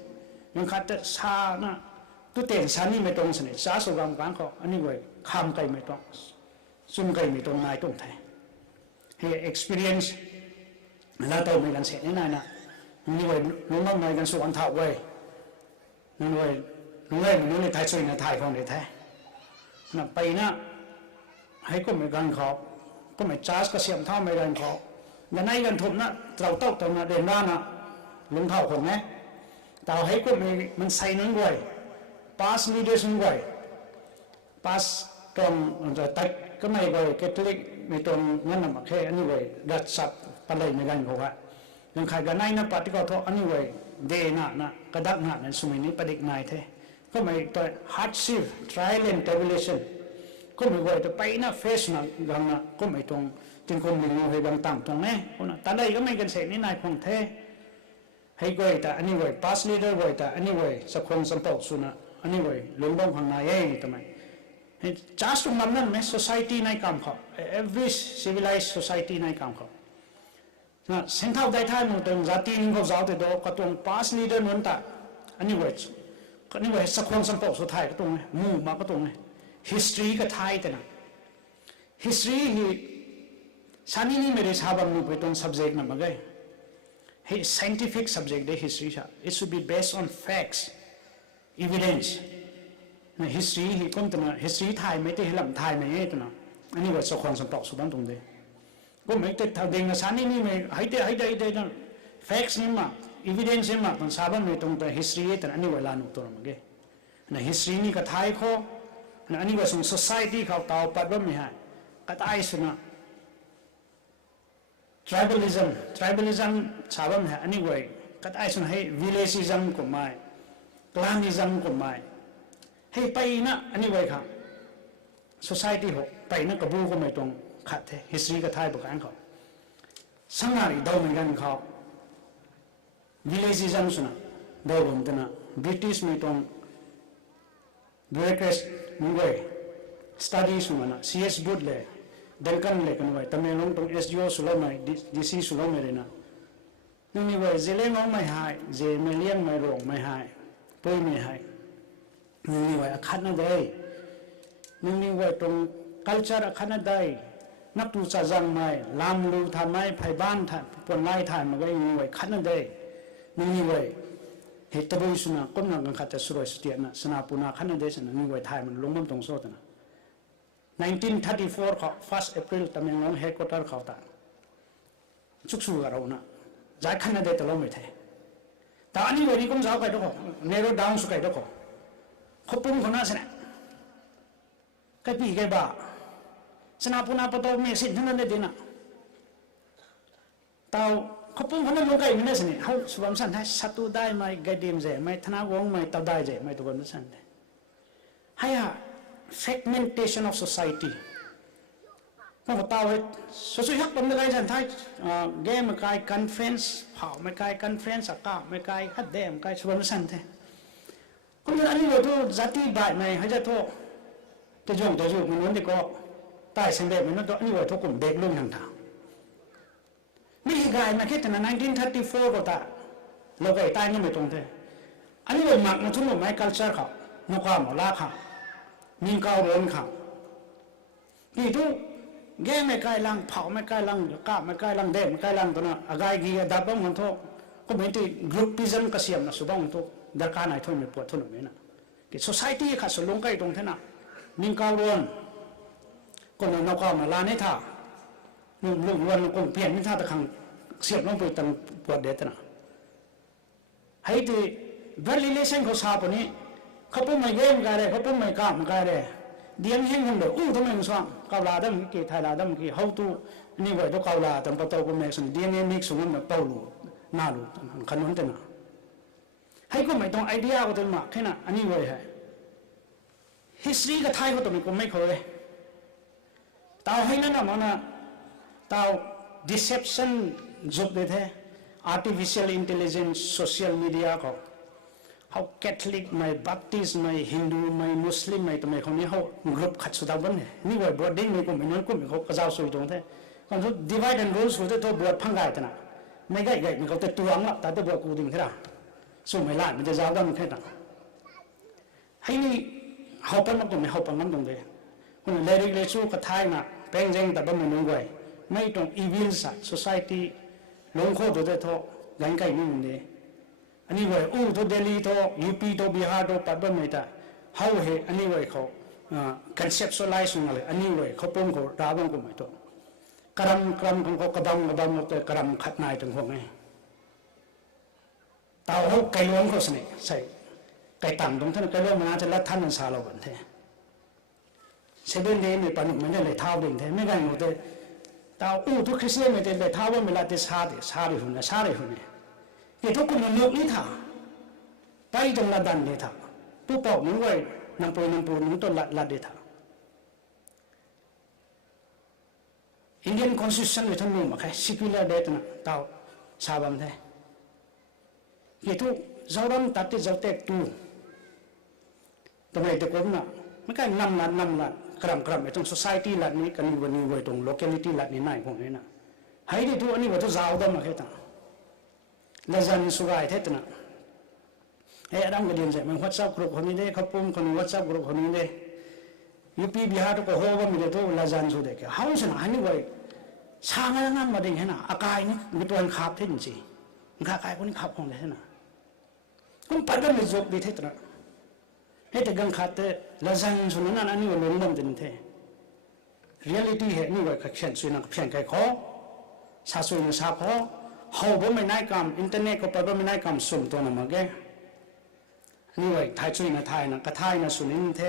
ยังขัดแต่ชานะตัวเต่งชานี่ไม่ตรงสิเนี่ยชาสุกำการเขาอันนี้ว่าข้ามไกลไม่ตรงซุ่มไกลไม่ตรงนายตรงไทยให้ experience แล้วตัวไม่กันเสร็จนี่นายนะนี่ว่าน้องไม่กันส่วนเท่าไว้นั่นเลยนั่นเลยไทยช่วยในไทยของในไทยนั่นไปนะให้ก็ไม่กันเขาก็ไม่จ้าก็เสียมเท่าไม่กันเขาอย่างนั้นกันทุบนะเราต้องตรงนั้นเดินหน้านะลงเท่าของไงแต่ให้ก็ไม่มันใส่นั่งไว้ pass leaders ไว้ pass ตรงจะตัดก็ไม่ไว้แคทอลิกไม่ตรงนั่นน่ะมาแค่อันนี้ไว้รัฐสับปะเลยไม่กันเขาว่ายังใครกันไหนนะปฏิกรทอันนี้ไว้เดน่ะกระดักน่ะนั่นสมัยนี้ประเด็กนายเท่ก็ไม่ตัว hardship trial and tribulation ก็ไม่ว่าจะไปนะเฟสนะดังนะก็ไม่ตรงจึงคนมีงูให้ดังต่ำตรงนี้คนน่ะแต่ใดก็ไม่กันเสร็จนี่นายคงเท่ให้ก็แต่อันนี้ไว้ pass leader ไว้แต่อันนี้ไว้สักคนสัมปองสุนะอันนี้ไว้ลงบ้องข้างในเองทำไมให้จ้าสุนันนั่นไหม society ในกรรมเขา every civilized society ในกรรมเขานะเส้นเท่าได้ท่านตรงจัตินิ่งเขาจะเอาแต่ดอกก็ตรง pass leader นั่นแต่อันนี้ไว้ก็นี่ไว้สักคนสัมปองสุดท้ายก็ตรงนี้มู่มาก็ตรงนี้ history ก็ไทยแต่นะ history ที่ฉันนี่ไม่ได้ทราบมันไปตรง subject นั่นมาไง scientific subject ได้ history ใช่ it should be based on facts evidence นะ history ที่คนตัวนั้น history ไทยไม่ได้หลังไทยไม่ได้ตัวนั้นอันนี้ว่าสักคนสัมปองสุดนั้นตรงนี้ก็ไม่ได้ทำเด้งนะฉันนี่ไม่ให้ได้นั่น facts นี่มา evidence นี่มามันทราบไม่ตรงแต่ history แต่อันนี้เวลาหนุตัวนั้นมาไงนะ history นี่ก็ไทยเขาอันนี้ว่าส่ง society เขาเตาปัดว่าไม่ให้ก็ตายสินะ tribalism ชาวบ้านอันนี้ว่าก็ตายสินะให้ villageism ก็ไม่ clanism ก็ไม่ให้ไปนะอันนี้ว่าครับ society เขาไปนะกระบูก็ไม่ตรงขัด history ก็ไทยประการเขาสังหารดาวเหมือนกันเขา villageism สินะดาวเหมือนกันนะ British ไม่ตรง bureaucrats นี่ว่า studies มันนะ CS boot เลยดังกันเลยกันว่าแต่ไม่ลงตรง SGO สุดแล้วไม่ DC สุดแล้วไม่เลยนะนี่ว่าเจเลี้ยงน้องไม่หายเจไม่เลี้ยงไม่ร้องไม่หายป่วยไม่หายนี่ว่าอาคารนั่นได้นี่ว่าตรง culture อาคารนั่นได้นักตุษจังไม่ลามลูทำไม่ไผ่บ้านทำปนไล่ทำมันก็นี่ว่าอาคารนั่นได้นี่ว่าเหตุผลสุนัขก็นั่งกันขัดจะสุรสุเตียนะสนาปุนาขันนั่นได้สนะนี่ว่าไทยมันลงมันตรงโซ่นะ 1934เขา 1st April ตำแหน่งน้อง headquarter เขาตาชุกสู้กับเรานะจ่ายขนาดเด็ดตลอดไม่ได้แต่อันนี้วันนี้ก็จะเอาไปด้วยเขาเนรดาวน์สุดไปด้วยเขาปุ่มเขาหน้าสินะใครปีใครบ้าสนาปุนาปโตเมสินทั้งนั้นเลยนะแต่เขาปุ่มเขาไม่รู้ใครไม่ได้สิเนี่ยเขาสวมสันให้สัตว์ได้ไม่ไกดิมเจไม่ธนาวงไม่ตับได้เจไม่ตัวนั้นสันเลยให้ฮะ fragmentation of society เพราะเต่าเสุดๆฮักผมไม่ไกลสันท้ายเกมไม่ไกล conference เผาไม่ไกล conference อากาศไม่ไกลฮัดเดมไม่ไกลสวมสันเลยคนอันนี้เราทุกจัติบาทไม่ให้จะทุกจะย่องจะยุ่งมันวันที่ก็ใต้เส้นเด็กมันนั่นตัวอันนี้เราทุกคนเด็กลุ่มทางทางไม่ใช่ไกลมาแค่แต่ใน1934ก็ตาเราก็ใต้นี่ไม่ตรงเท่อันนี้เราหมักมันทุ่มไม่ culture เขานกความลาเขามีเกาโรนเขานี่ทุกแก่ไม่ไกลลังเผาไม่ไกลลังกาไม่ไกลลังเด็กไม่ไกลลังตัวน่ะอากาศกีดับบ้างมันทุกก็ไม่ที่ groupism ก็เสียมนะสุบ้างทุกดักการไหนทุนไม่ปวดทุนไม่นะที่ society ข้าสลงใกล้ตรงเท่านั้นมีเกาโรนก็นกความลาในท่าลุงวันก็เปลี่ยนในท่าตะขังเสียบลงไปตั้งปวดเด็ดนะให้ที่ blood relation เขาทราบนี้เขาปุ่มไม่เยี่ยมกันเลยเขาปุ่มไม่กล้ามันกันเลยเดียงเฮงคงเดือดทำไมมึงสว่างเกาลาดำกี่ไทยลาดำกี่เขาตู้นี่ไว้ตัวเกาลาตั้งประตูกุมเมสันเดียงมิกซ์มันแบบเต้าลูน่าลูขนุนเต็มนะให้ก็ไม่ต้องไอเดียก็เต็มมากแค่นั้นอันนี้ไว้ให้ history กับไทยก็ต้องมีกุมไม่เคยเต่าให้นั่นน่ะมันน่ะเต่า deception จุดเด็ด artificial intelligence social media เขาเขาแคทอลิกไม่บัพติสต์ไม่ฮินดูไม่มุสลิมไม่ตัวไม่คนนี้เขากลุ่มขัดสุดาวันเนี่ยนี่ว่าบวชดิ้งไม่กลุ่มไม่นั่นกลุ่มเขากระจายสุดตรงเท่คนทุก divide and rule สุดที่ตัวบวชพังไก่ตัวน่ะไม่ไก่ไม่เขาแต่ตัวอังละแต่ตัวบวชกูดิ้งเท่านั้นสู้ไม่ไล่มันจะจ้าวดำแค่นั้นให้นี่เขาเป็นมันตรงไหนเขาเป็นมันตรงเดียวคนเลี้ยงเลี้ยงสู้กระทายน่ะเป็นเจงแต่บ้านมันนุ่งไว้ไม่ตรง evil สัตว์ society ลงโคตรตัวเท่ายังไก่นี่มันเดียอันนี้ไว้อู้ตัวเดลีตัวยูปีตัวบิฮาร์ตัวปัตตานีตัวเขาเหอันนี้ไว้เขา conceptualize อะไรอันนี้ไว้เขาปุ่มเขาดาวน์ก็ไม่ตัวกรำของเขากระดำตัวกรำขัดนายถึงหัวไงเต่าเขาไก่ล้วนเขาสนิทใส่ไก่ต่ำตรงท่านไก่ล้วนมันอาจจะลัดท่านมันซาเราบันเทเซเว่นเดย์ในปนุมันจะเลยเท้าดิ่งเทไม่ไงหมดเลยเต่าอู้ทุกคริสเตียนมันจะเลยเท้าว่ามันละเตซาดิหุ่นเนี่ยที่ทุกคนมันลุกนี่ท่าไปจงละดันเลยท่าผู้ปอกมันไว้นำปูนต้นละเดท่าอินเดียนคอนสติทูชั่นเลยทั้งนู้นมาแค่ซิคิลาเดตนะเต่าชาบัมเท่ที่ทุกเจ้าดำตัดที่เจ้าเตกตูทำไมเด็กคนน่ะไม่ใช่นำละกรำไอ้ตรง society ละนี้กันวันนี้ไว้ตรง locality ละนี้ไหนพวกนี้นะให้ที่ทุกอันนี้ว่าทุกเจ้าดำมาแค่ต่างแล้วจะมีสุรายเท่านั้นเฮ้ยadamก็เดินใช่ไหมวัดซับกรุ๊ปคนนี้เลยเขาปุ่มคนวัดซับกรุ๊ปคนนี้เลยยูปีบิฮาร์ก็โหว่ามีแต่ตัวแล้วจะสุดเด็กเขาสนะอันนี้ไว้ช่างอะไรนั่นมาดิ่งเห็นนะอากาศนี่มีตัวขับเท่านี้ข้าใครคนนี้ขับของเลยเห็นนะคุณปัดกันไม่จบดีเท่านั้นเฮ้ยแต่กังขัดแต่แล้วจะสุดนั้นอันนี้ว่าล้มดำเต็มเท่reality เห็นนี่ไว้ขัดเช่นสุนัขเพียงแค่ข้อซาสุยซาข้อเขาบ่ไม่ได้กำอินเทอร์เน็ตก็ไปบ่ไม่ได้กำสุ่มตัวนั้นมาแกนี่ไว้ไทยช่วยนะไทยนะกระไทยนะสุนินเท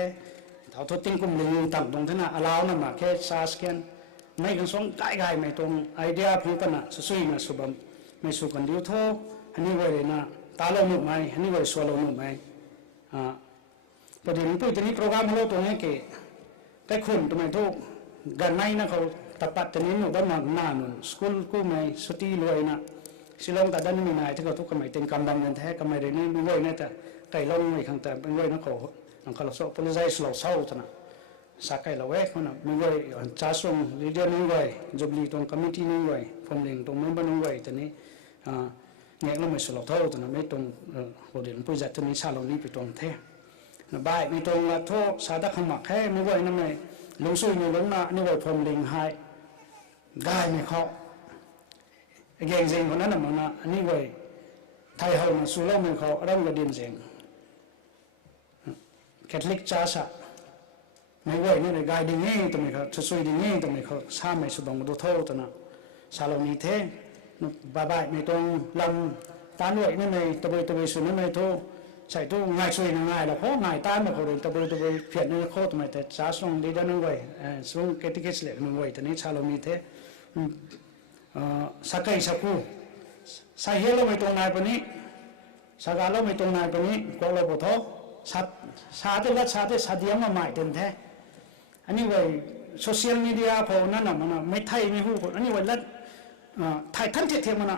เท่าทุกติ้งกุมลิงต่างตรงที่น่ะลาวนั่นมาแค่ซาสแกนไม่กันสองไกลไม่ตรงไอเดียพิจารณาสุยนะสุบไม่สุกันดิวโทอันนี้ไว้เลยนะตาลงหนุนไหมอันนี้ไว้สวลงหนุนไหมประเด็นนี้ตัวนี้โปรแกรมเราตรงนี้เก๋แต่คนทำไมทุกกันไม่นะเขาตัดปัดแต่นี้หนูบ้านมันหน้าหนุนสกุลกู้ไม่สุตีรวยนะสิลงแต่ด้านนี้มีนายที่เขาทุกข์ไม่เต็มกำบังเงินแท้กำไม่ได้นี่ไม่รวยนะแต่ไก่ลงไม่ขังแต่ไม่รวยนะเขาเราสอบ politize เราเศร้าท่านะสักไก่เราเว้ยคนน่ะไม่รวยจ้าส่งลีดเดอร์ไม่รวยจุบลีตรงคอมมิตี้ไม่รวยผมเลี้ยงตรงเมมเบอร์ไม่รวยแต่นี้เนี่ยเราไม่สลบเท่าท่านะไม่ตรงโหเดี๋ยวพูดจากตัวนี้ชาเรานี้ไปตรงแท้นะบ่ายไม่ตรงละโทษสาดขมักแค่ไม่รวยนั่นไงลงสู้ไม่ลงนะนี่รวยผมเลี้ยงให้ได้ไหมเขาเก่งจริงคนนั้นน่ะมันนะอันนี้ไว้ไทยเขามันสู้แล้วมันเขาเริ่มกระดิ่งจริงแคทอลิกจ้าสะ ไม่ไหวนี่เลยกายดิ้งนี่ตัวนี้เขาช่วยดิ้งนี่ตัวนี้เขาสร้างไม่สุบังดูเท่าตัวน่ะซาโลนีเทบ้าไม่ต้องลำตาหน่วยนี่ไม่ตะบยสุนนี่ไม่ทุใส่ทุง่ายช่วยง่ายแล้วเพราะง่ายตาไม่เขาเลยตะบยเพียรนี่โคตรไม่แต่จ้าส่งดีด้านนู้นไว้ส่งเกติกิสเล็กนู้นไว้ตัวนี้ซาโลนีเทสักไก่สักคู่ใส่เฮลไม่ตรงนายปนี้สักการเราไม่ตรงนายปนี้ก็เราปวดท้องชาติละชาติสาเดียมมาใหม่เต็มแท้อันนี้ไว้โซเชียลมีเดียพอนั่นน่ะมันไม่ไทยไม่หูคนอันนี้ไว้ละไทยท่านเทียมมันน่ะ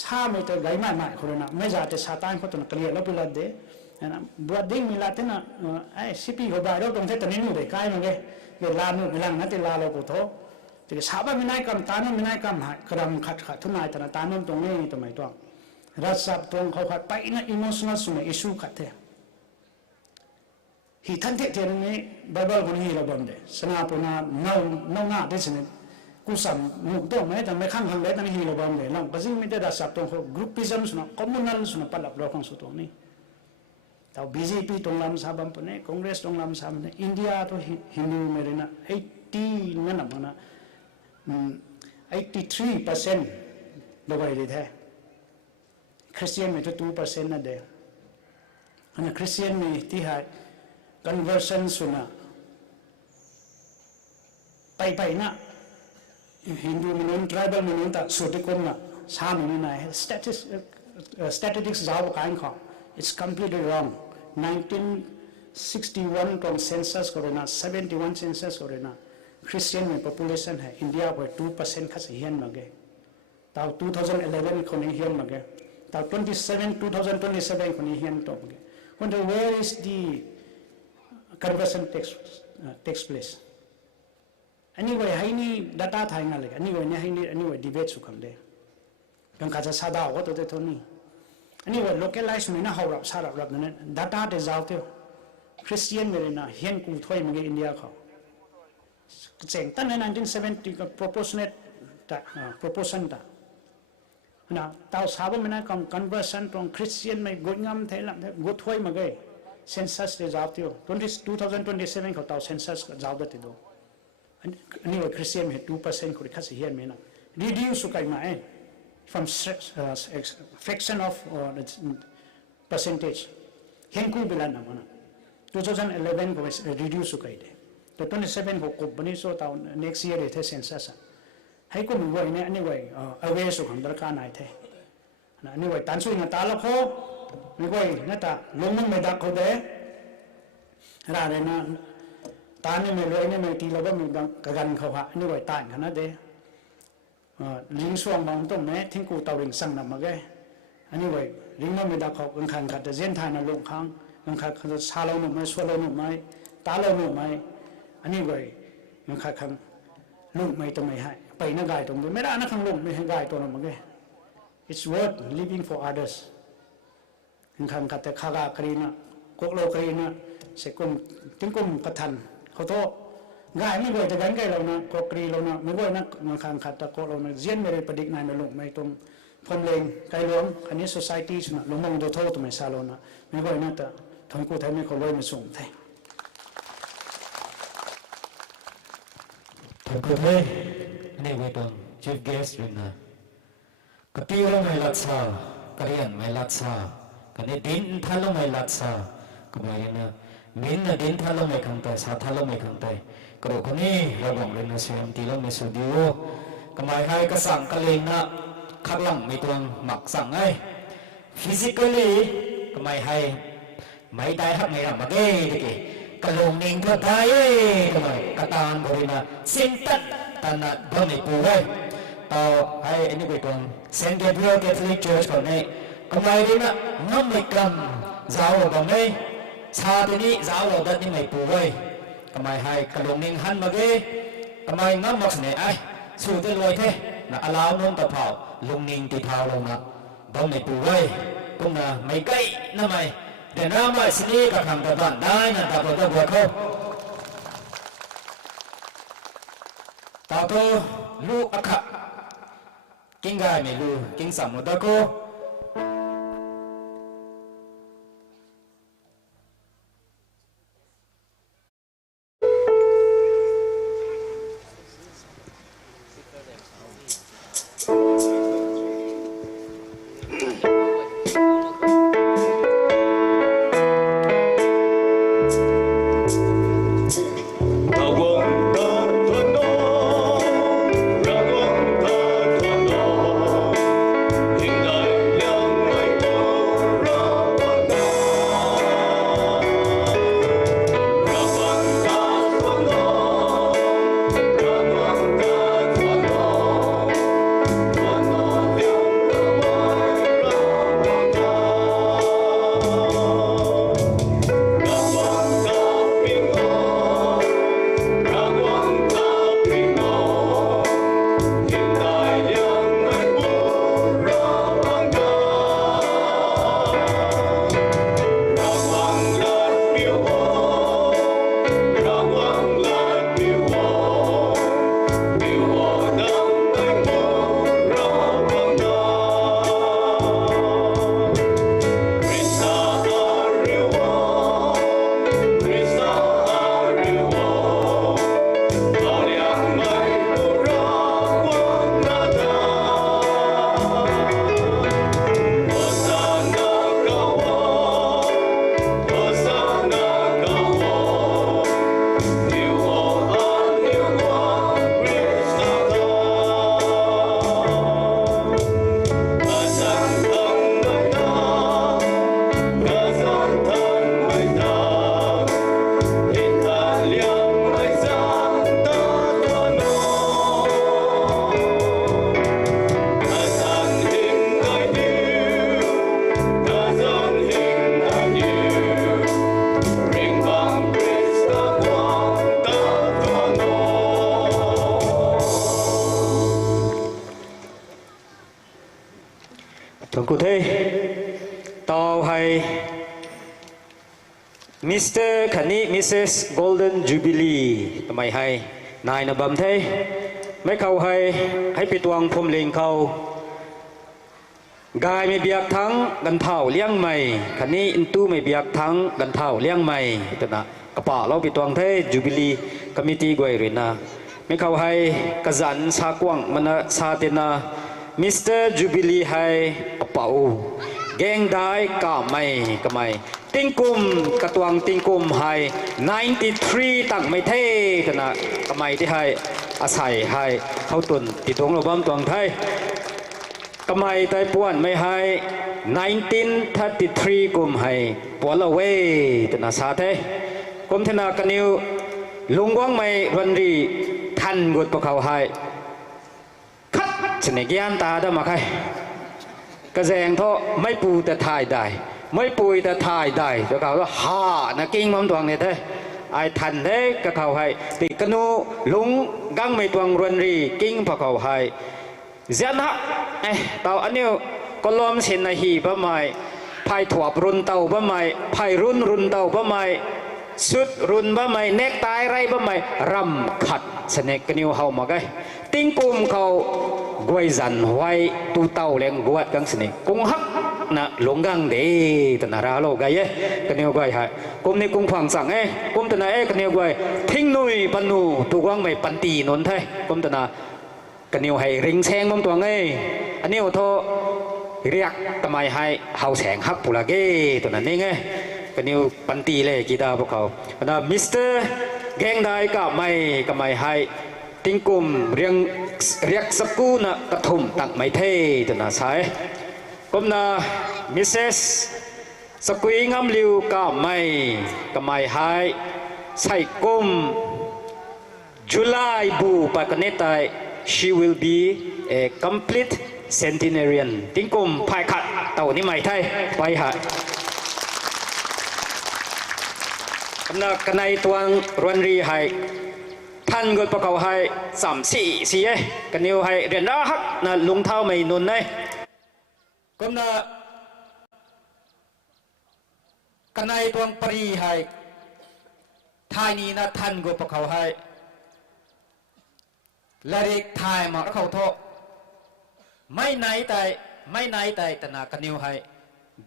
ชาไม่ตัวใหญ่ใหม่คนน่ะไม่จ่าแต่ชาตานคนตัวนั้นเกลียดแล้วเป็นละเดะนะบวชดิ้งมีละเท่าน่ะไอ้สิปีเขาได้เราตรงเท่าตอนนี้หนูได้ใกล้มาเลยเวลาหนูเวลานั้นแต่ลาเราปวดท้องแต่ชาบ้าไม่ได้กำตาโน้ไม่ได้กำหากระดำขัดทุนายแต่ตาโน้ตรงนี้ตัวไม่ต้องรัศตรงเขาขัดไปน่ะอิโมชันนัลสุนัยอิชูขัดเท่ฮีท่านเทศนี้ไบเบิลคนนี้เราบอกเดสนาปุนาเน่าเดชนี่กุศลมุกตัวไม่แต่ไม่ข้างเลยแต่นี่ฮีเราบอกเดนั่งก็จริงไม่ได้รัศตรงเขากรุ๊ปพิซัมสุนัขคอมมูนัลสุนัขปัลลับเราของสุดตรงนี้แต่ BJP ตรงลำซาบัมปนี่คอนเกรสตรงลำซาบัมนี่อินเดียตัวฮินดูเมริน่ะ80นั่นน่ะมันน่ะ83%เราไปดีแท้คริสเตียนมีตัว2%นั่นเด้อันนั้นคริสเตียนมีที่หาย conversion สุนัขไปนะฮินดูมินุน tribal มินุนแต่สุดที่คนน่ะสามมินุนไหน statistics จะเอาการของ it's completely wrong 1961 ตรง census ก็เลยนะ71 census ก็เลยนะ Christian มี population ให้อินเดียไป2%ขั้นเฮียนมาเกะตอน2011คนนี้เฮียนมาเกะตอน2027คนนี้เฮียนต่อมาเกะ wonder where is the conversion takes place anyway ให้นี่ data ไทยงั้นเลย anyway เนี่ยให้นี่ anyway debate สุขังเดะดังการจะสาดาวก็ตัวเท่านี้ anyway localize ไม่น่าเขารับสารับนั่น data เดจ้าเท่า Christian ไม่เลยนะเฮียนกูถ้วยมาเกอินเดียเขาเจ๋งตั้งแต่1970ก็ proportionate proportion ตานะตาวสาวไม่น่าคำ conversion ตรง Christian ไม่กดงำเท่าไหร่กดถ้วยมาเกcensus เดจ้าเท่า2027เขาตาว census ก็จ้าได้ตัวอันนี้ว่า Christian มี2%คนขั้นเฮียนไม่น่ะ reduce สุกัยมาfrom fraction of the percentage เฮียนกูเบลันนะมัน2011ก็ reduce สุกัยเดตัว27เขากบวันนี้โซ่ตาว next year เดท census ให้กูมีไว้เนี่ยอันนี้ไว้ aware สุขังดรการไหนเท่อันนี้ไว้ตันสุยนะตาละเขาไม่ไว้นั่นตาลงมึงไม่ดักเขาเด้อะไรนะตาเนี่ยไม่รวยเนี่ยไม่ตีเราก็มีบางกันเขาฮะนี่ไว้ตานขนาดเด้ลิงส่วงบางต้นแม้ทิ้งกูเตาลิงสั่งนำมาแกอันนี้ไว้ลิงมันไม่ดักเขากังขันขัดแต่เส้นทางนั้นลงค้างกังขัดเขาจะชาเราหนุ่มไหมสวเราหนุ่มไหมตาเราหนุ่มไหมอันนี้ไว้กังขัดขังลุกไม่ต้องไม่ให้ไปนักกายตรงนี้ไม่ได้นักขังลุกไม่ให้กายตัวนั้นมาแก it's worth living for others กังขันขัดแต่ขากากรีนะกกโลกรีนะเสกุมทิ้งกุมกระทันเขาโทษง่ายไม่ไหวแต่กันไกลเรานะกกรีเรานะไม่ไหวนะมันขังขัดตะโกเรานะเจียนไม่ได้ประดิษฐ์นายนะลุกไม่ตรงพรมเลงไกลหลวงคันนี้ society สุนัขลงมองดูโทษตัวไม่ซาโลนะไม่ไหวนะแต่ทางกูไทยไม่เขาลอยมาส่งไทยทางกูไทยนี่ไว้ตรง chief guest อยู่นะกติเราไม่รักษากระเรียนไม่รักษากันนี้ดินท่านเราไม่รักษาก็ไม่นะมินน่ะดินท่านเราไม่ขังแต่สาท่านเราไม่ขังแต่กระดูกคนนี้เราบอกเลยนะเสียงตีเราไม่สุดดีโอก็ไม่ให้กระสังกระเลงนะข้างหลังไม่ตรงหมักสั่งไง physically ก็ไม่ให้ไม่ได้หักไม่หักมาเก้ดิกระลงนิ่งก็ได้ก็ไม่กระตานบริณาสินตัดตานัดบ่ไม่ปูไว้ต่อให้อันนี้ไปตรง Saint Gabriel Catholic Church คนนี้ก็ไม่ได้นะน้ำไม่กล้ำจ้าวก็ไม่ชาที่นี้จ้าวเราดัดนี่ไม่ปูไว้ก็ไม่ให้กระลงนิ่งหันมาเก้ก็ไม่น้ำมักเนี่ยไอ้สู้ได้รวยเท่นะอลาวนุ่มตะเผาลงนิ่งตีเท้าลงนะบ่ไม่ปูไว้ตรงน่ะไม่ใกล้นะไม่แต่น้ำไม่สินี้ก็ทำกับบ้านได้นะแต่เราต้องบวชเขาต่อตัวลูกอักขะกินง่ายไม่รู้กินสามมุดตะโก ทงกุเทต่อให้ Mr. คันนี้ Mrs. Golden Jubilee ทำไมให้นายนะบัมเทไม่เข้าให้ไปตวงพรมเลงเขากายไม่เบียกทั้งกันเท่าเลี้ยงใหม่คันนี้อินตู้ไม่เบียกทั้งกันเท่าเลี้ยงใหม่แต่นะกระเป๋าเราไปตวงเทจูบิลีคอมมิตี้กวยเรนะไม่เข้าให้กระสันซากวงมันซาเตนะมิสเตอร์จูบิลีให้กระเป๋าแกงได้กะไม่กะไม่ติงกุมกระตวงติงกุมให้93ตั้งไม่เท่แต่นะกะไม่ที่ให้อาศัยให้เขาตุนติดตรงระบำตวงไทยกำไมไต้ป่วนไม่ให้1933กุมให้ปวดละเวตนาสาเทกุมธนากันนิวลุงว่างไม่รันรีทันกุดพวกเขาให้คัดเสนกียนตาได้มาใครกระแสงท่อไม่ปูแต่ถ่ายได้ไม่ปุยแต่ถ่ายได้แต่เขาว่าฮ่านะกิ้งมันตวงเนี่ยเทไอทันเทก็เขาให้ติกนูลุงกังไม่ตวงรันรีกิ้งพวกเขาให้เจ้าหน้าเต่าอันนี้ก็ล้อมเส้นในหีบะไม้พายถั่วรุนเต่าบะไม้พายรุนเต่าบะไม้สุดรุนบะไม้เน็กตายไรบะไม้รำขัดเสนกนิวเฮามาไงติ้งกุมเขากวยจันไว้ตูเต่าแรงกวดกังเสนกุ้งฮักนะหลงกังเดตนาราโลกไงกันนิวกวยฮะกุมในกุ้งฝังสั่งกุมตนากันนิวกวยทิ้งนุยปนูตูกวางไม่ปันตีนนไทยกุมตนากันนิวให้ริงแซงบางตัวไงอันนี้โอโทเรียกทำไมให้เฮาแสงฮักปุระเกตัวนั้นนี่ไงกันนิวปันตีเลยกีตาร์พวกเขานะมิสเตอร์แกงได้ก็ไม่ให้ติงกุมเรียกสกูนะกระทุ่มตักไม่เท่ตัวนั้นใช่กุมนะมิสเซสสกุยงามลิวก็ไม่ให้ใส่กุมจุลายบูปากเนตshe will be a complete centenarian ติ้งกุมพายขัดเต่านี่ไม่ไทยไปหากันในตัวรวนรีให้ท่านก็ประกอบให้3-4กันนิวให้เรียนรักนะลุงเท้าไม่นุนเลยก็นะกันในตัวปรีให้ทายนี้นะท่านก็ประกอบให้และเด็กทายมาเขาโทษไม่ไหนแต่ตนากันนิวให้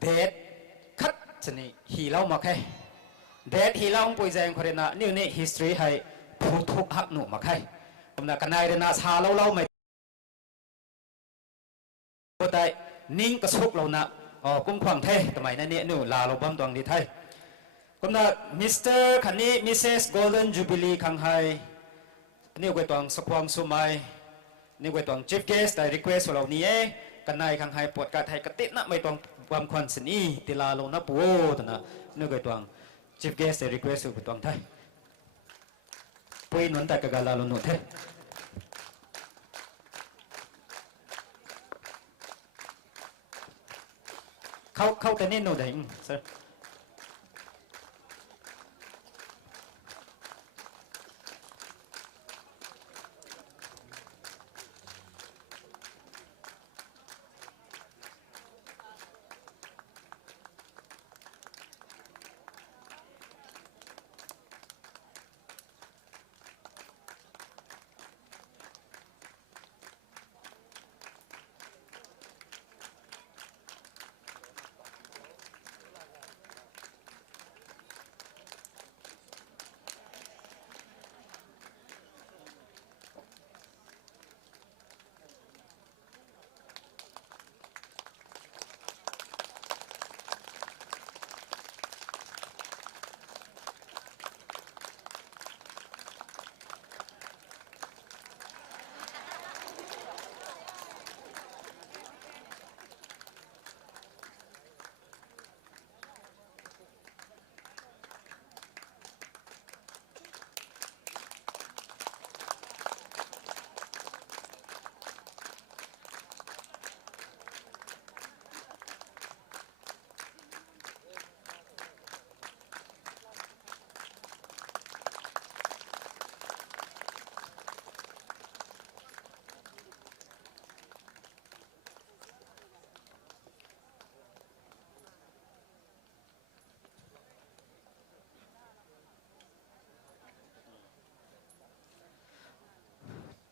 เดดคัดชนิฮีเล่ามาแค่เดดฮีเล่าปุยแจงคนนั้นนิวนี่ history ให้ผู้ทุกหักหนูมาแค่ตนากันนายเรนาชาเล่าไม่แต่นิ่งกระสุกเรานะกุ้งขวางเท่ทำไมนั่นเนี่ยหนูลาเราบ้ามตวงดีไทยก็นะมิสเตอร์คันนี้มิสเซสโกลเด้นจูบิลีคังไฮนี่ก็ต้องสควงสุมัยนี่ก็ต้อง chief guest แต่ request เราเนี่ยกันนายขังไฮปวดกาไทยกติดนะไม่ต้องความควันสนีติลาลงนับปูแต่นะนี่ก็ต้อง chief guest แต่ request ก็ต้องไทยปุยนนแต่กะกาลาลงหนุนเทเข้าแต่นี่หนูเด้ง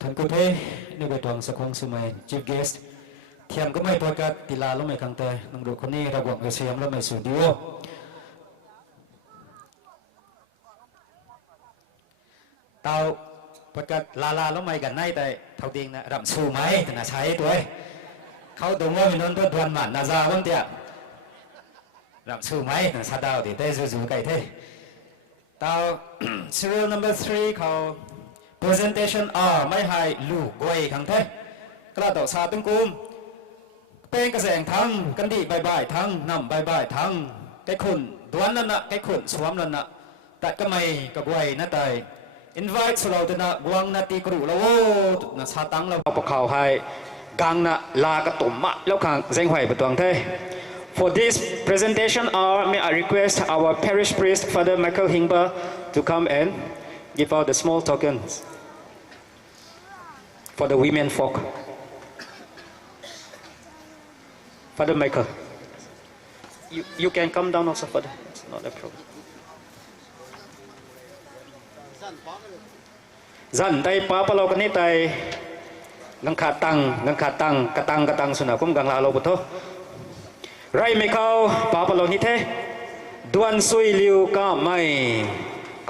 ท่านกุเทนี่ไปตวงสักครั้งสมัย chief guest เทียมก็ไม่ประกาศติลาแล้วไม่ขังแต่นังดูคนนี้เราบอกเสียมแล้วไม่สุดดีวเตาประกาศลาแล้วไม่กันในแต่เท่าเดียงนะรำสู้ไหมแต่น่าใช้ตัวเขาตรงว่ามีนนท์ตัวดวนหมันน่าจะวันเดียรำสู้ไหมน่าซาดาวดิเต้จู่ๆไก่เท่เตา serial number 3เขา presentation ไม่ให้ลูกกวยขังเท่กระดาษซาตึงกุมเป็นกระแสงทั้งกันดีใบทั้งนำใบทั้งไก่ขุนดวนนั่นนะไก่ขุนสวมนั่นนะแต่ก็ไม่กับกวยนั่นแต่invite เราจะนะกวางนาตีกรุแล้วโอ้นะซาตังเราปกเขาให้กังนะลากระตุ่มมะแล้วขังเซงไหวประตวงเท For this presentation may I request our parish priest Father Michael Hingba to come and give out the small tokens for the women folk. Father Michael, you can come down also, Father. It's not a problem. Zan tay papalo kan ni tay nang katang katang suna kum gang lalo buto rai me kau papalo ni the duan sui liu ka mai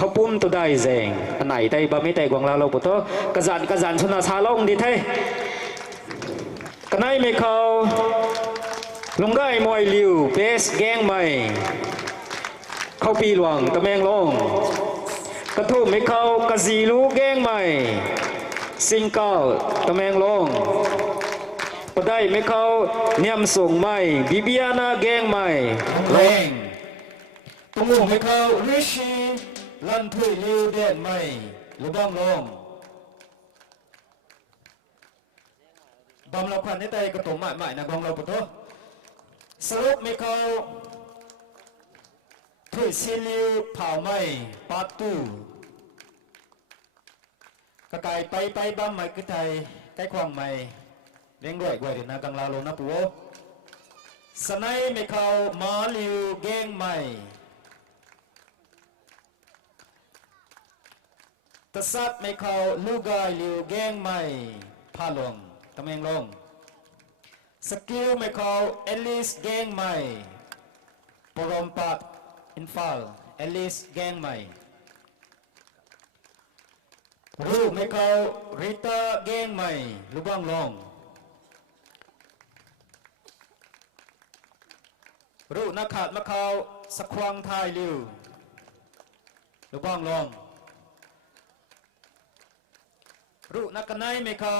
KHOUPUM to dai zeng anai tay ba mi tay gang lalo buto kazan suna salong di the kanai me kau lungai moi liu bes geng mai khau pi luang tameng longกระทุ่มไม่เข้ากระสีลูกแกงใหม่สิงเก้าตะแมงลงปได้ไม่เข้าเนียมส่งใหม่บิบิอานาแกงใหม่แรงตรงไม่เข้าริชีลันถุยลิวเด่นใหม่ลูกบ้องลงดอมเราควันในใจกระตุ้มใหม่นะกองเราปุ๊บสรุปไม่เข้าถุยซิลิวเผาไหม้ปัดตู้กระไก่ไปบ้าไหม้คือไทยใกล้ควางไหม้เลี้ยงด้วยเดี๋ยวนะกังลาลงนะปู่สไนไม่เข้ามาลิวแกงไหม้ตะซัดไม่เข้าลูกไก่ลิวแกงไหม้พาลงตะเมงลงสกิลไม่เข้าเอลิสแกงไหม้ปรมปัดIMPHAL Alice แกงใหม่รูไม่เข้าริตาแกงใหม่ลูกบ้างลงรูนักขาดมะเขาสควางไทยลิวลูกบ้างลงรูนักกันไนไม่เข้า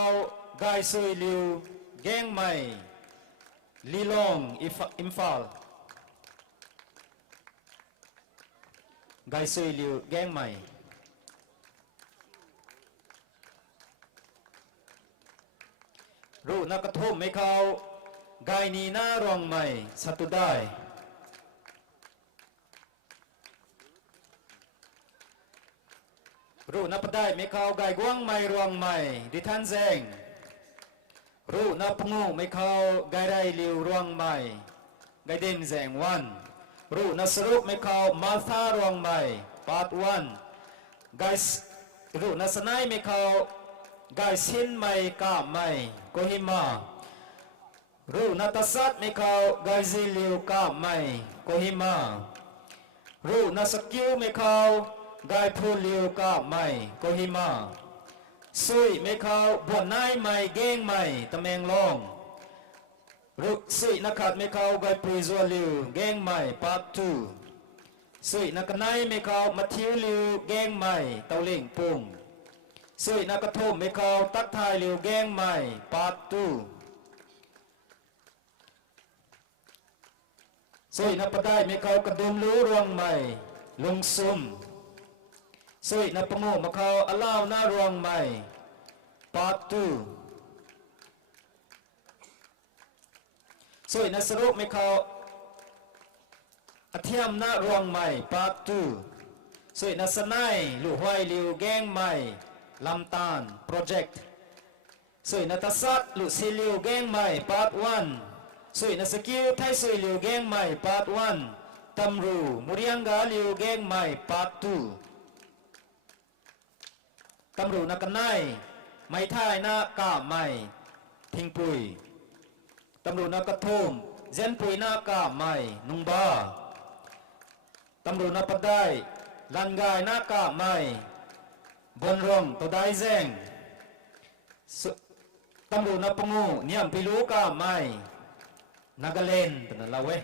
ไกซุยลิวแกงใหม่ลีลงIMPHALไกซุยลิวแกงใหม่รูนักกระทุ่มไม่เข้าไกนีน่ารองใหม่สัตุได้รูนับได้ไม่เข้าไกกวางใหม่รองใหม่ดิทันแซงรูนับงูไม่เข้าไกไรลิวรองใหม่ไกเดมแซงวันรูนัสรุปไม่เข้ามาธารวงใหม่ปาร์ตวันไกรูนัสไนไม่เข้าไกสินใหม่กาบใหม่โกฮิมารูนัตสัตไม่เข้าไกซิลิวกาบใหม่โกฮิมารูนัสกิวไม่เข้าไกพูลิวกาบใหม่โกฮิมาซุยไม่เข้าบวนนายใหม่เก้งใหม่ตะเมงลงรุสุยนักขัดไม่เข้าไกปริซัวลิวแกงใหม่ปาร์ต2สุยนักไนไม่เข้ามัทธิวลิวแกงใหม่เตาเล่งปุ่งสุยนักกระทุ่มไม่เข้าตักทายลิวแกงใหม่ปาร์ต2สุยนักปะได้ไม่เข้ากระดุมรู้รวงใหม่ลงซุ่มสุยนักปะงูมาเข้าอลาวหน้ารวงใหม่ปาร์ต2สวยนัสรุปไม่เข้าอธิยมนารวงใหม่ปาร์ต2สวยนัสไนลูกห้อยลิวแกงใหม่ลำตาลโปรเจกต์สวยนัตสัตลูกซิลิวแกงใหม่ปาร์ต1สวยนัสกิวไทยสวยลิวแกงใหม่ปาร์ต1ตำรูมุริยังกาลิวแกงใหม่ปาร์ต2ตำรูนักไน ไม่ท่ายหน้ากาไม่ทิ้งปุยตำรวจนักกระทุ่มเจนปุยหน้ากาไม่นุ่งบ้าตำรวจนักปัดได้ลันกายหน้ากาไม่บนร่องตัวได้แจงตำรวจนักปงูเนี่ยมพิลูกาไม่นักเล่นเป็นอะไรเว้ย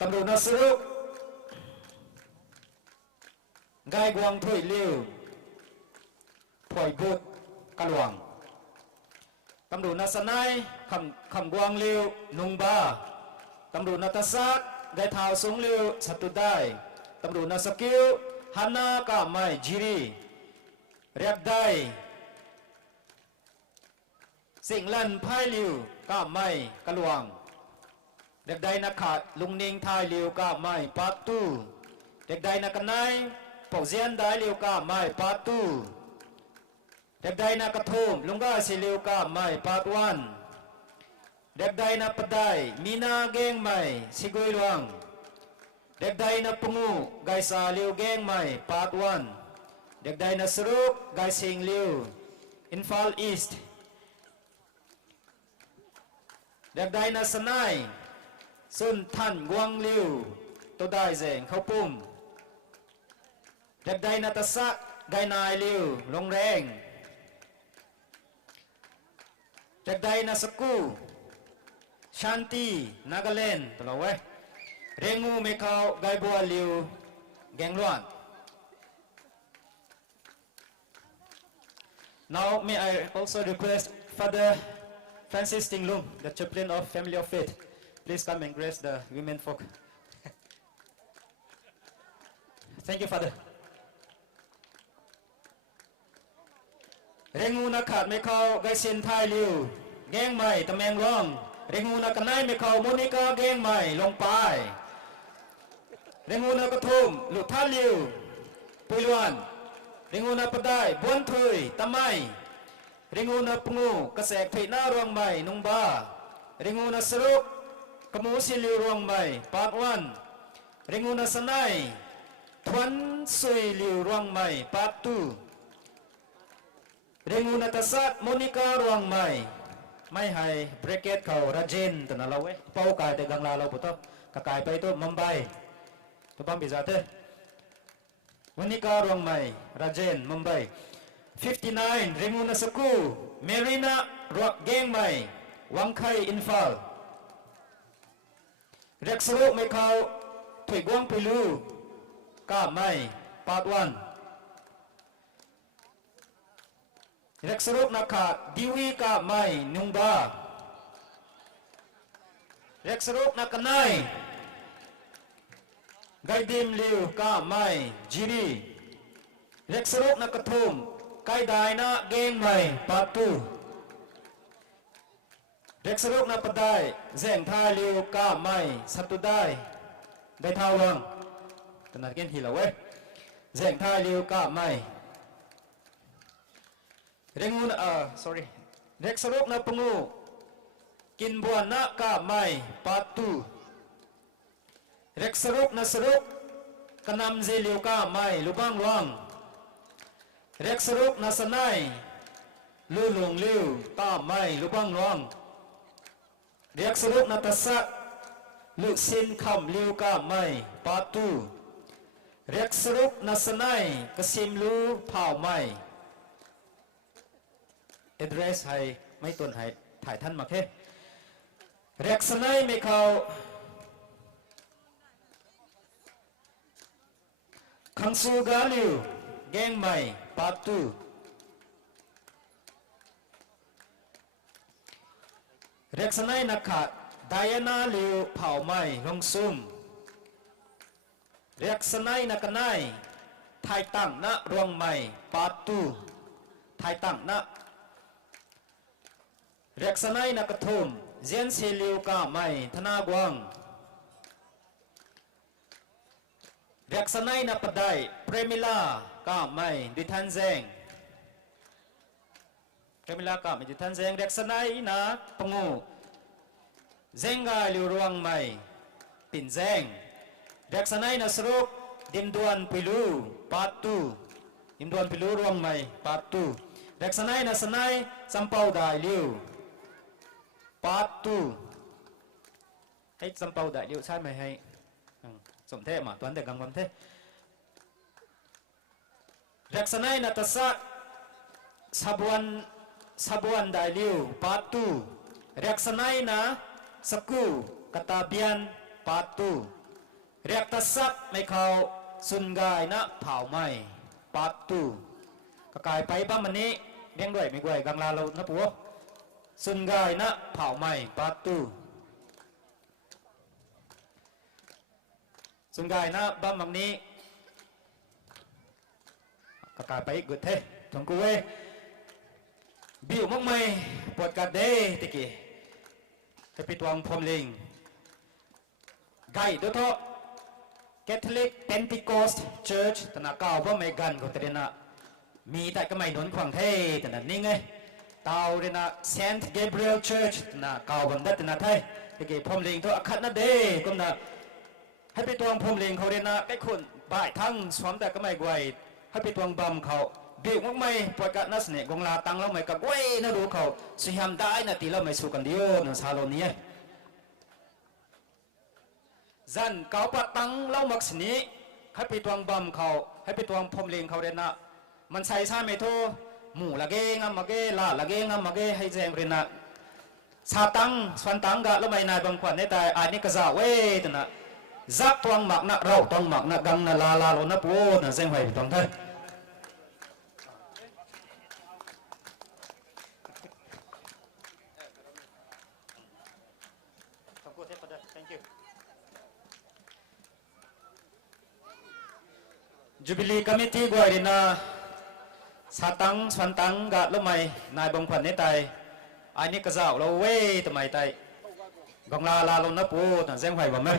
ตำรวจนักสรุปไกกวางถุยเลี้ยวถอยบุตรกะหลวงตำรวจนักสนายคำกวางเลี้ยวนุงบ้าตำรวจนักซักไกเท้าสูงเลี้ยวสัตุได้ตำรวจนักสกิลฮันนากาไม่จีรีเรียบได้สิ่งลั่นพายเลี้ยวกาไม่กะหลวงเด็กใดนักขาดลุงนิงทายเลี้ยวกาไม่ปัตตูเด็กใดนักนายปกเซียนได้เลี้ยวกาไม่ปัตตูเด็กใดนักกระทุ่มลุงก็สิเลี้ยวกาไม่ปัตวันเด็กใดนักปะได้มีนาเกงไม่สิกุยหลวงเด็กใดนักปงูไกสาเลี้ยวเกงไม่ปัตวันเด็กใดนักสรุปไกสิงเลี้ยวอินฟาลอีสต์เด็กใดนักสนายสุนทันกวางเลี้ยวตัวได้แจงเข้าปุ่มเด็กใดนักสักไกนายเลี้ยวลงแรงเด็กใดนักสกูชันตีนักเล่นตัวเราเว้ยเร่งูไม่เข้าไกบัวเลี้ยวแกงล้วน Now may I also request Father Francis Tinglum, the chaplain of Family of Faith, please come and grace the women folk. Thank you, Father. เร่งูนักขาดไม่เข้าไกเซนไทยลิวแกงใหม่ตะแมงร้องเร่งูนักกันไนไม่เข้าโมนิกาแกงใหม่ลงไปเร่งูนักกระทุ่มหลุดท่าลิวปุยลวนเร่งูนักปะได้บวนถุยตะไมเร่งูนักปงูกระแสกผีหน้ารวงใหม่นุ่งบ้าเร่งูนักสรุปกมูสิลิวรวงใหม่ปากวันเร่งูนักสนายทวนสุยลิวรวงใหม่ปากตูเร่งูนักสัตโมนิการวงใหม่ไม่ให้เบรเกตเขาระเจนตัวนั้นเราเว้ยเป้ากายแต่กังลาเราปุ๊บกกายไปตัวมุมไบตัวปั๊มพิจารณาโมนิการวงใหม่ระเจนมุมไบ59เร่งูนักสกูเมรินารักเกงใหม่วังไข่อินฟาลเร็กสรุไม่เข้าถุยกวางไปลูก้าไม่ปาดวันเร็กสรุนักขาดดิวีก้าไม่นุงบ้าเร็กสรุนักกันไนไกดิมลิวก้าไม่จีรีเร็กสรุนักกระทุ่มไกได้นะเกงไม่ปาตูเร็กสรุนักปะได้แจงทายลิวก้าไม่สัตุได้ได้เท่าวังตนัดเกินทีละเว้ยแจงทายลิวก้าไม่เร่งูsorry เร็กสรุปนักปงูกินบัวนักกาไม่ปาตูเร็กสรุปนักสรุปกนำเจลิวกาไม่ลุบังวังเร็กสรุปนักสนายลูลงลิวกาไม่ลุบังวังเร็กสรุปนักตสักลุสินคำลิวกาไม่ปาตูเร็กสรุปนักสนายกสิมลูเผาไม่address ให้ไม่ตวนให้ถ่ายท่านมาแค่เร็กสไนไม่เข้าคังซูกาลิวแกงใหม่ปาตูเร็กสไนนักขาดไดอานาลิวเผาใหม่ลงซุ่มเร็กสไนนักกันไนไทยตั้งณรวงใหม่ปาตูไทยตั้งณเร็กสไนนักกระทุ่มเจียนเซลิวกาไม่ธนากวางเร็กสไนนักปะได้เปรมิลากาไม่ดิทันแจงเปรมิลากาไม่ดิทันแจงเร็กสไนนักปงูเจงกาลิวรวงไม่ปิ่นแจงเร็กสไนนักสรุปดิมดวนปิลูปาตูดิมดวนปิลูรวงไม่ปาตู Rek sanai na sanai sampau dai liu part 2ให้สัมเปาได้ลิวใช่ไหมให้สมเทมาตัวนั้นแต่กังวลเทรักษณะนัตสักสับวันได้ลิวปาตูรักษณะนะสกุกตาเบียนปาตูรักตสักไม่เขาสุนกายนะเผาไหมปาตูกกายไปบ้านมันนี้เลี้ยงด้วยไม่กวยกังลาเรานะปัวสุนกายนะเผาไหมปาตูสุนกายนะบ้านมังนี้กกายไปกุดเททงกูเวบิวมังไม่ปวดกัดเดติกี้ให้ปิดวางพรมลิงไกด์ด้วยท่อ Catholic Pentecost Church ตนาเก่าว่าไม่กันก็แต่เดนะมีแต่ก็ไม่หนุนขวางเทแต่นั่นนี่ไงเตาเดนะ Saint Gabriel Church ตนาเก่าบันดัดแต่นั่นไทยติกี้พรมลิงตัวขัดนั่นเดก็น่ะให้ไปตวงพรมเลงเขาเรนะไอ้คนบ่ายทั้งสวมแต่ก็ไม่กวยให้ไปตวงบำเขาบิวงไม่ปวดกันนัสเนี่ยกงลาตังเราไม่กับกวยนะดูเขาสุยามได้นะตีเราไม่สู้กันเดียวนั่นซาโลนี้จันเกาปะตังเรามักสนี้ให้ไปตวงบำเขาให้ไปตวงพรมเลงเขาเรนะมันใส่ซาไม่ทูหมู่ละเกงมาเกลาละเกงมาเกให้แจงเรนะซาตังสวนตังกะเราไม่นายบางขวัญในแต่อันนี้ก็จะเว้แต่นะจักตวงหมักนะเราตวงหมักนะกังนะลาโลนะปูนะเส้นไหวตวงเถอะJubilee Committee กวยดินะสาตังสวนตังกะเราไม่นายบางขวัญในแต่อันนี้ก็จะเราเว้ทำไมแต่กังลาโลนะปูนะเส้นไหวบ่ไหม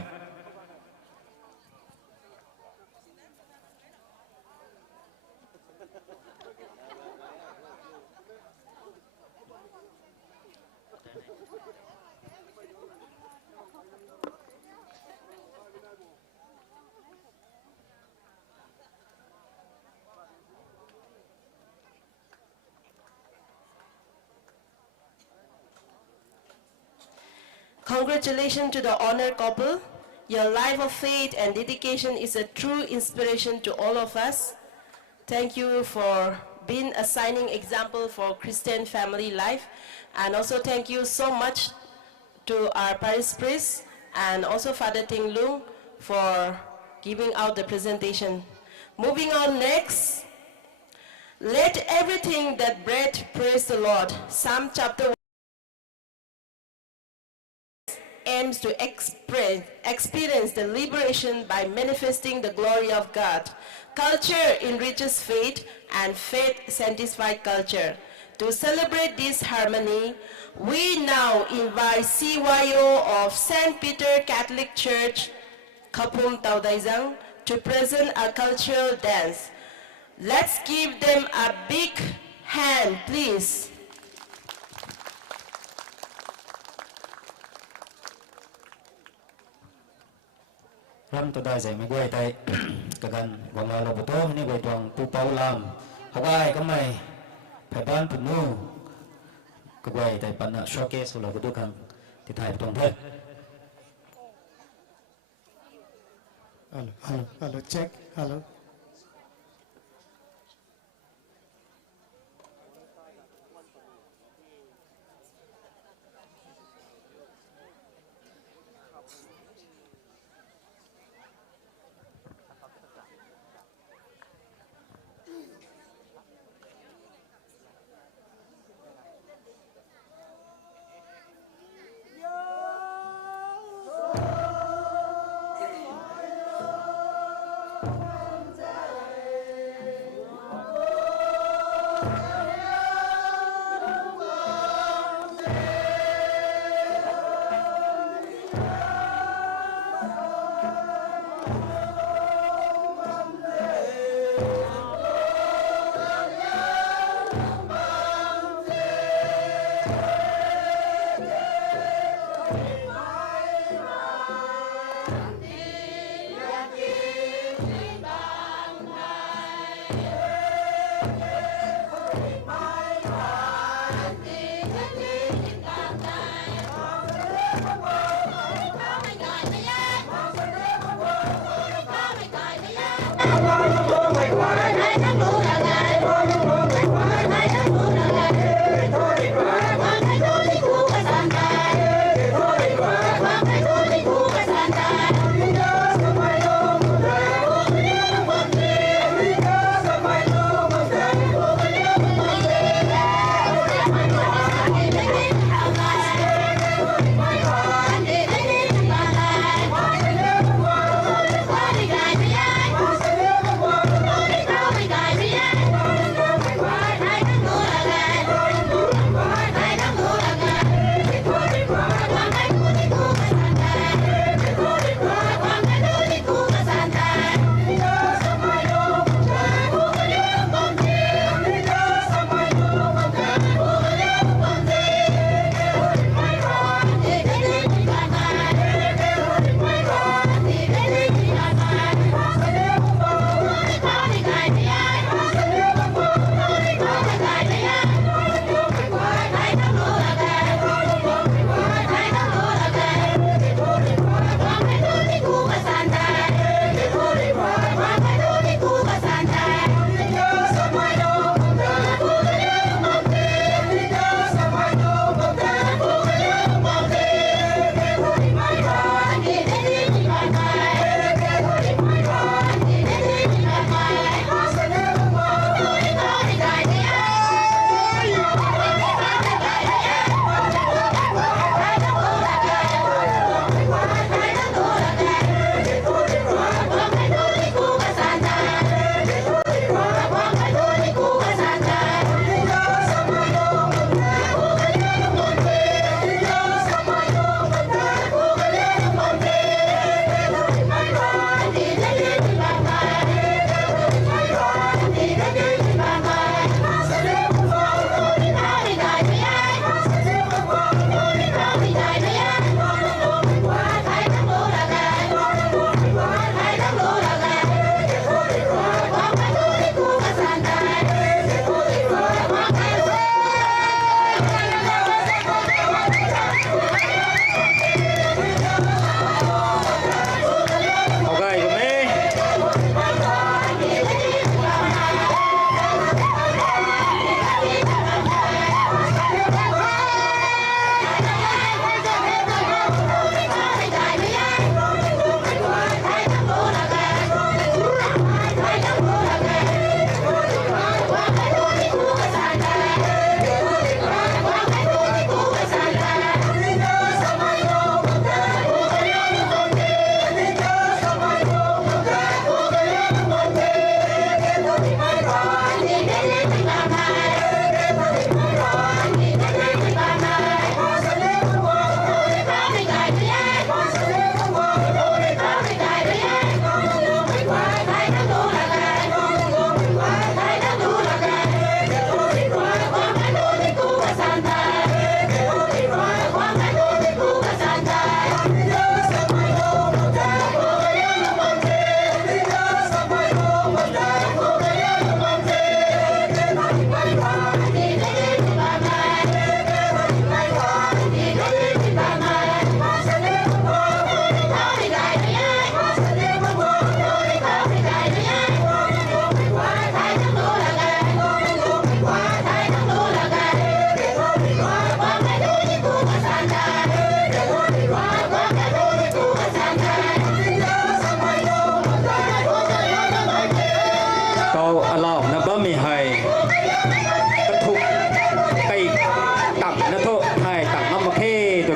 Congratulations to the honored couple. Your life of faith and dedication is a true inspiration to all of us. Thank you for being a shining example for Christian family life. And also thank you so much to our parish priest and also Father Ting Lung for giving out the presentation. Moving on next. Let everything that breath praise the Lord. Psalm chapter 1 aims to experience the liberation by manifesting the glory of God. Culture enriches faith and faith sanctifies culture. To celebrate this harmony, we now invite CYO of St. Peter Catholic Church, KHOUPUM Gaidimjang, to present a cultural dance. Let's give them a big hand, please. Ram to dai zai mai goi tai ka gan wang la lo to ni goi tong pu pau lam hawai ka mai phai ban pu nu ka goi tai pan na showcase lo ko du khang ti thai tong thai Hello, check, hello.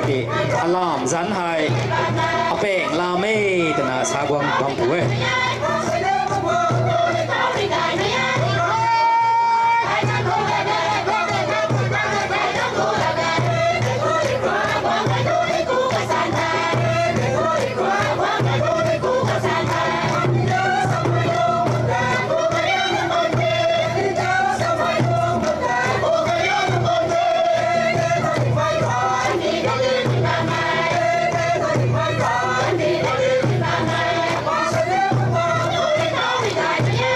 ti alam zan hai apeng la me tana sagwang bang puwe Yeah.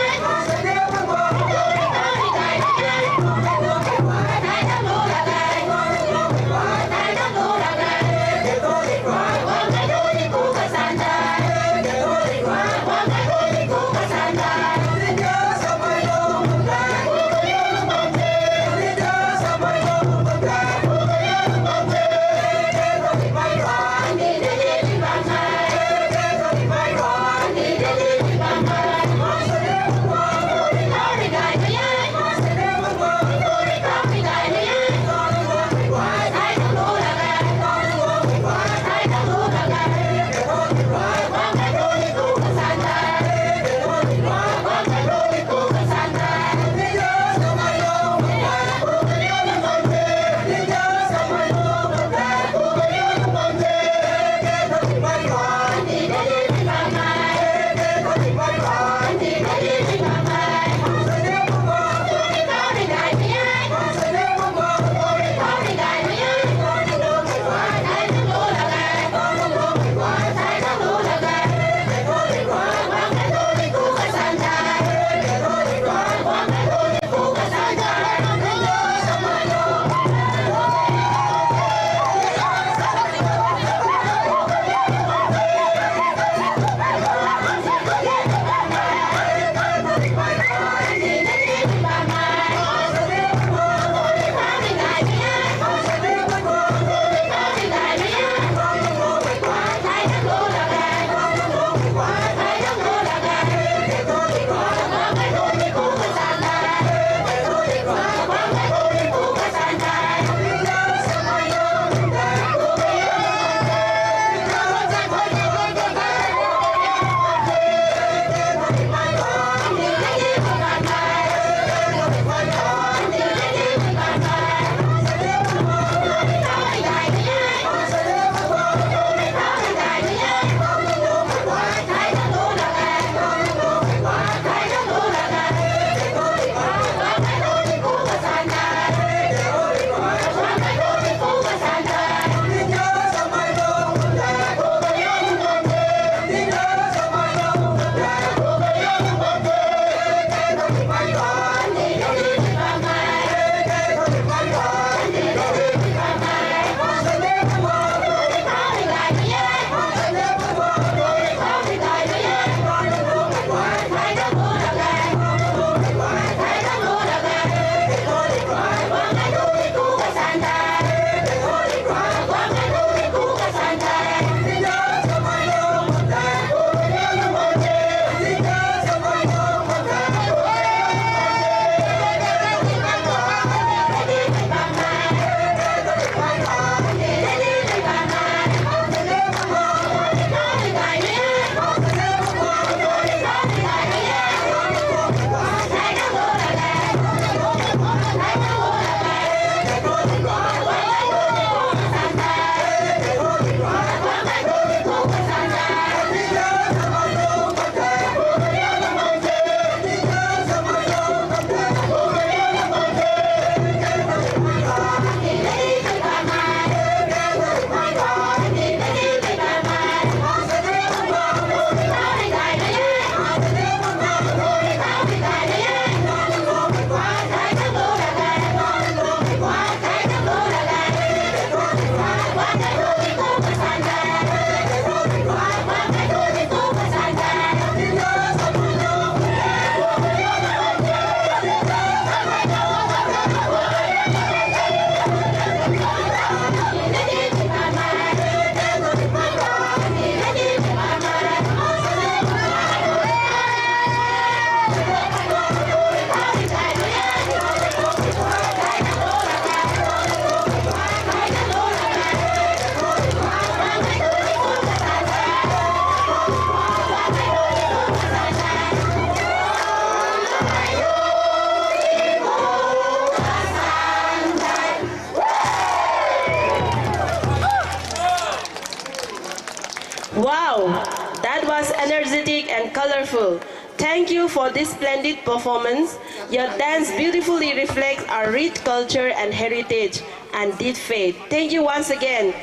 Wow, that was energetic and colorful. Thank you for this splendid performance. Your dance beautifully reflects our rich culture and heritage and deep faith. Thank you once again.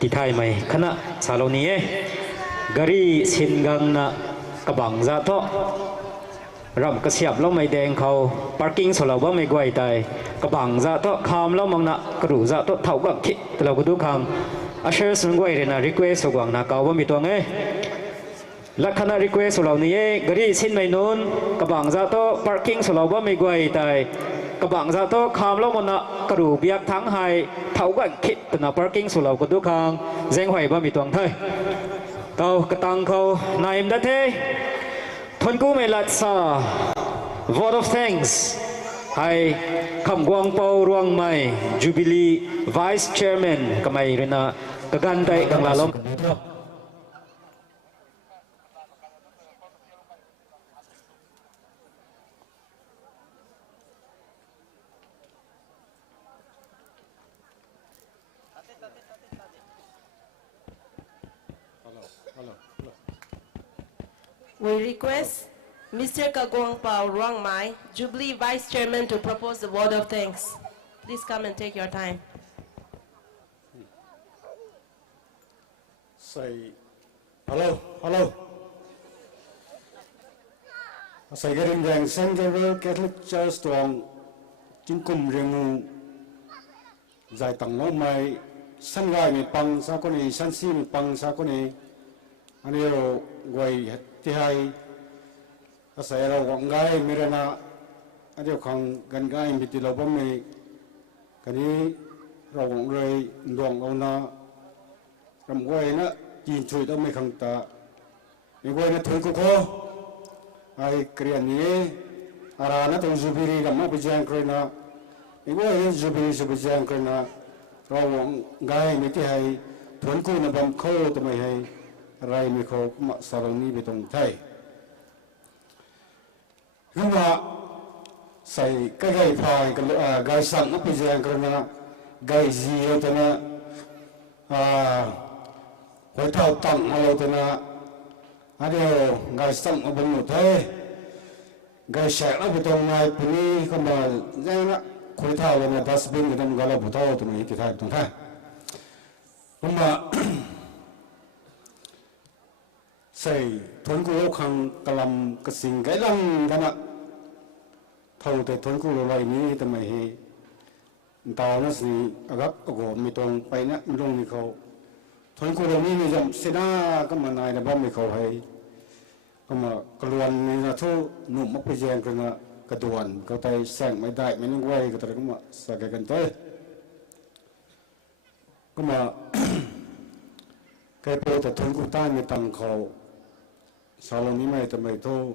Titai mai khana saloni gari singang na kabang za to ram ka siap lo mai deng khau parking solo ba mai gwai tai kabang za to kham lo mang na kru za to thau ga khi tlo ku du khang asher sun gwai re na request so gwang na kaw ba mi to nge lakhana request solo ni gari sin mai nun kabang za to parking solo ba mai gwai tai kabang za to kham lo mang na kru biak thang hai thau ga khi tna parking solo ku du khang zeng hoi ba mi tong thai tàu cái tăng khâu này em đã thế thôn cú mày lạt sa vote of thanks hay khẩm quang pau ruang mày Jubilee Vice Chairman cái mày rồi na cái gan tay càng là lông We request Mr. Kagwang Pao Ruang Mai, Jubilee Vice Chairman, to propose the word of thanks. Please come and take your time. Say, hello. Say, Gaidimjang St. Gabriel Catholic Church tuang chính cùng riêng giải tầng nó mai sân gai mi pang sa con này sân si mi pang sa con này anh yêu quay thì hay saya lo wang gai mirana anh yêu khang gan gai mi ti lo bom mi cái này lo wang rơi luang ông na làm quay na chín chui đâu mi khang ta mi quay na thun ko ai krian ni ara na tong Jubilee gam ma bijang krena mi quay Jubilee bijang krena lo wang gai mi ti hay thun ko na bam kho to mai hay rai mi kho ma sarani bi tong thai nhưng mà sai cái gai phai cái gai sang nó bijang krena gai gì đó na hội thao tặng mà lâu na anh yêu gai sang ở bên một thế gai sẹo nó bị tông ngay puni không mà dễ lắm hội thao là dustbin cái đó là bút thao tụi mình thì thay tông thay nhưng mà say thốn cô khang kalam cái sinh cái lăng cái nè thâu để thốn cô lại ní tụi mình tao nó gì agak ago mi tong pai na mi long mi khâu thốn cô lại ní jam sina cái mà này là bao mi khâu hay cái mà cái luan này là thu nụ mốc bây giờ cái là cái tuần cái tay sang mấy đại mấy những quay cái tay cái mà sa cái gần tới cái mà cái bộ thốn cô ta mi tăng khâu sau lầnนี้mày tụi mày thu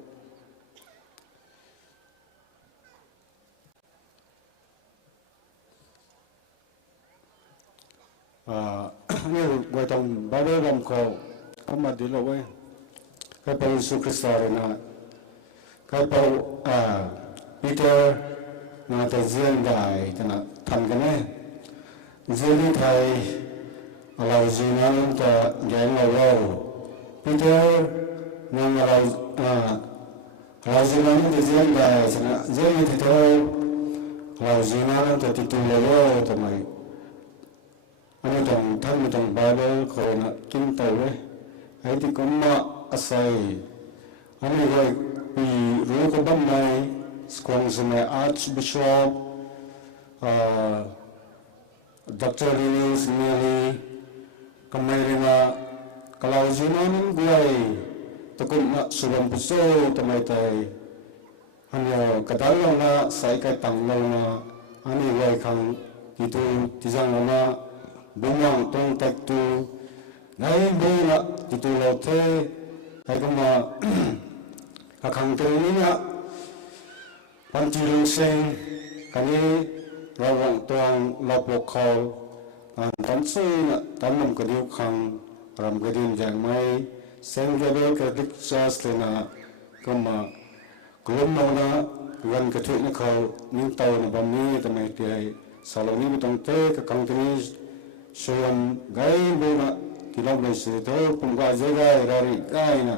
นี่ไว้ตรงบาเบลมโคเขามาดีแล้วเว้ยเขาไปสุคริสต์เลยนะเขาไปปีเตอร์น่าจะเจียนได้แต่น่ะทันกันไหมเจียนที่ไทยเราจีนนั้นจะแย่งเราปีเตอร์นั่งเราจีนนั้นจะเจียนได้แต่น่ะเจียนที่ไทยเราจีนนั้นจะติดตัวเราทำไมอันนี้ตรงท่านมีตรงบาเบลคอยนะกินตัวเลยไอ้ที่ก็มาอาศัยอันนี้ก็ปีรู้ก็บ้างไหมสกวงสมัย Archbishop Dr. Linus Mili ก็ไม่เรียนก็เราจีนนั้นก็เลยตะกุนมาสุวรรณภูโซทำไมแต่อันนี้ก็ได้ลงนะใส่ไก่ตังลงนะอันนี้ก็ครั้งที่ตัวที่จังลงนะbungang tong tek tu ngai bula titu lo the hai kama akhang tu ni na pan chi lu seng kani rawang tong lo pok khol an tan sei na tan nam ka diu khang ram Gaidimjang mai St. Gabriel Catholic Church le na kama kulum na wan ka thu na khol ning taw na bam ni ta mai ti saloni bi tong te ka kang ti soyam gai buna tilam le se to pum ga je gai rari gai na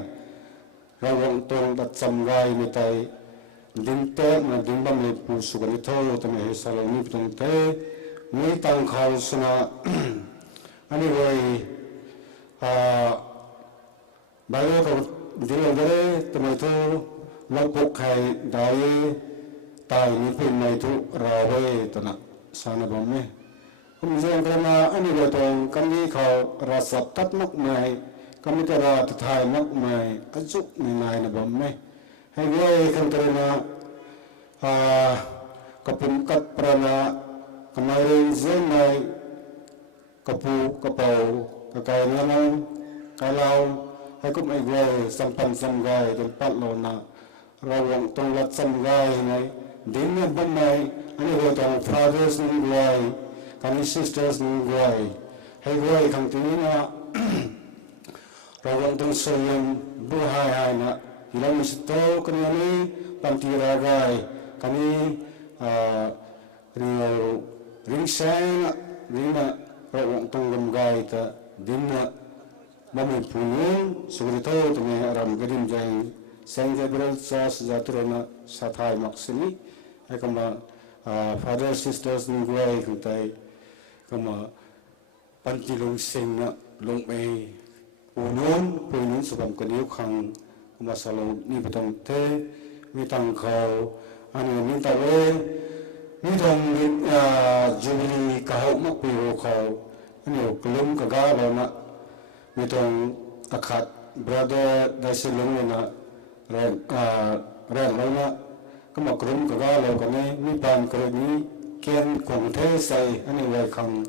rawang tong dat sam gai mi tai din te na din bam le pu su ga ni tho to me he salong ni tong te mi tang khal suna ani wai ba lo ko din lo dare to me tho lo pok khai dai tai ni pin mai tu ra we to na sana bom me kum je na ani lo tong kan ni khau ra sap tat mak mai kam ni ra ta thai mak mai ajuk ni nai na bom me hai we kan tre na kapum kat prana kamai je mai kapu kapau kakai na kai lau hai kum ai we sam pan sam gai den pat lo na rawang tong lat sam gai nai din na bom mai ani lo tong fathers ni gai kami sisters ni gai hai gai khang ti na rawang tong soyam bu hai na hilang isto kani ni pantira gai kami ring sang rina rawang tong gam gai ta din na mami punung sugito to me aram Gaidimjang Saint Gabriel Church Jatrona Sathai Maksini ai kama father sisters ni guai kuntai kama pantilung sing na long me punun subam kaniu khang kama salo ni betong te mi tang khau ani mi ta we mi dong Jubilee KHOUPUM pi ro khau ani klum ka ga ba na mi dong akhat brother daisilung na ren lo na kama krum ka ga lo ka ne mi pan kre ni ken kong the sai ani we khang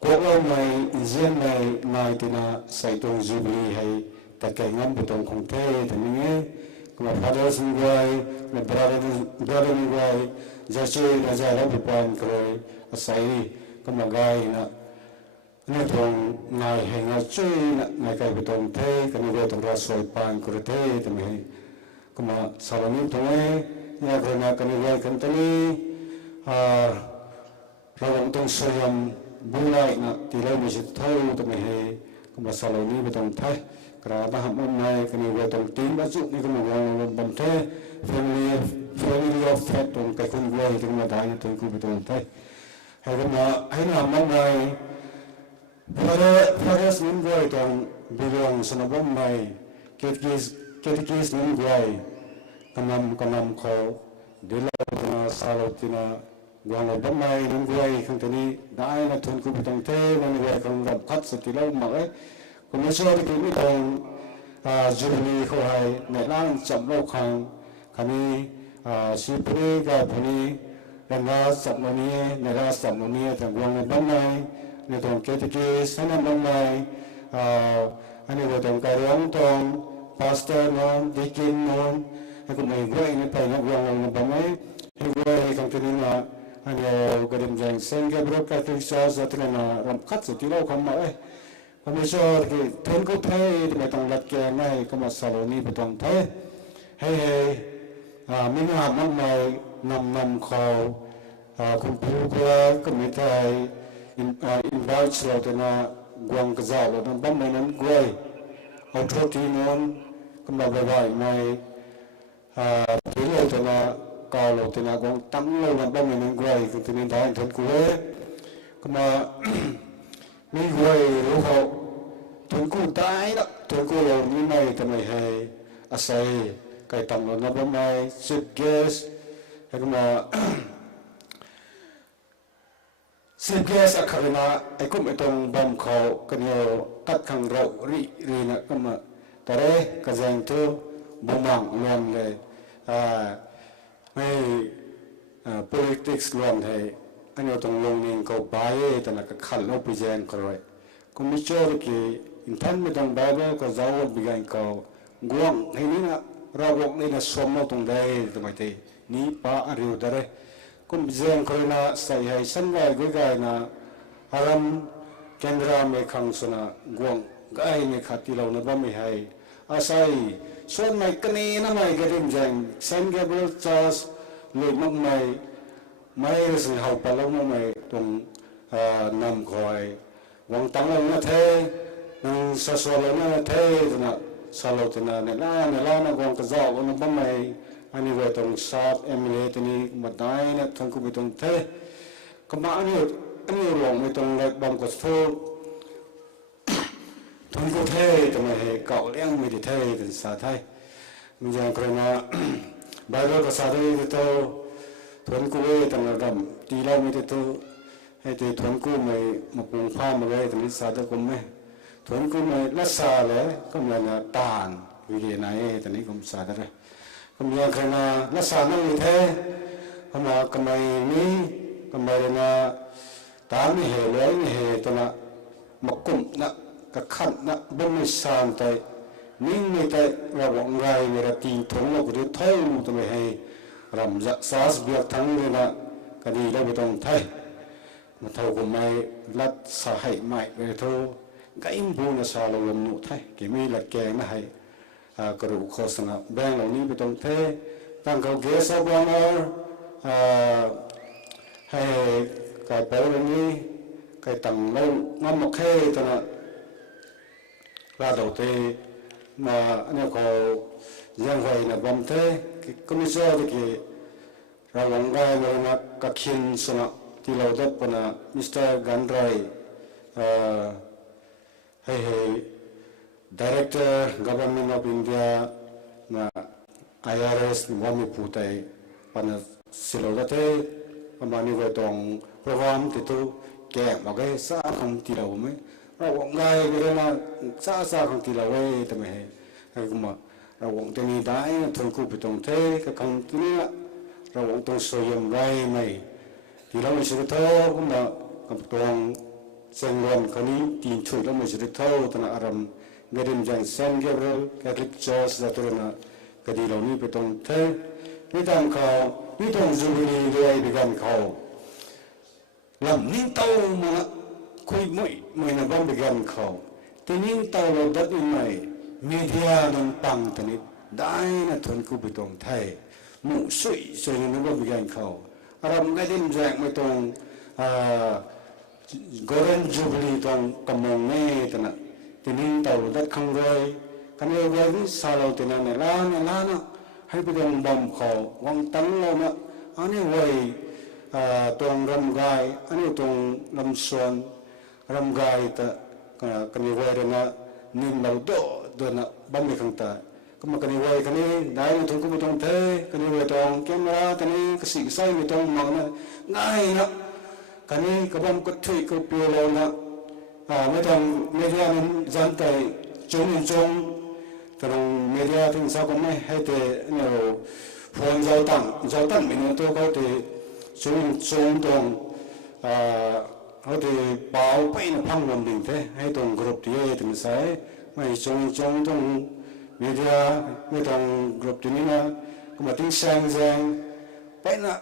ko lo mai zen mai nai tina sai tong Jubilee hai ta kai ngam betong kong the ta ni kama father sing gai na brother ni gai jache na ja la bi pan kre asai kama gai na ne tong ngai hai nga chui na ngai kai betong the ka ni we tong ra soi pan kre the ta me kama salani tong ya karena kami gai kan tani rawang tong soyam bulai na tilai mi sit thau to me he kama salani betong thai kra da ham mai kami gai tong tim ba chu ni kama wang bam the family of faith tong kai kun gai kama da ni tong ku betong thai hai kama hai na mang mai para sin gai tong bilong sanabam mai ketkis nin gai kanam ko dilo na salotina gwang ba mai nin gai khang tani dai na thun ku bitong te na gai kang ram khat satilo ma ai ko me so ki ni tong Jubilee ko hai ne lang cham lo khang kami si pre ga phuni na sap no ni ne ra sap no ni ta gwang ba mai ne tong ke ti sana ba mai ani go tong ka rong tong pastor non deacon non aku mai gue ini pai na guang ba mai gue kang tini na ani Gaidimjang Saint Gabriel Catholic Church Jatrona ram khat su ti lo kham ma ai kami so ki thon ko thai de tong lat ke nai kama saloni betong thai hei mi na mam mai nam kho kun pu ko kami thai invite lo de na guang ka za lo ba mai nan gue authority non kama ba bai mai lo tena cao lo tena con tăng lo làm bao nhiêu năm quay cũng tena thay thật quê mà mi quay lúc hậu thuần cu tái đó thuần cu lo như này thì mày hay asai cái tầm lo nó bao mai chip gas hay mà chip gas ở khởi na ai cũng phải tông bom khẩu cái nhiều cắt khang rậu ri nè cái mà tại đây cái dành thu bom mảng luônเลยไม่politics ล้วนให้อันนี้ต้องลงนิ่งเขาไปแต่นักขันเราไปแจ้งเขาเลยก็ไม่เชื่อที่อินทันไม่ต้องไปแล้วก็จะเอาไปกันเขากวางให้นี่นะเราบอกนี่นะสมเราต้องได้ทำไมที่นี่ป้าอะไรอยู่ได้ก็ไม่แจ้งเขาเลยนะใส่ให้ฉันไว้ก็ได้นะอารมณ์เครื่องราไม่ขังสนะกวางก็ไอ้เนี่ยขัดที่เราเนี่ยว่าไม่ให้อาศัยส่วนไม่กันนี่นะไม่Gaidimjang Saint Gabriel Churchเลยไม่รู้สึกเขาไปแล้วไม่ตรงนำคอย วังตังเราเนี่ยเทนังสะสวเราเนี่ยเทนะสาเราตัวนั้นเนี่ยล้านนะกองกระจอกวันนั้นบ่ไม่อันนี้ไว้ตรงซาบเอมิเลตนี่มาได้เนี่ยทั้งคู่ไปตรงเทก็มาอันนี้หลงไปตรงเลยบางก็โทษทั้งคู่เททำไมเก่าเลี้ยงไม่ได้เทเป็นสาไทยมันยังกระนั้นบาร์ก็สาไทยตัวทั้งคู่เอตั้งระดับตีเราไม่ได้ตัวให้ตัวทั้งคู่ไม่มาปรุงข้าวมาเลยตรงนี้สาไทยก็ไม่ทั้งคู่ไม่ละสาเลยก็มันตานวิธีไหนตอนนี้ก็สาไทยก็มีอย่างใครมาละสานั่งอยู่เทเขามาก็ไม่มีก็ไม่ได้นะตามนี่เหตุเลยนี่เหตุตัวน่ะมากุ้มนะกระขันนะบ่ไม่สานใจนิ่งไม่ใจเราหวังไรเวลาตีถงเราก็จะเท่าตัวไม่ให้รำจะสาสเบียดทั้งเลยนะก็ดีเราไม่ต้องไทยมาเท่ากับไม่รัดสาให้ไม่ไปเท่าก็อิมพูนะสาเราลมหนุไทยกี่มีหลักแกงนะให้กระดูกโฆษณาแบงเหล่านี้ไม่ต้องเทตั้งเขาเกสบวานให้กายเปิดนี้กายตั้งเรางำมาแค่ตัวน่ะลาดเอาเตมาเนี่ยเขายังไงนะบำเทก็ไม่ชอบที่เราหวังได้เรานักกักขินสนะที่เราได้ปนะมิสเตอร์กันไรให้ Director Government of India na IRS wa mi putai pana silolate amani wa tong program ti tu ke ma ge sa kham ti lo me ra wong ngai ge na sa kham ti lo we ta me he kuma ra wong te ni dai thon ku pi tong the ka kham ti ni ra wong tong so yam gai mai ti lo mi su tho kuma kam tong seng ron khani tin chu lo mi su tho ta na aram Gaidimjang Saint Gabriel Catholic Church Zaturana Kadiloni Petong Te Nitang Kau Nitong Jubilee Day Began Kau Lam Nintau Mana Kui Moi Na Bam Began Kau Tining Tau Lo Dat In Mai Media Nang Pang Tanit Dai Na Thon Ku Petong Te Mu Sui Sui Na Bam Began Kau Aram Gaidimjang Metong Golden Jubilee Tong Kamong Ne Tana Tining tàu đất không rơi, cái này với sao lâu tiền này lá nó hay bây giờ bom khổ quăng tấn lâu nữa, anh ấy về tuồng rầm gai, anh ấy tuồng lâm xuân rầm gai ta cái này về rồi nè nín lâu độ rồi nè bom này không ta, cái mà cái này về cái này đại nó thùng cũng thùng thế, cái này về tuồng camera cái này cái xịn say về tuồng màu này ngay nữa, cái này cái bom có thủy có piêu lâu nữa. Mấy thằng media nên dân tại chung từ media thì sao cũng hay để nhiều phone giao tặng mình tôi có thể chung tòng có thể bảo vệ nó phăng làm bình thế hay tòng group thì thì sai mấy chung tòng media mấy thằng group thì nó cũng mà tiếng sang vậy là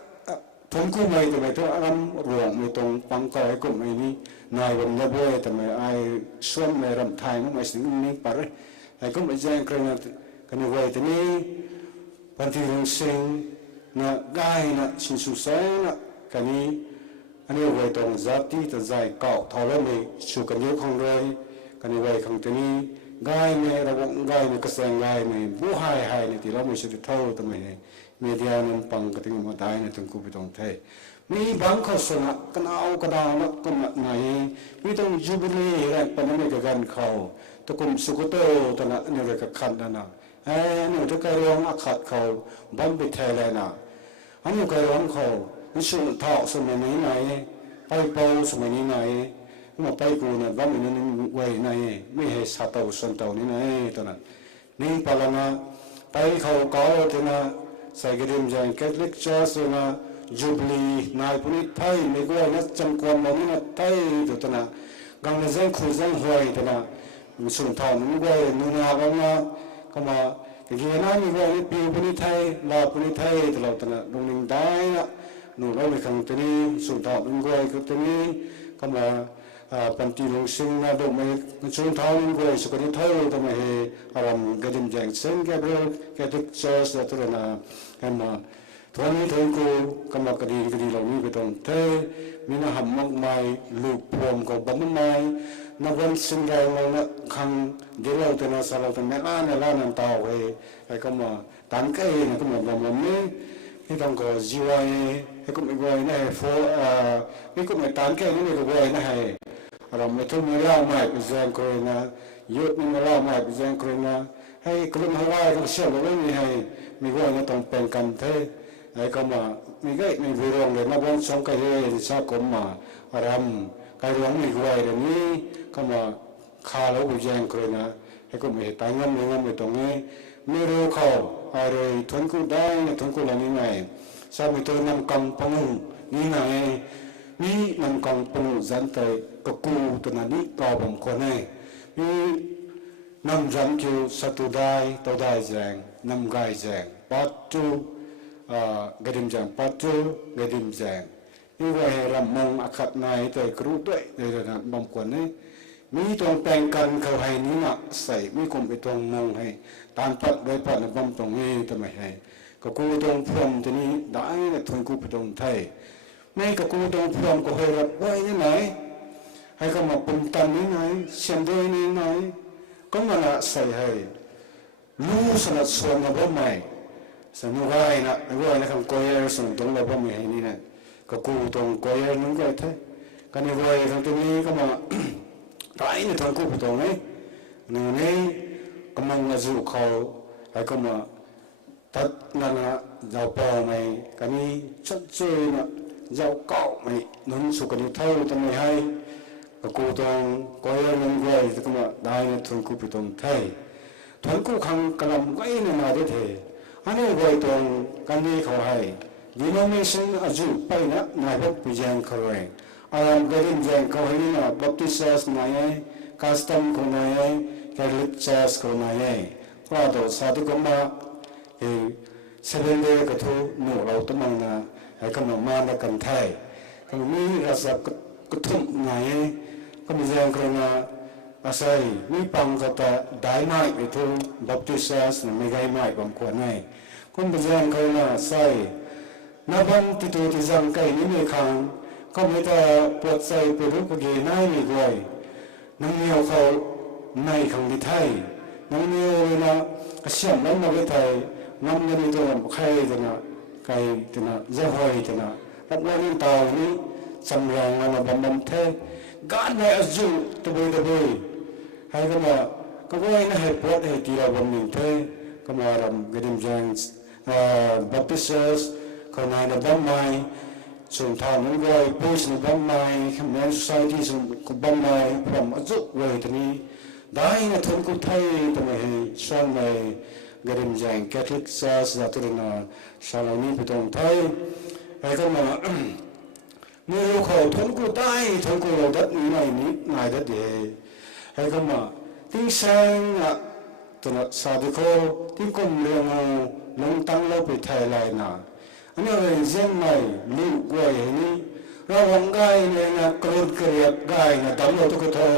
thông qua mấy thì mấy thứ ăn ruộng mấy tòng băng còi cũng mấy đi nai bầm na boy ta mai ai suam mai ram thai no mai sing ni par ai cũng bây giờ cái này vậy thì ni ban thi rong sing na gai na sin su sai na cái này anh ấy vậy tong zati ta zai cạo thò lên này su cái nhớ không rồi cái này vậy không thì ni gai này là cũng gai này cái sang gai này bu hai này thì nó mới sẽ thâu ta mai media nên bằng cái tiếng mà đại này từng cụ bị tong thếมีบางคนสนะกันเอากระดาษก็มาไหนมีต้องจูบิลีอะไรปนไม่กันเขาตะกุมสุกโตตนะนี่เรื่องขันนั่นนะนี่ทุกการร้องอักขัดเขาบัมบิเทเลนะอันนี้การร้องเขานี่สุนทอสมัยนี้ไหนไปเป่าสมัยนี้ไหนมาไปกูเนี่ยบัมบินี่ไว้ไหนไม่ให้สาเตาส่วนเตานี่ไหนตอนนั้นนี่พลังนะไปเขาเก่าที่นะใส่กระดิ่งอย่างแคทอลิกชอสนะ Jubilee นายพนิษฐ์ไทยไม่ก็นัดจังกวนเรานี่นะไทยตัวตนะกังเลเซนคุยเซนหวยตัวนะมีส่วนทางนี่ก็นุ่งอาบน้ำก็มาที่นี่นะนี่ก็ปีพนิษฐ์ไทยลาพนิษฐ์ไทยตัวเราตัวนะลงลิงได้นะนู่นเราไปขังตัวนี้ส่วนทางนี่ก็ตัวนี้ก็มาปันตีลงซิงนะดอกไม้ส่วนทางนี่ก็สุขที่ไทยตัวมาให้อารมณ์กระดิ่งแจงเซนแกเบรลแกติกเชอร์สตัวนะกันมา ทวนนี้ทวนกูกำลังกระดีเหล่านี้ไปตรงเทมีนะหำมากมายลูกพวงกับบัมมายนักวันสิ่งใดเราเนี่ยขังเดี๋ยวเราแต่ละสารแต่แม่ล้านนันตาเว้ไอ้ก็มาตันก็เองก็มาบำนี้ที่ต้องก็จีวายให้ก็ไม่ไหวนะให้โฟไม่ก็ไม่ตันก็ไม่ก็ไหวนะให้เราไม่ทุ่มไม่เล่าไม่เป็นแรงคอยนะยุดไม่เล่าไม่เป็นแรงคอยนะให้กลุ่มฮาวายต้องเชื่อเราไม่มีให้ไม่ไหวนะต้องเป็นกันเทไอ้ก็มามีก็มีวิโรจน์เลยมาบนสองกันเลยที่ชาก็มารำการร้องมีไหวเดี๋ยวนี้ก็มาข้าแล้วกูแจ้งเลยนะให้ก็ไม่ตายงั้นไม่ตรงนี้ไม่รู้เขาอะไรทนกูได้ทนกูอะไรนี่ไงสามีตัวนำกองปังนี่ไงนี่นำกองปังจันเตยก็กูตัวนั้นต่อผมคนให้นี่นำจันคิวสัตุได้ตัวได้แจงนำกายแจงปัจจุGaidimjang patu Gaidimjangนี่ว่าให้รำมงอคัดนายแต่ครูด้วยในระดับบางคนนี่มีตรงแปลงกันเขาให้นี่นะใส่มีกลมไปตรงมงให้ตามปัดโดยปัดในบำตรงนี้ทำไมให้ก็กูตรงพรมที่นี้ได้ในทุนกูไปตรงไทยไม่ก็กูตรงพรมก็ให้รับไว้ยังไงให้เขามาปุ่มตันนี่ไงเชียนเดยนี่ไงก็มาละใส่ให้รู้สนัดส่วนกับใหม่สนุกอะไรนะคำก้อยส่งตรงเราพ่อแม่นี่นะก็กูตรงก้อยนึงก็เท่กันในวัยคำตัวนี้ก็มาตายในทางกูตรงนี้นี่ก็มังจะเขาไอ้ก็มาตัดนั่นนะเจ้าพ่อไม่กันนี้ชัดเจนนะเจ้าเก่าไม่นั่นสุกันเท่าทำไมให้ก็กูตรงก้อยนึงก็ก็มาได้ในทางกูตรงไทยทางกูขังกำลังไว้ในมาได้เถอันนี้ไว้ตรงกันนี้เขาให้ denomination อาจุไปนะนายพบพิจารณาเขาเองอารมณ์Gaidimjangเขาให้นะ Baptist นาย custom ของนาย Catholic Church ของนายว่าตัวสาธุกรรมเซเว่นเดย์ก็ทุหนูเราต้องนะให้กำลังมาในกันไทยก็มีรัศมีก็ทุ่มนายก็มีแรงกระนาอาศัยมีปังก็แต่ได้ไม่ไปทุบัพติสต์ไม่ได้ไม่บางคนให้คนเป็นยังเขาน่ะใส่นับวันที่ตัวที่จังไก่นี่มีขังก็ไม่ได้ปวดใจไปรู้ก็เกี่ยนายมีด้วยนั่งเนียวเขาในขังที่ไทยนั่งเนียวเวลาเชื่อมนั่งมาที่ไทยนั่งเนียวตัวใครตัวน่ะไก่ตัวน่ะเจ้าหอยตัวน่ะรับเงินต่อนี้สำเร็จงานบำบัดเทการในอาจุตัวเบยให้ก็มาก็ว่าให้ปลดให้ที่เราบำบัดเทก็มารำGaidimjang Baptist คนในบำบัดส่วนทางนั้นก็พูดในบำบัดคำนั้น society ส่วนบำบัดพร้อมอาจุไว้ที่นี้ได้ในทุนกุไทยทำไมให้ส่วนในGaidimjang Catholic Church จะตัวน่ะชาวนี้ไปตรงไทยให้ก็มาเมื่อเขาทุนกุไทยทุนกุเราดัดนี้นายดัดเดให้ก็มาที่แสงอ่ะตัวน่ะสาธุเขาที่กรมเรื่องลงตั้งเราไปไทยไรน่ะอันนี้เป็นเส้นใหม่ลูกวัยนี้เราหวังได้เลยนะกรุณเกลียดได้นะดำเราทุกทอ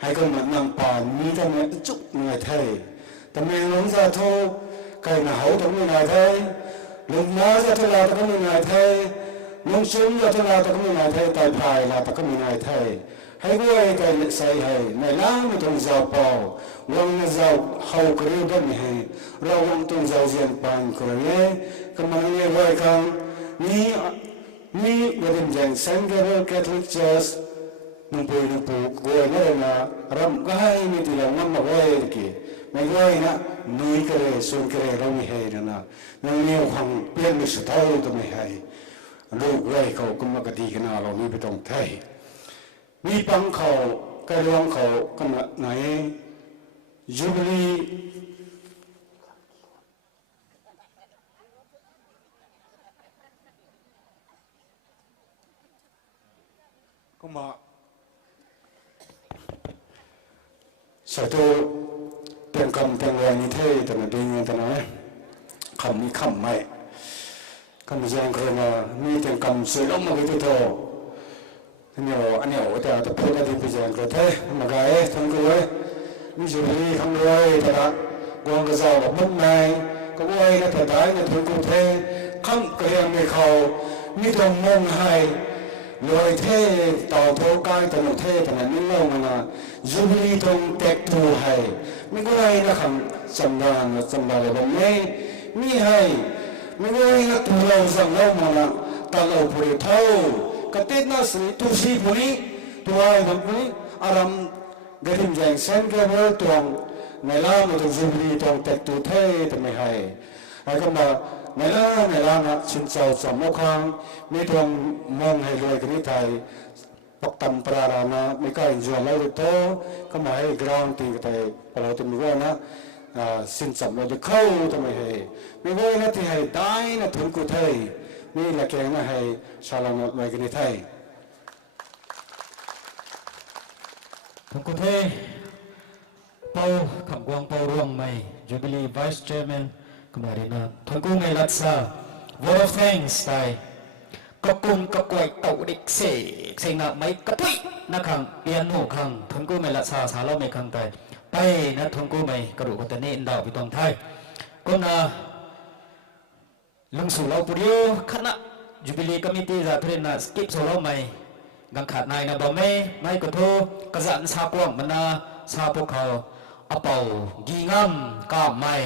ให้ก็มานำป่านมีทำไมจุกในไทยแต่เมื่อลงจะโทใครหนาวต้องมีในไทยลงน้าจะทลายต้องมีในไทยลงชุ่มจะทลายต้องมีในไทยตายพายลาต้องมีในไทยให้ด้วยใจใส่ให้ในล้างไม่ต้องเจ้าเป่าวังเจ้าเขากระดิ่งด้วยให้เราวังต้องเจ้าเสียนปานกระดิ่งก็มันเนี่ยไว้คำนี่Gaidimjang Saint Gabriel Catholic Churchนงปูกวยนั่นนะรำก็ให้มีที่เรานำมาไว้กี่ไม่ไว้นะนุ้ยกระเรส่วนกระเรเราไม่ให้นะนั่งเนี่ยหังเปลี่ยนมิสเท่าตัวไม่ให้ลูกไว้เขาก็มากระดีกันเราไม่ไปต้องไทยมีปังเขากระรวงเขาก็ไหนJubileeก็มาใส่ตัวเต็มคำเต็มแรงนี่เท่แต่ละดีเงินแต่ละคำนี้คำไม่คำแรงเคยมามีเต็มคำสวยล้มมาที่ตัวอันนี้แต่พูดได้ดีไปแรงเคยเท่มาไกลทั้งกูเลยมีจุลีคำรวยแต่ละกวางกระเจ้าแบบมุ่งในก็ไว้นะแต่ได้ในทุนกูเท่ต ข้างเกรียงไม่เขามีตรงมงให้ลอยเท่ต่อโทกายตนุเท่แต่นั้นไม่งงนะจูบิลีตรงเต็กตูให้ไม่ก็ให้นะครับจำได้เลยผมไม่ให้ไม่ก็ให้นะตัวเราสั่งเรามาละตลอดผู้เท่ากติดน่าสิตุสีผู้นี้ตัวไอ้คนนี้อารมณ์กระดิ่งแจงเส้นกระเบื้องตรงในล่างตรงจูบิลีตรงเต็กตูเท่แต่ไม่ให้ไอ้ก็มาในล่างนะชินเจ้าสามโมคังมีตรงมองให้รวยกันที่ไทยปกตันปรารานะไม่ก็อินจวนแล้วโตก็มาให้กราวตีกันไปปลาตัวมีว่านะสินสำเราจะเข้าทำไมให้ไม่ว่านะที่ให้ได้นะถึงกุไทยนี่แหละแกนะให้ชาลานรวยกันที่ไทยถึงกุไทยเป่าคำกวางเป่าร่วงไม่ Jubilee Vice Chairman kemarin na thongku mai latsa word of thanks tai kakun kakwai tau dik se na mai katui na khang pian ho khang thongku mai latsa sa lo mai khang tai pai na thongku mai karu ko tane indau bi tong thai ko na lungsu lo purio khana Jubilee committee za thren na skip so lo mai gang khat nai na ba mai ko tho kazan sa kwang mana sa pok khao apau gi ngam ka mai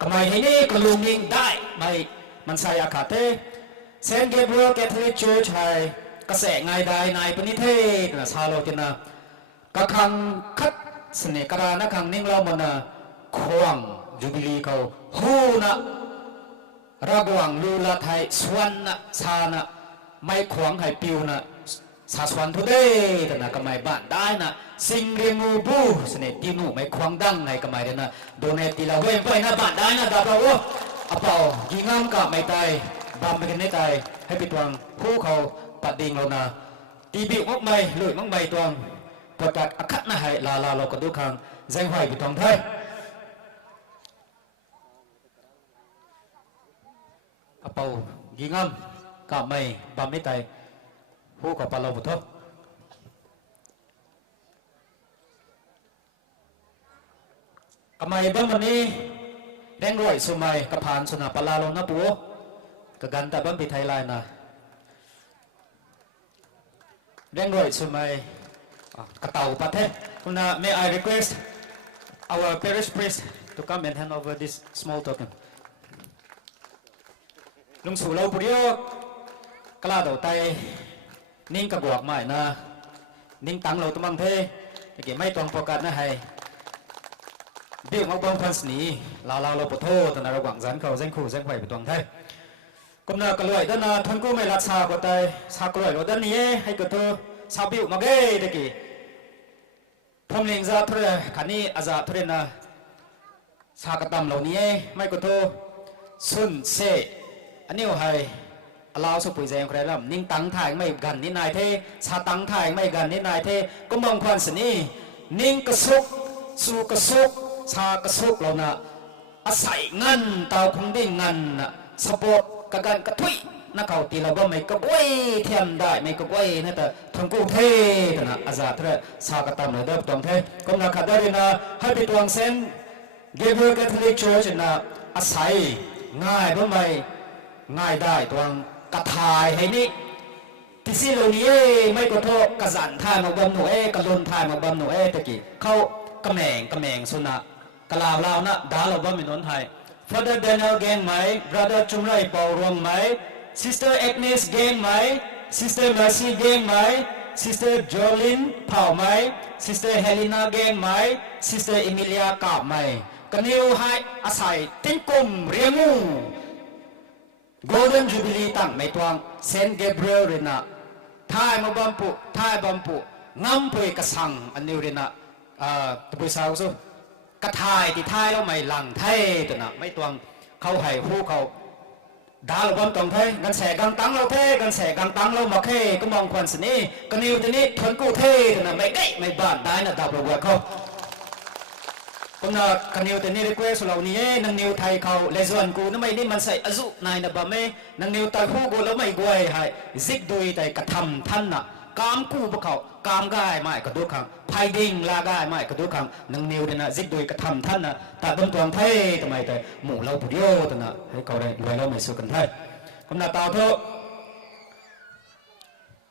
ก็ไม่ให้นี่ก็ลุงยิงได้ไม่มันใส่อาคาเต้เซนต์เกเบรียลแคทอลิกเชิร์ชให้กระแสไงได้ในปณิเทศนะซาโลตินะกระคังคัดเสน่ห์กระดานะคังนิ่งเรามันนะควงจูบิลีเขาฮูนะระกวางลูลาไทยสวนนะซานะไม่ควงให้ปิวนะสาสวนทุเดย์แต่นะก็ไม่บ้านได้นะสิงเรียงูบูเสน่ห์ตีนูไม่ควงดังไงก็ไม่ได้นะโดนตีเราเว้นไปนะบ้านได้นะดาบเราอ่ะเปล่ายิงงามกับไม่ตายบำไปกันไม่ตายให้ปิดวังผู้เขาปัดดิ่งเรานะตีบิวมักไม่หลุดมักไม่ตวงประกาศอักขนะให้ลาเราก็ดูขังแจงหอยปิดทองไทยอ่ะเปล่ายิงงามกับไม่บำไม่ตายผู้เขาปัดเราหมดทุกกำไมบ้างวันนี้แรงร่อยสมัยกระพานสนาปลาลงนะปูกระกันแต่บ้านปีไทยลายนะแรงร่อยสมัยกระเต่าประเทศคุณนะ May I request our parish priest to come and hand over this small token ลุงสู่เราปุริโยกล้าเดาไตนิ่งกระบอกใหม่นะนิ่งตังเราตมังเทแต่เกี่ยไม่ตรงโฟกัสนะให้เดี๋ยวมาบ้องพันสนีลาเราปะโทแต่ในระหว่างสันเขาเส้นคู่เส้นไข่ไปตรงไทยก็น่ากระลวยด้านน่ะท่านกูไม่รักษาก็ตายสากระลวยด้านนี้ให้กระเทอสาบิวมาเกยตะกี้พรมเลี้ยงจะเทอขันนี้อาจจะเทอนะสากระตำเหล่านี้ไม่กระเทอสุนเสอันนี้ว่าให้เราสุปุยใจใครล่ะนิ่งตังถ่ายไม่กันนี่นายเทชาตังถ่ายไม่กันนี่นายเทก็มองควันสนีนิ่งกระซุกสู้กระซุกชากระซุกเรานะอาศัยเงินเตาคงได้เงินนะสปอร์ตกระกันกระทุยนักเขาตีเราว่าไม่กระบวยเทียมได้ไม่กระบวยนะแต่ทงกูเทนะอาจารย์เทชากระตำเลยเดิมตรงเทก็นักขัดได้นะให้ไปตวงเซนเกเบรียลแคทอลิกเชิร์ชนะอาศัยง่ายเพราะไม่ง่ายได้ตวงกระทายให้นี่ที่สิเหล่านี้ไม่กระทบกระสันทายมาบำหนูกระลุนทายมาบำหนูตะกี้เขากระแมงสุนัขกะลาวลาวนะดาเราบ่มีนนไทย Father Daniel เกงไหม Brother จุมไรเป่ารวมไหม Sister Agnes เกงไหม Sister Mercy เกงไหม Sister Jolin เผาไหม Sister Helena เกงไหม Sister Emilia กาบไหมกันนิวให้อาศัยติ้งกุมเรียงู Golden Jubilee ตั้งไม่ตวง Saint Gabriel เรนะทายมาบัมปุงำปุยกระสังอันนิวเรนะตัวปุยสาวสุกระทายที่ทายแล้วไม่หลังไทยตัวน่ะไม่ตวงเขาให้ผู้เขาดาเราบัมตรงไทยกันแสกังตังเราเทกันแสกังตังเรามาเท่ก็มองควันสนีกันนิวตัวนี้ทนกู้เท่ตัวน่ะไม่ได้ไม่บ้านได้น่ะดับเราไว้เขาก็น่ะกันนิวตัวนี้เรียกว่าสุเหล่านี้นังนิวไทยเขาเลส่วนกูนั่นไม่ได้มันใส่อจุนายน่ะบ่แม่นังนิวตายผู้กูแล้วไม่กวยให้ซิกดุยแต่กระทำท่านน่ะกามกู้พวกเขากามง่ายไม่กระดูกขังไพ่ดิ่งลาง่ายไม่กระดูกขังนังนิวเนี่ยนะซิกโดยกระทำท่านนะแต่บนตัวไทยทำไมแต่หมู่เราผู้เดียวแต่นะให้เขาได้รวยเราไม่สู้กันไทย cũng là tàu thô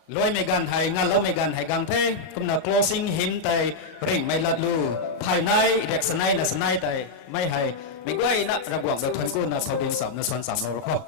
lôi mày gần hay ngăn lỡ mày gần hay gần thế cũng là closing hymn tại ring mày lật lù phải nay đẹp sân này là sân này tại mày hay mình quay nè ra quảng được thuần quân là sau đêm sẩm là xuân sẩm rồi không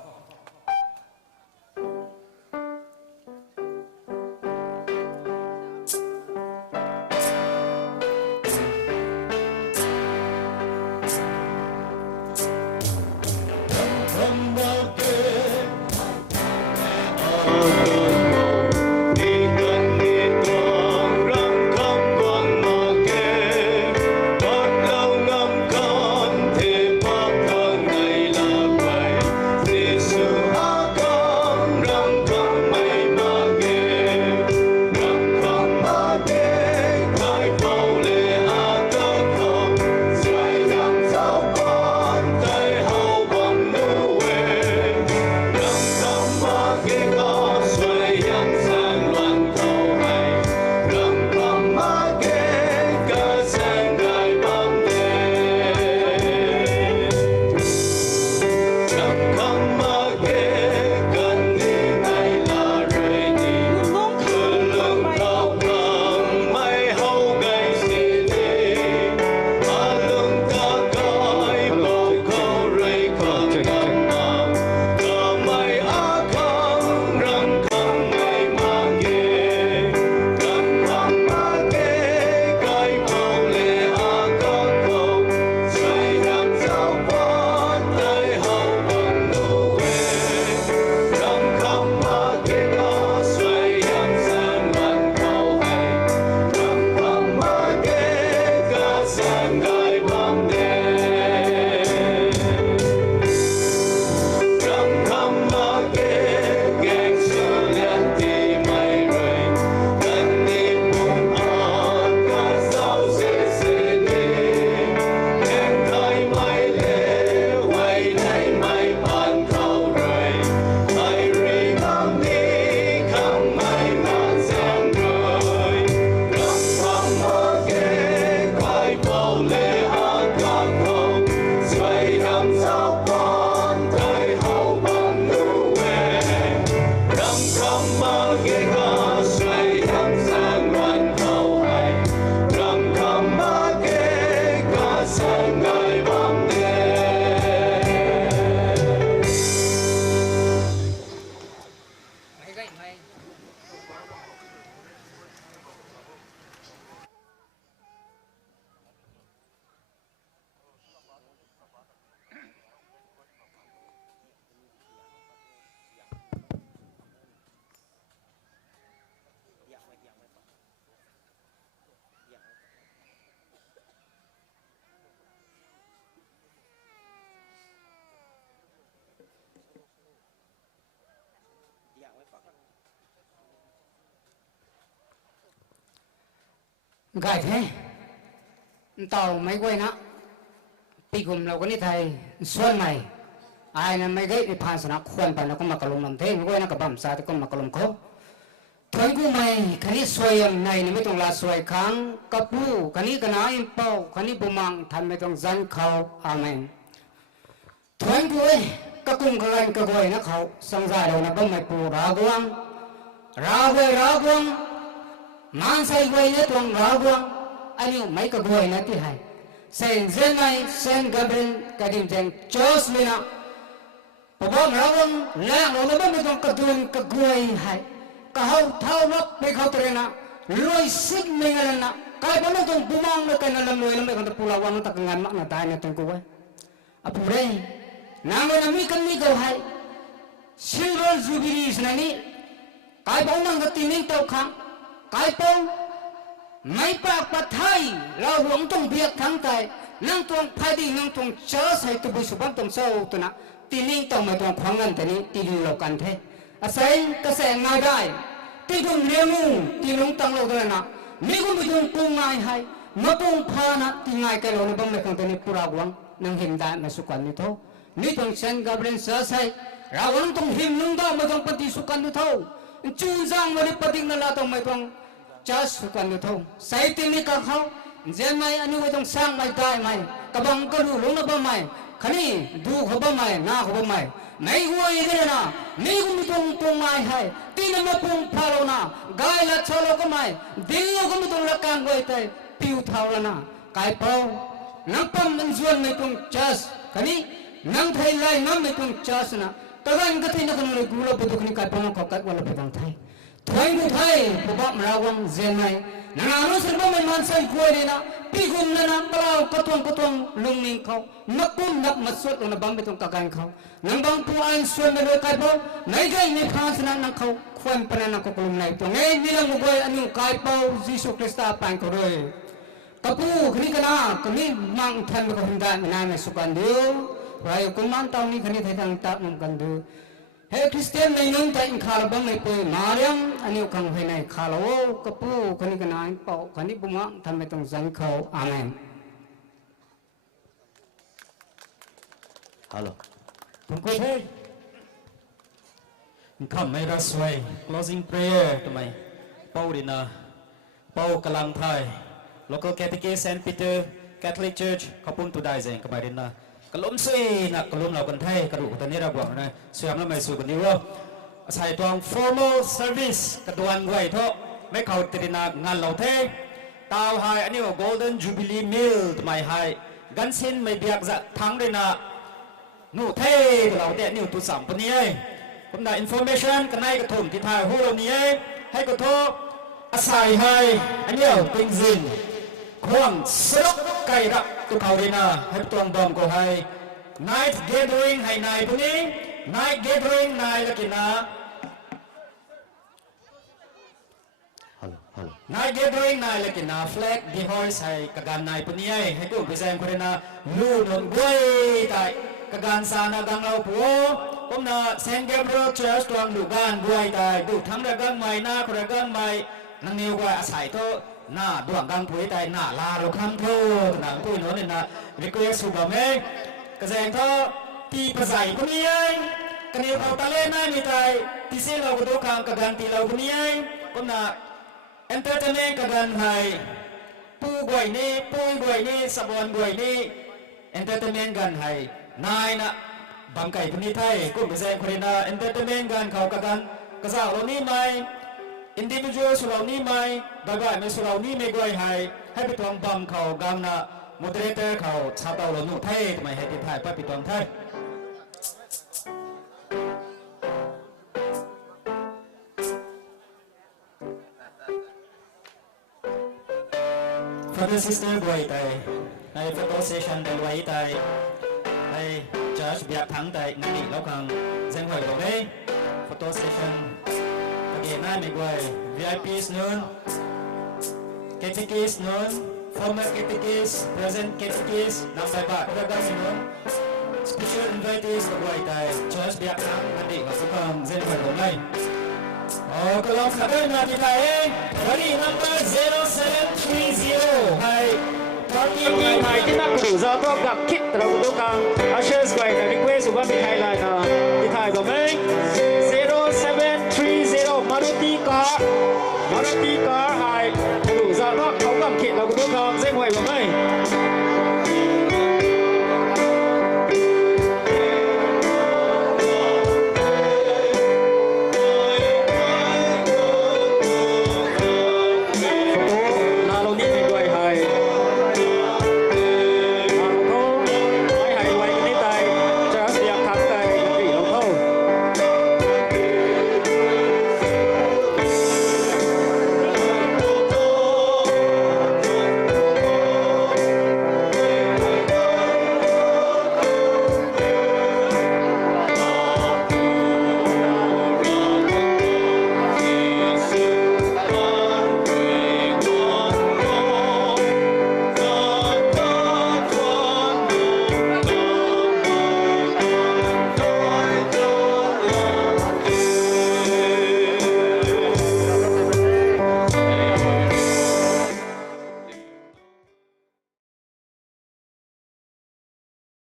gai thế tàu mấy quay nó pi gồm là cái này thầy xuân này ai là mấy cái phàn sản khoan phải nó cũng mặc lồng làm thế mấy quay nó cả bẩm sai thì cũng mặc lồng khó thôi của mày cái này xoay này mớiต้อง là xoay kháng kapu cái này cái nào IMPHAL cái này bù mang thành mớiต้อง dân khẩu amen thôi của ấy các cung các anh các quay nó khẩu sang dài đầu nó bông mày bù ra quang mang say quay nó tuồng ra quang anh yêu mấy cái quay nó thì hay sen dân này sen Gabriel Gaidimjang chos mina bố ra quang làng nó bông mày tuồng cái quay hay kahau thao nó bị khâu tren na loi sik mengalan na kai bano tong bumang na kana lam loi lam kan pulawan na takangan mak na tay na tong kuwa apure namo na mi kan mi go hai silver jubilee na ni kai bang nang tining tau khang kai pong mai pa pathai la huang tong biak thang tai nang tong phai ding nang tong cha sai tu bu subam tong sau tu na tining tong mai tong khwangan tani tilu lo kan the asai ka se ngai dai ti dung lemu ti lung tang lo na mi gu mi dung pung ngai hai ma pung pha na ti ngai ka lo na bang le kang tani pura wang nang him da na sukan ni tho ni tong sen Gabriel sa sai ra wang tong him nung da ma tong pati sukan ni tho chu jang ma ni pating na la tong mai tong cha sukan ni tho sai ti ni ka khau zen mai anu mai tong sang mai dai mai ka bang ka lu lung na ba mai คันนี้ดูเขาบ้างไหมหน้าเขาบ้างไหมไม่หัวอีกเลยนะไม่กุมตรงปงไม้ให้ตีนมาปงพาลนะกายละชอลก็ไม่ดิลก็ไม่ตรงละกังไว้แต่ปิวเท่าละนะกายเปล่านังปั๊มมันชวนไม่ตรงจัสคันนี้นังไทยไล่นังไม่ตรงจัสนะแต่กันก็ที่นักนกูละไปดูคันนี้กายเปล่าเขากัดวันละไปทางไทยถอยมุไทยพบมาราวังเจนไหมนังอานุสรบ้ามันใส่กล้วยเลยนะปีกุมนั่นนะเปล่ากระทวงลุงนิ่งเขานักกุมนักมัดสวดนับบังไปตรงกางเขานังบังผู้อ่านส่วนไม่เลยกายเปล่าไหนกันในพาสนานังเขาควรเป็นนักกลุ่มไหนตัวไงนี่เราบุกไปอันนี้กายเปล่ายิสุคริสต์ปังเขาเลยกระปูคนนี้กันนะคนนี้มังทันไปกับหุ่นได้ไม่นานไม่สุกันเดียวรายกุมารตาวนี้คนนี้ไทยทางตามุกันเดียวเฮ้คริสเตียนในนู้นแต่อินคาร์บังในปุยมาเรียงอันนี้ขังให้ในคาร์โลกระปูคนนี้กันนะเปล่าคนนี้บุมังทำไปตรงสังเขาอาเมนฮัลโหลผมคุยเฮ้คำไม่รัสไว้ closing prayer ทำไมเป้าดินะเป้ากำลังไทย local catechist Saint Peter Catholic Church ขอบคุณตัวได้เองกับไปดินะกลุ่มซีนักกลุ่มเราคนไทยกระดูกตอนนี้เราบอกนะเสื่อมแล้วไม่สู้กันดีว่าใส่ตวง formal service กระดวนไว้เถอะไม่เข้าติดนางานเราเทตาวไฮอันนี้ว่า golden jubilee meal ทำไมไฮกันสินไม่เบียกจะทั้งเลยนะนู่เทเราเด็ดนิวตุสัมปนีผมได้ information กันให้กระทุ่มที่ไทยหูเรานี้ให้กระทบอาศัยให้อันนี้กริ้งซินควงสลบไก่รักตัวเขาดีนะให้ตัวดอมก็ให้ night gathering ให้นายพวกนี้ night gathering นายละกินนะ night gathering นายละกินนะ flag the horse ให้กระกันนายพวกนี้ให้ตัวพิเศษคนนะลูนนกวยแต่กระกันสานาดังเราผัวผมนะ Saint Gabriel Church ตัวลูกกันกวยแต่ดูทั้งระกังใหม่หน้าระกังใหม่นั่งนิ้วกวยอาศัยโตหน้าดวงกังปุยแต่หน้าลาเราคันโตหนังปุยโน่นนี่นะรีเควสสุบะเมกระแสงท่อตีภาษาคนนี้กันนิ้วเขาตะเล่นไม่ใจที่เสียเราก็ดูคำกระกันตีเราคนนี้ผมนะเอนเตอร์เทนเมนต์กระกันให้ปูกวยนี่สบอนกวยนี่เอนเตอร์เทนเมนต์กันให้นายนะบางไก่คนนี้ไทยกุ้งกระแสงคนนี้นะเอนเตอร์เทนเมนต์กันเขากระกันกระซ่าเรานี่ไม่individual สุรานี้ไม่บางไม่สุรานี้ไม่กวยให้ไปทวงบัมเขากำนะ moderator เขาชาวเตาเราหนุ่มไทยไม่ให้ติดไทยไปปิดทวงไทย Father sister กวยไทยใน photo session ได้ไว้ไทยใน church เบียดทั้งไทยนั่นนี่แล้วคังเซนหอยตรงนี้ photo session Again, I'm going VIPs noon, catechist noon, former catechist, present catechist, number back, noon. Special invitees to go to church biak nang nanti masuk ke zen berdomai. Oh, kalau kalian nanti kaya, dari number 0730. Hai, kami hai kita perlu jatuh gak kit terlalu tukang. Ushers gue request ubah di highlight na di thai domai 0730 Maruti car hai perlu jatuh kau gak kit lagu tukang